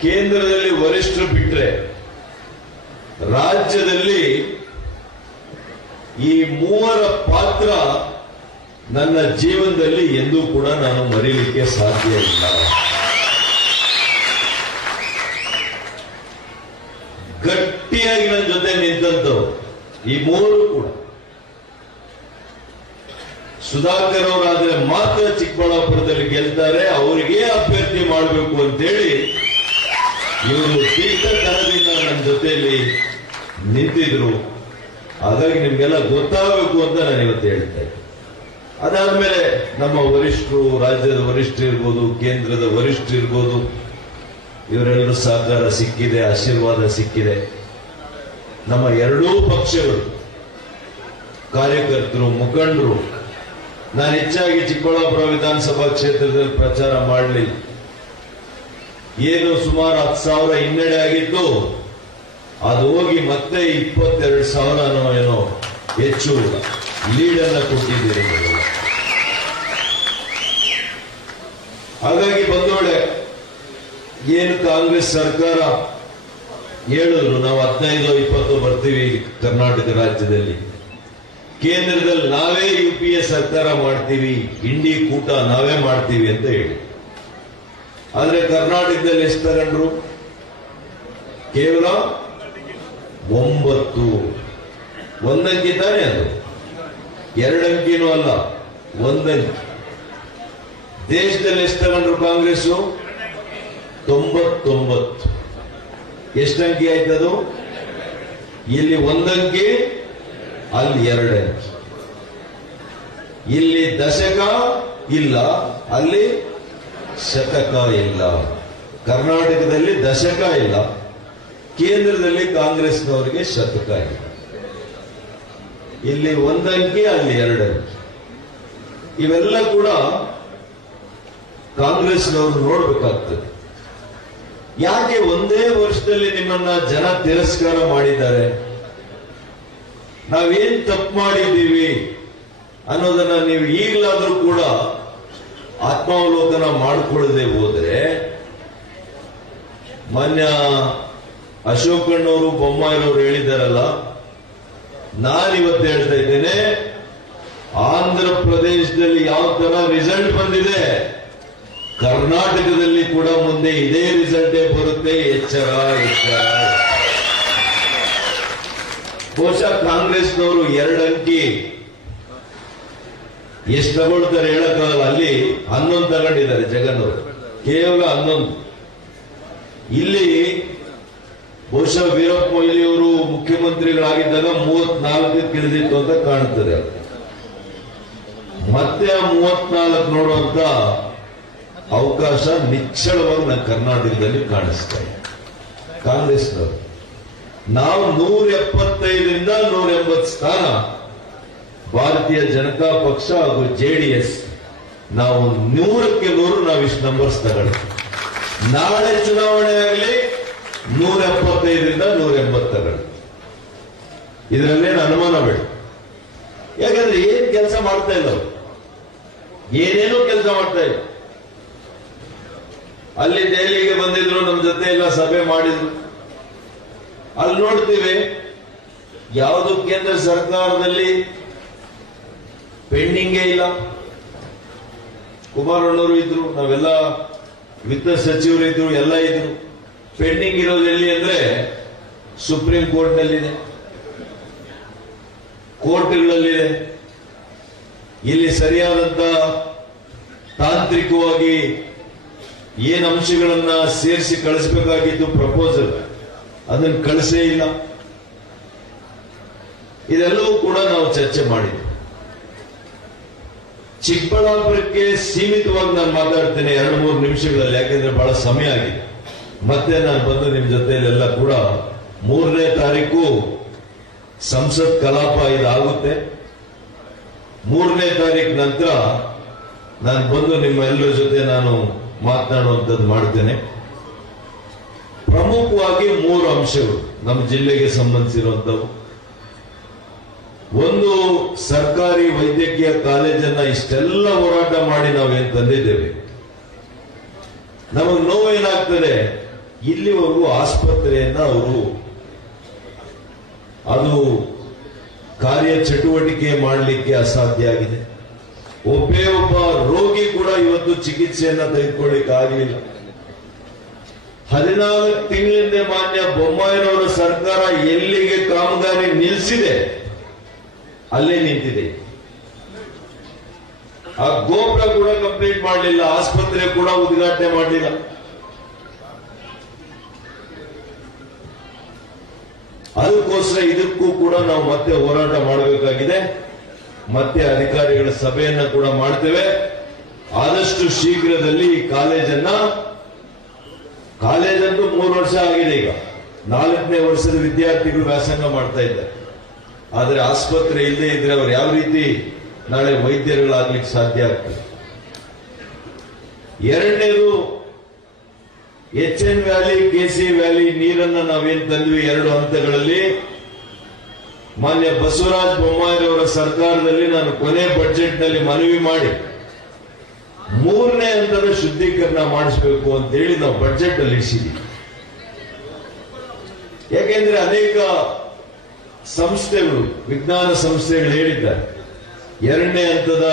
ಕೇಂದ್ರದಲ್ಲಿ ವರಿಷ್ಠರು ಬಿಟ್ರೆ ರಾಜ್ಯದಲ್ಲಿ ಈ 3 ಪಾತ್ರ ನನ್ನ ಜೀವನದಲ್ಲಿ ಎಂದೂ ಕೂಡ ನಾನು ಮರೀಲಿಕ್ಕೆ ಸಾಧ್ಯ ಇಲ್ಲ. ಗಟ್ಟಿಯಾಗಿ ನನ್ನ ಜೊತೆ ನಿಂತಂತವ್ರು ಈ 3 ಕೂಡ. ಸುಧಾಕರ್ ಅವರಾದ್ರೆ ಮಾತ್ರ ಚಿಕ್ಕಬಳ್ಳಾಪುರದಲ್ಲಿ ಗೆಲ್ತಾರೆ, ಅವರಿಗೆ ಅಭ್ಯರ್ಥಿ ಮಾಡಬೇಕು ಅಂತೇಳಿ ಇವರು ದೀರ್ಘಕಾಲದಿಂದ ನನ್ನ ಜೊತೆಯಲ್ಲಿ ನಿಂತಿದ್ರು. ಹಾಗಾಗಿ ನಿಮ್ಗೆಲ್ಲ ಗೊತ್ತಾಗಬೇಕು ಅಂತ ನಾನು ಇವತ್ತು ಹೇಳ್ತಾ ಇದ್ದೆ. ಅದಾದ್ಮೇಲೆ ನಮ್ಮ ವರಿಷ್ಠರು, ರಾಜ್ಯದ ವರಿಷ್ಠರು ಇರ್ಬೋದು, ಕೇಂದ್ರದ ವರಿಷ್ಠರು ಇರ್ಬೋದು, ಇವರೆಲ್ಲರೂ ಸಹಕಾರ ಸಿಕ್ಕಿದೆ, ಆಶೀರ್ವಾದ ಸಿಕ್ಕಿದೆ. ನಮ್ಮ ಎರಡೂ ಪಕ್ಷಗಳು, ಕಾರ್ಯಕರ್ತರು, ಮುಖಂಡರು, ನಾನು ಹೆಚ್ಚಾಗಿ ಚಿಕ್ಕಬಳ್ಳಾಪುರ ವಿಧಾನಸಭಾ ಕ್ಷೇತ್ರದಲ್ಲಿ ಪ್ರಚಾರ ಮಾಡಲಿ, ಏನು ಸುಮಾರು 10,000 ಹಿನ್ನಡೆ ಆಗಿತ್ತು, ಅದು ಹೋಗಿ ಮತ್ತೆ 22,000 ಏನೋ ಹೆಚ್ಚು ಲೀಡನ್ನ ಕೊಟ್ಟಿದ್ದೀರಿ. ಹಾಗಾಗಿ ಬಂದೋಳೆ, ಏನು ಕಾಂಗ್ರೆಸ್ ಸರ್ಕಾರ ಹೇಳಿದ್ರು ನಾವು 15-20 ಬರ್ತೀವಿ ಕರ್ನಾಟಕ ರಾಜ್ಯದಲ್ಲಿ, ಕೇಂದ್ರದಲ್ಲಿ ನಾವೇ UPA ಸರ್ಕಾರ ಮಾಡ್ತೀವಿ, ಇಂಡಿ ಕೂಟ ನಾವೇ ಮಾಡ್ತೀವಿ ಅಂತ ಹೇಳಿ. ಆದ್ರೆ ಕರ್ನಾಟಕದಲ್ಲಿ ಎಷ್ಟು ತಗೊಂಡ್ರು? ಕೇವಲ 9. ಒಂದಂಕಿ ತಾನೇ ಅದು, 2 ಅಂಕಿನೂ ಅಲ್ಲ, 1 ಅಂಕಿ. ದೇಶದಲ್ಲಿ ಎಷ್ಟು ತಗೊಂಡ್ರು ಕಾಂಗ್ರೆಸ್? 99. ಎಷ್ಟು ಅಂಕಿ ಆಯ್ತದು? ಇಲ್ಲಿ 1 ಅಂಕಿ, ಅಲ್ಲಿ 2 ಅಂಕಿ. ಇಲ್ಲಿ ದಶಕ ಇಲ್ಲ, ಅಲ್ಲಿ ಶತಕ ಇಲ್ಲ. ಕರ್ನಾಟಕದಲ್ಲಿ ದಶಕ ಇಲ್ಲ, ಕೇಂದ್ರದಲ್ಲಿ ಕಾಂಗ್ರೆಸ್ನವರಿಗೆ ಶತಕ ಇಲ್ಲ. ಇಲ್ಲಿ 1 ಅಂಕಿ, ಅಲ್ಲಿ 2 ಅಂಕಿ. ಇವೆಲ್ಲ ಕೂಡ ಕಾಂಗ್ರೆಸ್ನವರು ನೋಡ್ಬೇಕಾಗ್ತದೆ. ಯಾಕೆ ಒಂದೇ ವರ್ಷದಲ್ಲಿ ನಿಮ್ಮನ್ನ ಜನ ತಿರಸ್ಕಾರ ಮಾಡಿದ್ದಾರೆ, ನಾವೇನ್ ತಪ್ಪು ಮಾಡಿದ್ದೀವಿ ಅನ್ನೋದನ್ನ ನೀವು ಈಗಲಾದ್ರೂ ಕೂಡ ಆತ್ಮಾವಲೋಕನ ಮಾಡಿಕೊಳ್ಳದೆ ಹೋದ್ರೆ, ಮಾನ್ಯ ಅಶೋಕಣ್ಣವರು, ಬೊಮ್ಮಾಯಿರವರು ಹೇಳಿದಾರಲ್ಲ, ನಾನಿವತ್ತು ಹೇಳ್ತಾ ಇದ್ದೇನೆ, ಆಂಧ್ರ ಪ್ರದೇಶದಲ್ಲಿ ಯಾವ ತರ ರಿಸಲ್ಟ್ ಬಂದಿದೆ, ಕರ್ನಾಟಕದಲ್ಲಿ ಕೂಡ ಮುಂದೆ ಇದೇ ರಿಸಲ್ಟೇ ಬರುತ್ತೆ. ಎಚ್ಚರ ಎಚ್ಚರ. ಬಹುಶಃ ಕಾಂಗ್ರೆಸ್ನವರು 2 ಅಂಕಿ ಎಷ್ಟು ತಗೊಳ್ತಾರೆ ಹೇಳಕ್ಕಾಗಲ್ಲ. ಅಲ್ಲಿ 11 ತಗೊಂಡಿದ್ದಾರೆ ಜಗನ್ ಅವರು, ಕೇವಲ 11. ಇಲ್ಲಿ ಬಹುಶಃ ವೀರಪ್ಪ ಮೊಯ್ಲಿಯವರು ಮುಖ್ಯಮಂತ್ರಿಗಳಾಗಿದ್ದಾಗ 34 ಇಳಿದಿತ್ತು ಅಂತ ಕಾಣುತ್ತದೆ. ಮತ್ತೆ ಆ 34 ನೋಡುವಂತ ಅವಕಾಶ ನಿಚ್ಚಳವಾಗಿ ನನ್ನ ಕರ್ನಾಟಕದಲ್ಲಿ ಕಾಣಿಸ್ತಾ ಇದೆ. ಕಾಂಗ್ರೆಸ್ನವರು ನಾವು 175ರಿಂದ 180 ಸ್ಥಾನ, ಭಾರತೀಯ ಜನತಾ ಪಕ್ಷ ಹಾಗೂ JDS ನಾವು 100ಕ್ಕೆ 100 ನಾವು ಇಷ್ಟು ನಂಬರ್ಸ್ ತಗೊಳ್ತೀವಿ. ನಾಳೆ ಚುನಾವಣೆ ಆಗಲಿ 175ರಿಂದ 180 ತಗೊಳ್ತೀವಿ. ಇದರಲ್ಲೇನು ಅನುಮಾನ ಬೇಡ. ಯಾಕಂದ್ರೆ ಏನ್ ಕೆಲಸ ಮಾಡ್ತಾ ಇಲ್ಲ ಅವರು, ಏನೇನೂ ಕೆಲಸ ಮಾಡ್ತಾ ಇಲ್ಲ. ಅಲ್ಲಿ ದೆಹಲಿಗೆ ಬಂದಿದ್ರು, ನಮ್ಮ ಜೊತೆ ಎಲ್ಲ ಸಭೆ ಮಾಡಿದ್ರು. ಅಲ್ಲಿ ನೋಡ್ತೀವಿ ಯಾವುದು ಕೇಂದ್ರ ಸರ್ಕಾರದಲ್ಲಿ ಪೆಂಡಿಂಗೇ ಇಲ್ಲ. ಕುಮಾರಣ್ಣವರು ಇದ್ರು, ನಾವೆಲ್ಲ ವಿತ್ತ ಸಚಿವರು ಇದ್ರು, ಎಲ್ಲ ಇದ್ರು. ಪೆಂಡಿಂಗ್ ಇರೋದು ಎಲ್ಲಿ ಅಂದ್ರೆ ಸುಪ್ರೀಂ ಕೋರ್ಟ್ನಲ್ಲಿದೆ, ಕೋರ್ಟ್ಗಳಲ್ಲಿದೆ. ಇಲ್ಲಿ ಸರಿಯಾದಂತ ತಾಂತ್ರಿಕವಾಗಿ ಏನ್ ಅಂಶಗಳನ್ನ ಸೇರಿಸಿ ಕಳಿಸಬೇಕಾಗಿದ್ದು ಪ್ರಪೋಸಲ್, ಅದನ್ನು ಕಳಿಸೇ ಇಲ್ಲ. ಇದೆಲ್ಲವೂ ಕೂಡ ನಾವು ಚರ್ಚೆ ಮಾಡಿದ್ವಿ. ಚಿಕ್ಕಬಳ್ಳಾಪುರಕ್ಕೆ ಸೀಮಿತವಾಗಿ ನಾನು ಮಾತಾಡ್ತೇನೆ 2-3 ನಿಮಿಷಗಳಲ್ಲಿ, ಯಾಕೆಂದ್ರೆ ಬಹಳ ಸಮಯ ಆಗಿದೆ. ಮತ್ತೆ ನಾನು ಬಂದು ನಿಮ್ ಜೊತೆಲೆಲ್ಲ ಕೂಡ 3ನೇ ತಾರೀಕು ಸಂಸತ್ ಕಲಾಪ ಇದಾಗುತ್ತೆ. 3ನೇ ತಾರೀಕು ನಂತರ ನಾನು ಬಂದು ನಿಮ್ಮ ಎಲ್ಲರ ಜೊತೆ ನಾನು ಮಾತನಾಡುವಂಥದ್ದು ಮಾಡ್ತೇನೆ. ಪ್ರಮುಖವಾಗಿ 3 ಅಂಶಗಳು ನಮ್ಮ ಜಿಲ್ಲೆಗೆ ಸಂಬಂಧಿಸಿರುವಂತವು. ಒಂದು, ಸರ್ಕಾರಿ ವೈದ್ಯಕೀಯ ಕಾಲೇಜನ್ನ ಇಷ್ಟೆಲ್ಲ ಹೋರಾಟ ಮಾಡಿ ನಾವೇನ್ ತಂದಿದ್ದೇವೆ, ನಮಗೆ ನೋವೇನಾಗ್ತದೆ, ಇಲ್ಲಿವರೆಗೂ ಆಸ್ಪತ್ರೆಯನ್ನ ಅದು ಕಾರ್ಯ ಚಟುವಟಿಕೆ ಮಾಡಲಿಕ್ಕೆ ಅಸಾಧ್ಯ ಆಗಿದೆ. ಒಬ್ಬ ರೋಗಿ ಕೂಡ ಇವತ್ತು ಚಿಕಿತ್ಸೆಯನ್ನ ತೆಗೆದುಕೊಳ್ಳಿಕ್ಕೆ ಆಗಲಿಲ್ಲ. 14 ತಿಂಗಳಿಂದ ಮಾನ್ಯ ಬೊಮ್ಮಾಯಿರವರ ಸರ್ಕಾರ ಎಲ್ಲಿಗೆ ಕಾಮಗಾರಿ ನಿಲ್ಲಿಸಿದೆ ಅಲ್ಲೇ ನಿಂತಿದೆ. ಆ ಗೋಪುರ ಕೂಡ ಕಂಪ್ಲೀಟ್ ಮಾಡಲಿಲ್ಲ, ಆಸ್ಪತ್ರೆ ಕೂಡ ಉದ್ಘಾಟನೆ ಮಾಡಲಿಲ್ಲ. ಅದಕ್ಕೋಸ್ಕರ ಇದಕ್ಕೂ ಕೂಡ ನಾವು ಮತ್ತೆ ಹೋರಾಟ ಮಾಡಬೇಕಾಗಿದೆ. ಮತ್ತೆ ಅಧಿಕಾರಿಗಳ ಸಭೆಯನ್ನ ಕೂಡ ಮಾಡ್ತೇವೆ. ಆದಷ್ಟು ಶೀಘ್ರದಲ್ಲಿ ಈ ಕಾಲೇಜಂತೂ 3 ವರ್ಷ ಆಗಿದೆ. ಈಗ 4ನೇ ವರ್ಷದ ವಿದ್ಯಾರ್ಥಿಗಳು ವ್ಯಾಸಂಗ ಮಾಡ್ತಾ ಇದ್ದಾರೆ. ಆದರೆ ಆಸ್ಪತ್ರೆ ಇಲ್ಲದೆ ಇದ್ರೆ ಅವ್ರು ಯಾವ ರೀತಿ ನಾಳೆ ವೈದ್ಯರುಗಳಾಗ್ಲಿಕ್ಕೆ ಸಾಧ್ಯ ಆಗ್ತದೆ? ಎರಡನೇದು, HN ವ್ಯಾಲಿ, KC ವ್ಯಾಲಿ ನೀರನ್ನ ನಾವೇನ್ ತಂದ್ವಿ 2 ಹಂತಗಳಲ್ಲಿ, ಮಾನ್ಯ ಬಸವರಾಜ ಬೊಮ್ಮಾಯಿರವರ ಸರ್ಕಾರದಲ್ಲಿ ನಾನು ಕೊನೆ ಬಜೆಟ್ ನಲ್ಲಿ ಮನವಿ ಮಾಡಿ 3ನೇ ಹಂತದ ಶುದ್ಧೀಕರಣ ಮಾಡಿಸಬೇಕು ಅಂತೇಳಿ ನಾವು ಬಜೆಟ್ ಅಲ್ಲಿ ಇರಿಸಿದ್ದೀವಿ. ಯಾಕೆಂದ್ರೆ ಅನೇಕ ಸಂಸ್ಥೆಗಳು, ವಿಜ್ಞಾನ ಸಂಸ್ಥೆಗಳು ಹೇಳಿದ್ದಾರೆ, 2ನೇ ಹಂತದ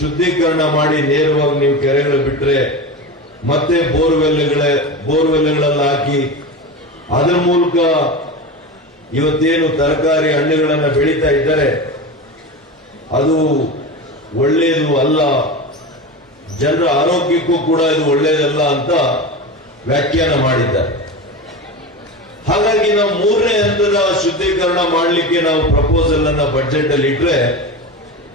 ಶುದ್ಧೀಕರಣ ಮಾಡಿ ನೇರವಾಗಿ ನೀವು ಕೆರೆಗಳು ಬಿಟ್ರೆ ಮತ್ತೆ ಬೋರ್ವೆಲ್ಗಳಲ್ಲಿ ಹಾಕಿ ಅದರ ಮೂಲಕ ಇವತ್ತೇನು ತರಕಾರಿ ಹಣ್ಣುಗಳನ್ನು ಬೆಳೀತಾ ಇದ್ದಾರೆ ಅದು ಒಳ್ಳೆಯದು ಅಲ್ಲ, ಜನರ ಆರೋಗ್ಯಕ್ಕೂ ಕೂಡ ಇದು ಒಳ್ಳೆಯದಲ್ಲ ಅಂತ ವ್ಯಾಖ್ಯಾನ ಮಾಡಿದ್ದಾರೆ. ಹಾಗಾಗಿ ನಾವು 3ನೇ ಹಂತದ ಶುದ್ಧೀಕರಣ ಮಾಡಲಿಕ್ಕೆ ನಾವು ಪ್ರಪೋಸಲ್ ಅನ್ನ ಬಜೆಟ್ ಅಲ್ಲಿ ಇಟ್ರೆ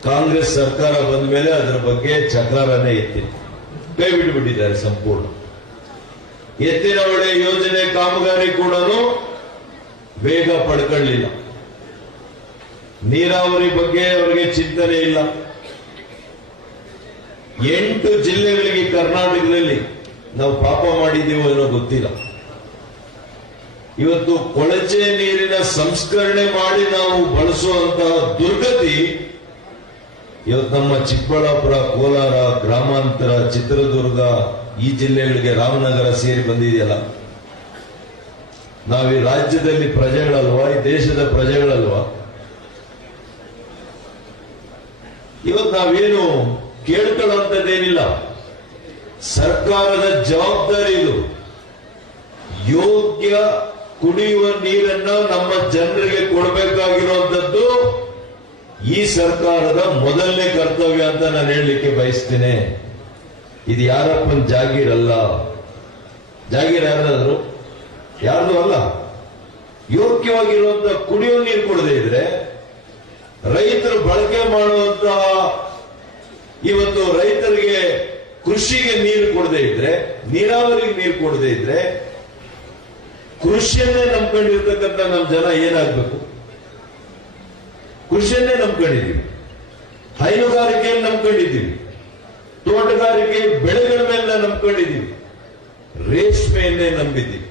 ಕಾಂಗ್ರೆಸ್ ಸರ್ಕಾರ ಬಂದ ಮೇಲೆ ಅದರ ಬಗ್ಗೆ ಚಕಾರನೇ ಎತ್ತಿತ್ತು, ಕೈ ಬಿಟ್ಟುಬಿಟ್ಟಿದ್ದಾರೆ ಸಂಪೂರ್ಣ. ಎತ್ತಿನ ಹೊಳೆ ಯೋಜನೆ ಕಾಮಗಾರಿ ಕೂಡ ವೇಗ ಪಡ್ಕೊಳ್ಳಿಲ್ಲ. ನೀರಾವರಿ ಬಗ್ಗೆ ಅವರಿಗೆ ಚಿಂತನೆ ಇಲ್ಲ. 8 ಜಿಲ್ಲೆಗಳಿಗೆ ಕರ್ನಾಟಕದಲ್ಲಿ ನಾವು ಪಾಪ ಮಾಡಿದ್ದೀವೋ ಏನೋ ಗೊತ್ತಿಲ್ಲ. ಇವತ್ತು ಕೊಳಚೆ ನೀರಿನ ಸಂಸ್ಕರಣೆ ಮಾಡಿ ನಾವು ಬಳಸುವಂತಹ ದುರ್ಗತಿ ಇವತ್ತು ನಮ್ಮ ಚಿಕ್ಕಬಳ್ಳಾಪುರ, ಕೋಲಾರ, ಗ್ರಾಮಾಂತರ, ಚಿತ್ರದುರ್ಗ ಈ ಜಿಲ್ಲೆಗಳಿಗೆ, ರಾಮನಗರ ಸೇರಿ ಬಂದಿದೆಯಲ್ಲ. ನಾವು ಈ ರಾಜ್ಯದಲ್ಲಿ ಪ್ರಜೆಗಳಲ್ವಾ, ಈ ದೇಶದ ಪ್ರಜೆಗಳಲ್ವಾ? ಇವತ್ತು ನಾವೇನು ಕೇಳ್ಕೊಳ್ಳುವಂಥದ್ದೇನಿಲ್ಲ. ಸರ್ಕಾರದ ಜವಾಬ್ದಾರಿ ಇದು. ಯೋಗ್ಯ ಕುಡಿಯುವ ನೀರನ್ನ ನಮ್ಮ ಜನರಿಗೆ ಕೊಡಬೇಕಾಗಿರುವಂತದ್ದು ಈ ಸರ್ಕಾರದ ಮೊದಲನೇ ಕರ್ತವ್ಯ ಅಂತ ನಾನು ಹೇಳಲಿಕ್ಕೆ ಬಯಸ್ತೇನೆ. ಇದು ಯಾರಪ್ಪನ ಜಾಗೀರಲ್ಲ. ಜಾಗೀರ್ ಯಾರಾದ್ರು? ಯಾರ್ದು ಅಲ್ಲ. ಯೋಗ್ಯವಾಗಿರುವಂತಹ ಕುಡಿಯುವ ನೀರು ಕೊಡದೇ ಇದ್ರೆ, ರೈತರು ಬಳಕೆ ಮಾಡುವಂತಹ ಇವತ್ತು ರೈತರಿಗೆ ಕೃಷಿಗೆ ನೀರು ಕೊಡದೇ ಇದ್ರೆ, ನೀರಾವರಿಗೆ ನೀರು ಕೊಡದೇ ಇದ್ರೆ, ಕೃಷಿಯನ್ನೇ ನಂಬ್ಕೊಂಡಿರ್ತಕ್ಕಂಥ ನಮ್ಮ ಜನ ಏನಾಗಬೇಕು? ಕೃಷಿಯನ್ನೇ ನಂಬ್ಕೊಂಡಿದ್ದೀವಿ, ಹೈನುಗಾರಿಕೆಯನ್ನು ನಂಬ್ಕೊಂಡಿದ್ದೀವಿ, ತೋಟಗಾರಿಕೆ ಬೆಳೆಗಳ ಮೇಲೆ ನಂಬ್ಕೊಂಡಿದ್ದೀವಿ, ರೇಷ್ಮೆಯನ್ನೇ ನಂಬಿದ್ದೀವಿ.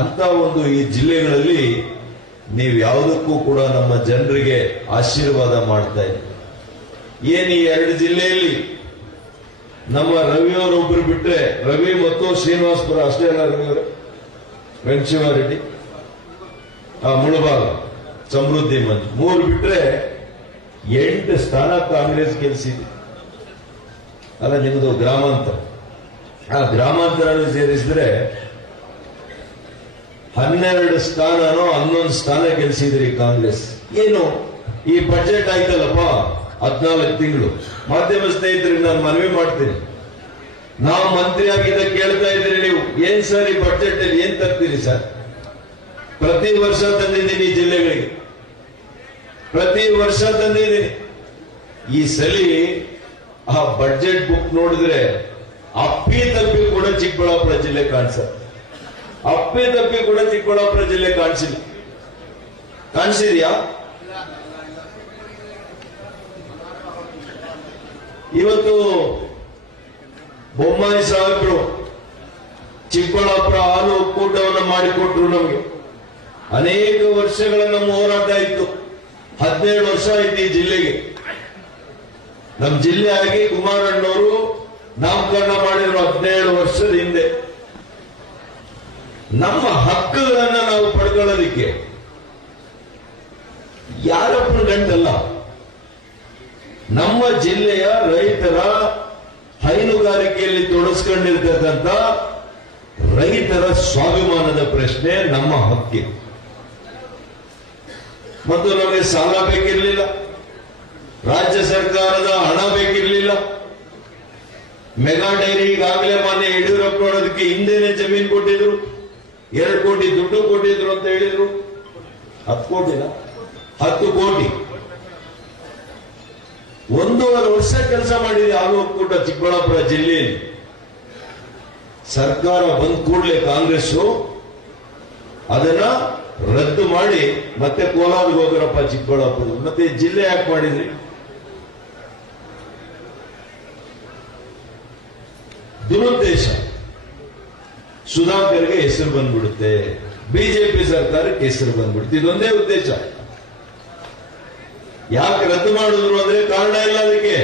ಅಂತ ಒಂದು ಈ ಜಿಲ್ಲೆಗಳಲ್ಲಿ ನೀವು ಯಾವುದಕ್ಕೂ ಕೂಡ ನಮ್ಮ ಜನರಿಗೆ ಆಶೀರ್ವಾದ ಮಾಡ್ತಾ ಇದ್ದೀವಿ. ಏನು ಈ 2 ಜಿಲ್ಲೆಯಲ್ಲಿ ನಮ್ಮ ರವಿಯವರೊಬ್ಬರು ಬಿಟ್ರೆ, ರವಿ ಮತ್ತು ಶ್ರೀನಿವಾಸಪುರ ಅಷ್ಟೇ ಅಲ್ಲ, ರವಿಯವರು ವೆಂಕಟಶಿವಾರೆಡ್ಡಿ ಮುಳಬಾಗ ಸಮೃದ್ಧಿ ಮಂಚ್ 3 ಬಿಟ್ರೆ 8 ಸ್ಥಾನ ಕಾಂಗ್ರೆಸ್ ಗೆಲ್ಸಿದೆ. ಅಲ್ಲ, ನಿಮ್ಮದು ಗ್ರಾಮಾಂತರ. ಆ ಗ್ರಾಮಾಂತರ ಸೇರಿಸಿದ್ರೆ 12 ಸ್ಥಾನನೋ 11 ಸ್ಥಾನ ಗೆಲ್ಸಿದ್ರಿ ಕಾಂಗ್ರೆಸ್. ಏನು ಈ ಬಜೆಟ್ ಆಯ್ತಲ್ಲಪ್ಪ 14 ತಿಂಗಳು. ಮಾಧ್ಯಮ ಸ್ನೇಹಿತರಿಗೆ ನಾನು ಮನವಿ ಮಾಡ್ತೀನಿ, ನಾವು ಮಂತ್ರಿ ಆಗಿದ್ದ ಕೇಳ್ತಾ ಇದ್ರಿ ನೀವು, ಏನ್ ಸರ್ ಈ ಬಜೆಟ್ ಅಲ್ಲಿ ಏನ್ ತರ್ತೀರಿ ಸರ್? ಪ್ರತಿ ವರ್ಷ ತಂದಿದ್ದೀನಿ ಜಿಲ್ಲೆಗಳಿಗೆ, ಪ್ರತಿ ವರ್ಷ ತಂದಿದ್ದೀನಿ. ಈ ಸಲಿ ಆ ಬಡ್ಜೆಟ್ ಬುಕ್ ನೋಡಿದ್ರೆ ಅಪ್ಪಿ ತಪ್ಪಿ ಕೂಡ ಚಿಕ್ಕಬಳ್ಳಾಪುರ ಜಿಲ್ಲೆ ಕಾಣಿಸುತ್ತೆ. ಅಪ್ಪಿ ತಪ್ಪಿ ಕೂಡ ಚಿಕ್ಕಬಳ್ಳಾಪುರ ಜಿಲ್ಲೆ ಕಾಣಿಸಿದ್ಯಾ? ಇವತ್ತು ಬೊಮ್ಮಾಯಿ ಸಾಹೇಬರು ಚಿಕ್ಕಬಳ್ಳಾಪುರ ಹಾಲು ಒಕ್ಕೂಟವನ್ನು ಮಾಡಿಕೊಟ್ರು ನಮಗೆ. ಅನೇಕ ವರ್ಷಗಳ ನಮ್ಮ ಹೋರಾಟ ಇತ್ತು. 17 ವರ್ಷ ಆಯ್ತು ಈ ಜಿಲ್ಲೆಗೆ. ನಮ್ಮ ಜಿಲ್ಲೆ ಆಗಿ ಕುಮಾರಣ್ಣವರು ನಾಮಕರಣ ಮಾಡಿದ್ರು 17 ವರ್ಷದ ಹಿಂದೆ. ನಮ್ಮ ಹಕ್ಕುಗಳನ್ನ ನಾವು ಪಡ್ಕೊಳ್ಳೋದಿಕ್ಕೆ ಯಾರಪ್ಪನ ಗಂಟಲ್ಲ, ನಮ್ಮ ಜಿಲ್ಲೆಯ ರೈತರ ಹೈನುಗಾರಿಕೆಯಲ್ಲಿ ತೊಡಸ್ಕೊಂಡಿರ್ತಕ್ಕಂಥ ರೈತರ ಸ್ವಾಭಿಮಾನದ ಪ್ರಶ್ನೆ ನಮ್ಮ ಹಕ್ಕಿ. ಮತ್ತು ನಮಗೆ ಸಾಲ ಬೇಕಿರಲಿಲ್ಲ, ರಾಜ್ಯ ಸರ್ಕಾರದ ಹಣ ಬೇಕಿರಲಿಲ್ಲ. ಮೆಗಾ ಡೈರಿ ಈಗಾಗಲೇ ಮಾನ್ಯ ಯಡಿಯೂರಪ್ಪ ನೋಡೋದಕ್ಕೆ ಹಿಂದೆನೆ ಜಮೀನು ಕೊಟ್ಟಿದ್ರು, 2 ಕೋಟಿ ದುಡ್ಡು ಕೊಟ್ಟಿದ್ರು ಅಂತ ಹೇಳಿದ್ರು. 10 ಕೋಟಿನ 10 ಕೋಟಿ 1.5 ವರ್ಷ ಕೆಲಸ ಮಾಡಿದೆ ಹಾಲು ಒಕ್ಕೂಟ ಚಿಕ್ಕಬಳ್ಳಾಪುರ ಜಿಲ್ಲೆಯಲ್ಲಿ. ಸರ್ಕಾರ ಬಂದ ಕೂಡಲೇ ಕಾಂಗ್ರೆಸ್ ಅದನ್ನ ರದ್ದು ಮಾಡಿ ಮತ್ತೆ ಕೋಲಾರ್ಗೆ ಹೋಗ್ರಪ್ಪ ಚಿಕ್ಕಬಳ್ಳಾಪುರ. ಮತ್ತೆ ಜಿಲ್ಲೆ ಯಾಕೆ ಮಾಡಿದ್ರಿ? ದುರುದ್ದೇಶ. ಸುಧಾಕರ್ಗೆ ಹೆಸರು ಬಂದ್ಬಿಡುತ್ತೆ, ಬಿಜೆಪಿ ಸರ್ಕಾರಕ್ಕೆ ಹೆಸರು ಬಂದ್ಬಿಡುತ್ತೆ, ಇದೊಂದೇ ಉದ್ದೇಶ. ಯಾಕೆ ರದ್ದು ಮಾಡಿದ್ರು ಅಂದ್ರೆ ಕಾರಣ ಇಲ್ಲ ಅದಕ್ಕೆ.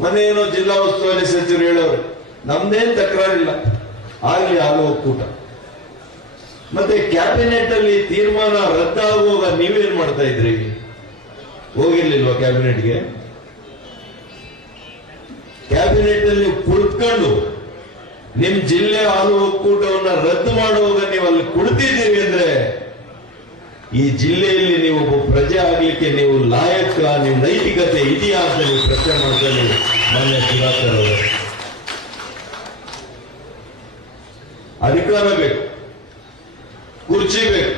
ಮೊನ್ನೆ ಏನೋ ಜಿಲ್ಲಾ ಉಸ್ತುವಾರಿ ಸಚಿವರು ಹೇಳೋರು, ನಮ್ದೇನ್ ತಕರಾರಿಲ್ಲ, ಆಗ್ಲಿ ಹಾಲು ಒಕ್ಕೂಟ. ಮತ್ತೆ ಕ್ಯಾಬಿನೆಟ್ ಅಲ್ಲಿ ತೀರ್ಮಾನ ರದ್ದಾಗುವಾಗ ನೀವೇನ್ ಮಾಡ್ತಾ ಇದ್ರಿ? ಹೋಗಿರ್ಲಿಲ್ವಾ ಕ್ಯಾಬಿನೆಟ್ಗೆ? ಕ್ಯಾಬಿನೆಟ್ ಅಲ್ಲಿ ಕುಳಿತುಕೊಂಡು ನಿಮ್ ಜಿಲ್ಲೆ ಹಾಲು ಒಕ್ಕೂಟವನ್ನ ರದ್ದು ಮಾಡುವಾಗ ನೀವು ಅಲ್ಲಿ ಕುಳಿತಿದ್ದೀರಿ ಅಂದ್ರೆ ಈ ಜಿಲ್ಲೆಯಲ್ಲಿ ನೀವು ಒಬ್ಬ ಪ್ರಜೆ ಆಗ್ಲಿಕ್ಕೆ ನೀವು ಲಾಯಕ, ನೀವು ನೈತಿಕತೆ ಇದೆಯಾ ಅಂತ ನೀವು ಪ್ರಶ್ನೆ ಮಾಡ್ತಾರೆ ಮಾನ್ಯ ಸುಧಾಕರ್ ಅವರು. ಅಧಿಕಾರ ಬೇಕು, ಕುರ್ಚಿ ಬೇಕು.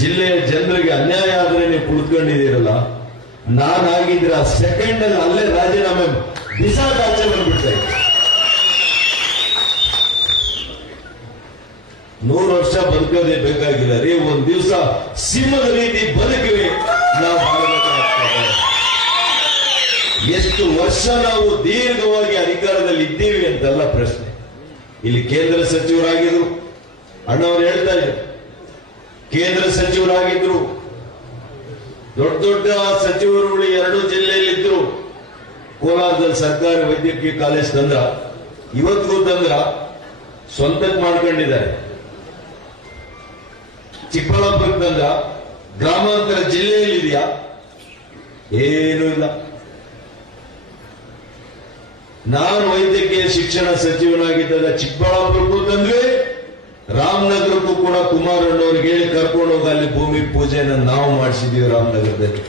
ಜಿಲ್ಲೆಯ ಜನರಿಗೆ ಅನ್ಯಾಯ ಆದ್ರೆ ನೀವು ಕುಳಿತುಕೊಂಡಿದ್ದೀರಲ್ಲ, ನಾನಾಗಿದ್ರೆ ಆ ಸೆಕೆಂಡ್ ಅಲ್ಲಿ ಅಲ್ಲೇ ರಾಜೀನಾಮೆ ಬಿಸಾಕ ಆಚೆ ಬಂದ್ಬಿಡ್ತಾ ಇದ್ದೆ. 100 ವರ್ಷ ಬದುಕೋದೇ ಬೇಕಾಗಿಲ್ಲ ರೀ, ಒಂದ್ ದಿವಸ ಸಿಂಹದ ರೀತಿ ಬದುಕಿವಿ ನಾವು ಮಾಡಬೇಕಾಗ್ತದೆ. ಎಷ್ಟು ವರ್ಷ ನಾವು ದೀರ್ಘವಾಗಿ ಅಧಿಕಾರದಲ್ಲಿ ಇದ್ದೀವಿ ಅಂತೆಲ್ಲ ಪ್ರಶ್ನೆ. ಇಲ್ಲಿ ಕೇಂದ್ರ ಸಚಿವರಾಗಿದ್ರು, ಅಣ್ಣವ್ರು ಹೇಳ್ತಾ ಇದ್ರು, ಕೇಂದ್ರ ಸಚಿವರಾಗಿದ್ರು, ದೊಡ್ಡ ದೊಡ್ಡ ಸಚಿವರುಗಳು 2 ಜಿಲ್ಲೆಯಲ್ಲಿದ್ರು. ಕೋಲಾರದಲ್ಲಿ ಸರ್ಕಾರಿ ವೈದ್ಯಕೀಯ ಕಾಲೇಜ್ ತಂದ್ರ, ಇವತ್ತಿಗೂ ತಂದ್ರ, ಸ್ವಂತಕ್ಕೆ ಮಾಡ್ಕೊಂಡಿದ್ದಾರೆ. ಚಿಕ್ಕಬಳ್ಳಾಪುರಕ್ಕೆ ತಂದ್ರ, ಗ್ರಾಮಾಂತರ ಜಿಲ್ಲೆಯಲ್ಲಿ ಇದೆಯಾ? ಏನೂ ಇಲ್ಲ. ನಾನು ವೈದ್ಯಕೀಯ ಶಿಕ್ಷಣ ಸಚಿವನಾಗಿದ್ದಾಗ ಚಿಕ್ಕಬಳ್ಳಾಪುರಕ್ಕೂ ತಂದ್ವಿ, ರಾಮನಗರಕ್ಕೂ ಕೂಡ ಕುಮಾರಣ್ಣವ್ರಿಗೆ ಹೇಳಿ ಕರ್ಕೊಂಡು ಹೋಗಿ ಅಲ್ಲಿ ಭೂಮಿ ಪೂಜೆಯನ್ನು ನಾವು ಮಾಡಿಸಿದೀವಿ ರಾಮನಗರದಲ್ಲಿ.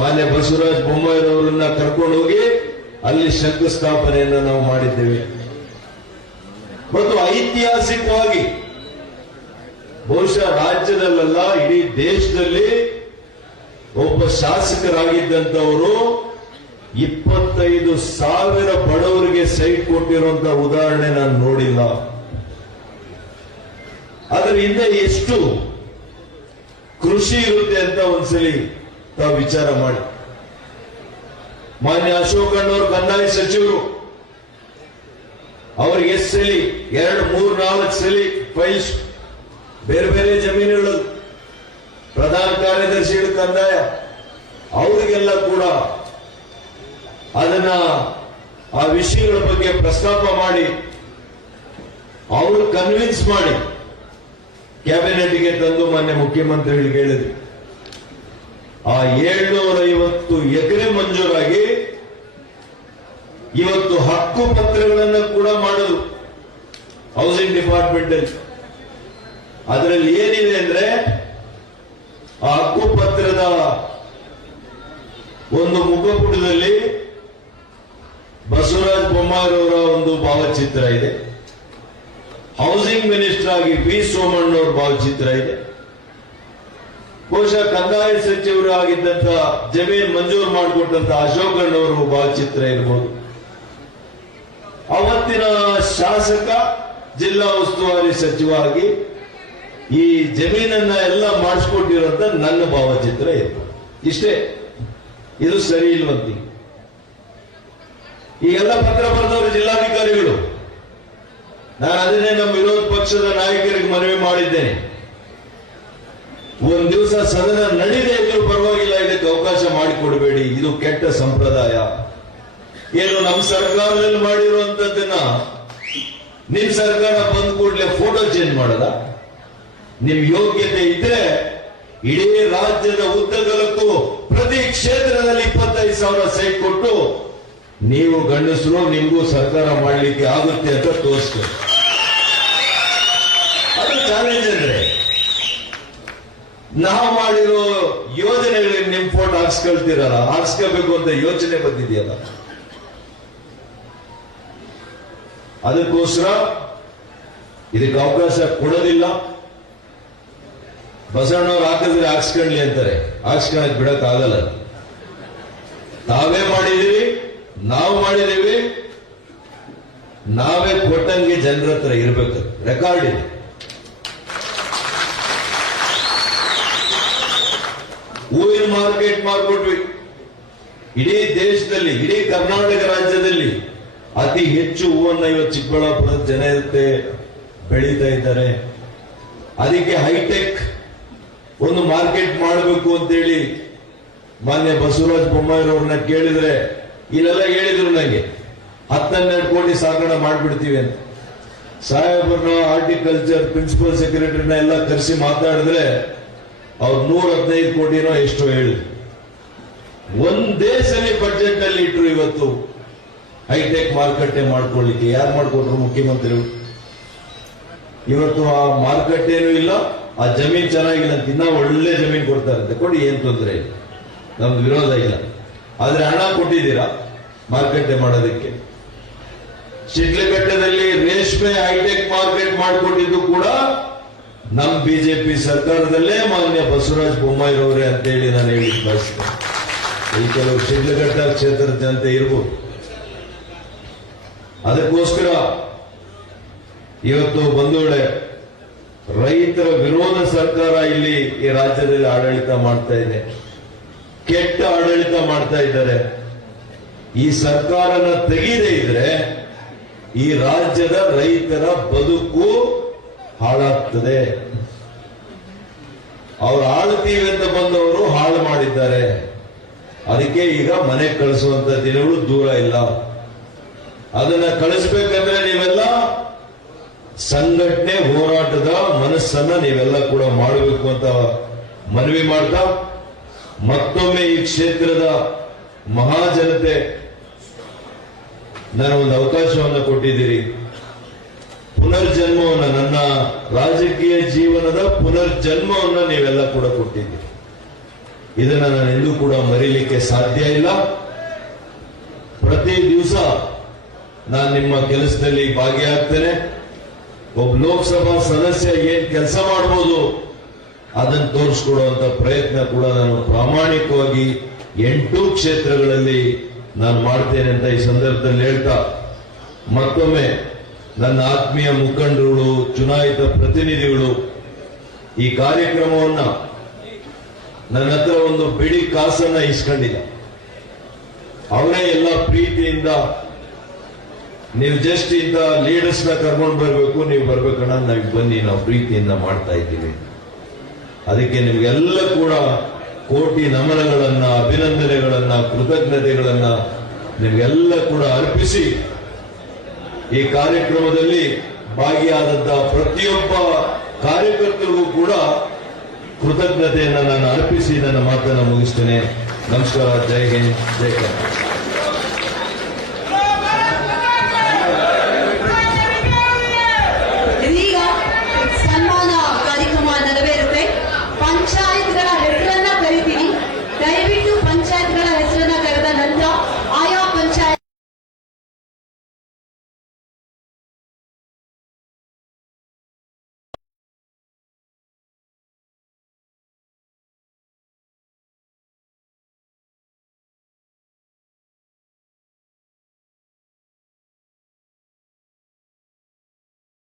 ಮಾನ್ಯ ಬಸವರಾಜ ಬೊಮ್ಮಾಯಿರವರನ್ನ ಕರ್ಕೊಂಡು ಹೋಗಿ ಅಲ್ಲಿ ಶಂಕುಸ್ಥಾಪನೆಯನ್ನು ನಾವು ಮಾಡಿದ್ದೇವೆ. ಮತ್ತು ಐತಿಹಾಸಿಕವಾಗಿ ಬಹುಶಃ ರಾಜ್ಯದಲ್ಲ ಇಡೀ ದೇಶದಲ್ಲಿ ಒಬ್ಬ ಶಾಸಕರಾಗಿದ್ದಂಥವರು 25,000 ಬಡವರಿಗೆ ಸೈಟ್ ಕೊಟ್ಟಿರುವಂತಹ ಉದಾಹರಣೆ ನಾನು ನೋಡಿಲ್ಲ. ಅದರ ಹಿಂದೆ ಎಷ್ಟು ಕೃಷಿ ಇರುತ್ತೆ ಅಂತ ಒಂದ್ಸಲಿ ತಾವು ವಿಚಾರ ಮಾಡಿ. ಮಾನ್ಯ ಅಶೋಕಣ್ಣವರು ಕಂದಾಯ ಸಚಿವರು, ಅವ್ರಿಗೆ ಎಷ್ಟು ಸಲಿ 2, 3, 4 ಸಲಿ ಫೈಲ್ಸ್ ಬೇರೆ ಬೇರೆ ಜಮೀನುಗಳು, ಪ್ರಧಾನ ಕಾರ್ಯದರ್ಶಿಗಳು ಕಂದಾಯ, ಅವರಿಗೆಲ್ಲ ಕೂಡ ಅದನ್ನ ಆ ವಿಷಯಗಳ ಬಗ್ಗೆ ಪ್ರಸ್ತಾಪ ಮಾಡಿ ಅವರು ಕನ್ವಿನ್ಸ್ ಮಾಡಿ ಕ್ಯಾಬಿನೆಟ್ಗೆ ತಂದು ಮೊನ್ನೆ ಮುಖ್ಯಮಂತ್ರಿಗಳಿಗೆ ಹೇಳಿದ್ರು. ಆ 750 ಎಕರೆ ಮಂಜೂರಾಗಿ ಇವತ್ತು ಹಕ್ಕು ಪತ್ರಗಳನ್ನು ಕೂಡ ಮಾಡಿದ್ರು ಹೌಸಿಂಗ್ ಡಿಪಾರ್ಟ್ಮೆಂಟ್ ಅಲ್ಲಿ. ಅದರಲ್ಲಿ ಏನಿದೆ ಅಂದ್ರೆ ಆ ಹಕ್ಕು ಪತ್ರದ ಒಂದು ಮುಖಪುಟದಲ್ಲಿ ಬಸವರಾಜ ಬೊಮ್ಮಾಯಿಯವರ ಒಂದು ಭಾವಚಿತ್ರ ಇದೆ, ಹೌಸಿಂಗ್ ಮಿನಿಸ್ಟರ್ ಆಗಿ ಬಿ ಸೋಮಣ್ಣವರ ಭಾವಚಿತ್ರ ಇದೆ, ಬಹುಶಃ ಕಂದಾಯ ಸಚಿವರು ಆಗಿದ್ದಂತ ಜಮೀನ್ ಮಂಜೂರು ಮಾಡಿಕೊಟ್ಟಂತ ಅಶೋಕಣ್ಣವರು ಭಾವಚಿತ್ರ ಇರಬಹುದು, ಅವತ್ತಿನ ಶಾಸಕ ಜಿಲ್ಲಾ ಉಸ್ತುವಾರಿ ಸಚಿವವಾಗಿ ಈ ಜಮೀನನ್ನ ಎಲ್ಲ ಮಾಡಿಸ್ಕೊಟ್ಟಿರುವಂತ ನನ್ನ ಭಾವಚಿತ್ರ ಇರ್ಬೋದು. ಇಷ್ಟೇ. ಇದು ಸರಿ ಇಲ್ವಂತಿ. ಈಗೆಲ್ಲ ಪತ್ರ ಬರೆದವರು ಜಿಲ್ಲಾಧಿಕಾರಿಗಳು. ನಾನು ಅದನ್ನೇ ನಮ್ಮ ವಿರೋಧ ಪಕ್ಷದ ನಾಯಕರಿಗೆ ಮನವಿ ಮಾಡಿದ್ದೇನೆ. ಒಂದ್ ದಿವಸ ಸದನ ನಡೀದೇ ಇದ್ರೂ ಪರವಾಗಿಲ್ಲ, ಇದಕ್ಕೆ ಅವಕಾಶ ಮಾಡಿಕೊಡಬೇಡಿ, ಇದು ಕೆಟ್ಟ ಸಂಪ್ರದಾಯ. ಏನು ನಮ್ಮ ಸರ್ಕಾರದಲ್ಲಿ ಮಾಡಿರುವಂತದ್ದನ್ನ ನಿಮ್ ಸರ್ಕಾರ ಬಂದ ಕೂಡಲೇ ಫೋಟೋ ಚೇಂಜ್ ಮಾಡದ? ನಿಮ್ ಯೋಗ್ಯತೆ ಇದ್ರೆ ಇಡೀ ರಾಜ್ಯದ ಉದ್ದಗಲಕ್ಕೂ ಪ್ರತಿ ಕ್ಷೇತ್ರದಲ್ಲಿ 25,000 ಸೈಟ್ ಕೊಟ್ಟು ನೀವು ಗಂಡಸರು ನಿಮ್ಗೂ ಸರ್ಕಾರ ಮಾಡಲಿಕ್ಕೆ ಆಗುತ್ತೆ ಅಂತ ತೋರಿಸ್ತಾರೆ. ಅದು ಚಾಲೆಂಜ್ ಅಂದ್ರೆ ನಾವು ಮಾಡಿರೋ ಯೋಜನೆಗಳಿಗೆ ನಿಮ್ ಫೋಟೋ ಹಾಕ್ಸ್ಕೊಳ್ತೀರಲ್ಲ, ಹಾಕ್ಸ್ಕೋಬೇಕು ಅಂತ ಯೋಚನೆ ಬಂದಿದೆಯಲ್ಲ, ಅದಕ್ಕೋಸ್ಕರ ಇದಕ್ಕೆ ಅವಕಾಶ ಕೊಡೋದಿಲ್ಲ. ಬಸವಣ್ಣವ್ರು ಹಾಕಿದ್ರೆ ಹಾಕ್ಸ್ಕೊಳ್ಳಿ ಅಂತಾರೆ, ಹಾಕ್ಸ್ಕೊಳಕ್ ಬಿಡಕ್ ಆಗಲ್ಲ. ತಾವೇ ಮಾಡಿದೀವಿ, ನಾವು ಮಾಡಿದೀವಿ, ನಾವೇ ಕೊಟ್ಟಂಗೆ ಜನರ ಹತ್ರ ಇರಬೇಕು. ರೆಕಾರ್ಡ್ ಇದೆ. ಹೂವಿನ ಮಾರ್ಕೆಟ್ ಮಾಡ್ಕೊಟ್ವಿ. ಇಡೀ ದೇಶದಲ್ಲಿ, ಇಡೀ ಕರ್ನಾಟಕ ರಾಜ್ಯದಲ್ಲಿ ಅತಿ ಹೆಚ್ಚು ಹೂವನ್ನ ಇವತ್ತು ಚಿಕ್ಕಬಳ್ಳಾಪುರದ ಜನ ಇರುತ್ತೆ ಬೆಳೀತಾ ಇದ್ದಾರೆ. ಅದಕ್ಕೆ ಹೈಟೆಕ್ ಒಂದು ಮಾರ್ಕೆಟ್ ಮಾಡಬೇಕು ಅಂತೇಳಿ ಮಾನ್ಯ ಬಸವರಾಜ ಬೊಮ್ಮಾಯಿರವ್ರನ್ನ ಕೇಳಿದ್ರೆ ಇಲ್ಲೆಲ್ಲ ಹೇಳಿದ್ರು ನಂಗೆ 10-12 ಕೋಟಿ ಸಾಗಣೆ ಮಾಡ್ಬಿಡ್ತೀವಿ ಅಂತ. ಸಾಹೇಬ್ರನ್ನ ಹಾರ್ಟಿಕಲ್ಚರ್ ಪ್ರಿನ್ಸಿಪಲ್ ಸೆಕ್ರೆಟರಿನ ಎಲ್ಲ ಕರೆಸಿ ಮಾತಾಡಿದ್ರೆ ಅವ್ರು 115 ಕೋಟಿನೋ ಎಷ್ಟೋ ಹೇಳಿದ್ರು. ಒಂದೇ ಸಲ ಬಜೆಟ್ ನಲ್ಲಿ ಇಟ್ರು ಇವತ್ತು ಹೈಟೆಕ್ ಮಾರುಕಟ್ಟೆ ಮಾಡ್ಕೊಳ್ಳಿಕ್ಕೆ. ಯಾರು ಮಾಡ್ಕೊಟ್ರು? ಮುಖ್ಯಮಂತ್ರಿಗಳು. ಇವತ್ತು ಆ ಮಾರುಕಟ್ಟೆನೂ ಇಲ್ಲ, ಆ ಜಮೀನ್ ಚೆನ್ನಾಗಿಲ್ಲ ಅಂತ ಇನ್ನ ಒಳ್ಳೆ ಜಮೀನ್ ಕೊಡ್ತಾರಂತೆ. ಕೊಡಿ, ಏನ್ ತೊಂದರೆ ಇಲ್ಲ, ನಮ್ದು ವಿರೋಧ ಇಲ್ಲ. ಆದ್ರೆ ಹಣ ಕೊಟ್ಟಿದ್ದೀರಾ ಮಾರುಕಟ್ಟೆ ಮಾಡೋದಕ್ಕೆ? ಶಿಡ್ಲಘಟ್ಟದಲ್ಲಿ ರೇಷ್ಮೆ ಹೈಟೆಕ್ ಮಾರ್ಕೆಟ್ ಮಾಡಿಕೊಟ್ಟಿದ್ದು ಕೂಡ ನಮ್ ಬಿಜೆಪಿ ಸರ್ಕಾರದಲ್ಲೇ ಮಾನ್ಯ ಬಸವರಾಜ ಬೊಮ್ಮಾಯಿರವರೇ ಅಂತೇಳಿ ನಾನು ಹೇಳಿ ಬಯಸ್ತೇನೆ. ಈ ಕೆಲವು ಶಿಡ್ಲಘಟ್ಟ ಕ್ಷೇತ್ರದ ಜನತೆ ಇರ್ಬೋದು. ಅದಕ್ಕೋಸ್ಕರ ಇವತ್ತು ಬಂಧುಗಳೇ, ರೈತರ ವಿರೋಧ ಸರ್ಕಾರ ಇಲ್ಲಿ ಈ ರಾಜ್ಯದಲ್ಲಿ ಆಡಳಿತ ಮಾಡ್ತಾ ಇದೆ, ಕೆಟ್ಟ ಆಡಳಿತ ಮಾಡ್ತಾ ಇದ್ದಾರೆ. ಈ ಸರ್ಕಾರನ ತೆಗೆಯದೇ ಇದ್ರೆ ಈ ರಾಜ್ಯದ ರೈತರ ಬದುಕು ಹಾಳಾಗ್ತದೆ. ಅವ್ರು ಆಳ್ತೀವಿ ಅಂತ ಬಂದವರು ಹಾಳು ಮಾಡಿದ್ದಾರೆ. ಅದಕ್ಕೆ ಈಗ ಮನೆ ಕಳಿಸುವಂತ ದಿನಗಳು ದೂರ ಇಲ್ಲ. ಅದನ್ನ ಕಳಿಸ್ಬೇಕಂದ್ರೆ ನೀವೆಲ್ಲ ಸಂಘಟನೆ, ಹೋರಾಟದ ಮನಸ್ಸನ್ನ ನೀವೆಲ್ಲ ಕೂಡ ಮಾಡಬೇಕು ಅಂತ ಮನವಿ ಮಾಡ್ತಾ, ಮತ್ತೊಮ್ಮೆ ಈ ಕ್ಷೇತ್ರದ ಮಹಾಜನತೆ ನನಗೊಂದು ಅವಕಾಶವನ್ನು ಕೊಟ್ಟಿದ್ದೀರಿ. ಪುನರ್ಜನ್ಮವನ್ನು, ನನ್ನ ರಾಜಕೀಯ ಜೀವನದ ಪುನರ್ಜನ್ಮವನ್ನು ನೀವೆಲ್ಲ ಕೂಡ ಕೊಟ್ಟಿದ್ದೀರಿ. ಇದನ್ನ ನಾನು ಎಂದೂ ಕೂಡ ಮರೀಲಿಕ್ಕೆ ಸಾಧ್ಯ ಇಲ್ಲ. ಪ್ರತಿ ದಿವಸ ನಾನು ನಿಮ್ಮ ಕೆಲಸದಲ್ಲಿ ಭಾಗಿಯಾಗ್ತೇನೆ. ಒಬ್ಬ ಲೋಕಸಭಾ ಸದಸ್ಯ ಏನ್ ಕೆಲಸ ಮಾಡಬಹುದು ಅದನ್ನು ತೋರಿಸ್ಕೊಡುವಂತ ಪ್ರಯತ್ನ ಕೂಡ ನಾನು ಪ್ರಾಮಾಣಿಕವಾಗಿ 8 ಕ್ಷೇತ್ರಗಳಲ್ಲಿ ನಾನು ಮಾಡ್ತೇನೆ ಅಂತ ಈ ಸಂದರ್ಭದಲ್ಲಿ ಹೇಳ್ತಾ, ಮತ್ತೊಮ್ಮೆ ನನ್ನ ಆತ್ಮೀಯ ಮುಖಂಡರುಗಳು, ಚುನಾಯಿತ ಪ್ರತಿನಿಧಿಗಳು ಈ ಕಾರ್ಯಕ್ರಮವನ್ನ ನನ್ನ ಹತ್ರ ಒಂದು ಬಿಡಿ ಕಾಸನ್ನ ಇಸ್ಕೊಂಡಿಲ್ಲ. ಅವರೇ ಎಲ್ಲ ಪ್ರೀತಿಯಿಂದ ನೀವು ಜಸ್ಟ್ ಇಂದ ಲೀಡರ್ಸ್ ನ ಕರ್ಕೊಂಡು ಬರಬೇಕು, ನೀವು ಬರ್ಬೇಕಣ್ಣ, ನಾವು ಬನ್ನಿ, ನಾವು ಪ್ರೀತಿಯಿಂದ ಮಾಡ್ತಾ ಇದ್ದೀವಿ. ಅದಕ್ಕೆ ನಿಮ್ಗೆಲ್ಲ ಕೂಡ ಕೋಟಿ ನಮನಗಳನ್ನ, ಅಭಿನಂದನೆಗಳನ್ನ, ಕೃತಜ್ಞತೆಗಳನ್ನ ನಿಮ್ಗೆಲ್ಲ ಕೂಡ ಅರ್ಪಿಸಿ ಈ ಕಾರ್ಯಕ್ರಮದಲ್ಲಿ ಭಾಗಿಯಾದಂತಹ ಪ್ರತಿಯೊಬ್ಬ ಕಾರ್ಯಕರ್ತರಿಗೂ ಕೂಡ ಕೃತಜ್ಞತೆಯನ್ನು ನಾನು ಅರ್ಪಿಸಿ ನನ್ನ ಮಾತನ್ನು ಮುಗಿಸ್ತೇನೆ. ನಮಸ್ಕಾರ. ಜೈ ಹಿಂದ್, ಜೈ ಕರ್ನಾಟಕ.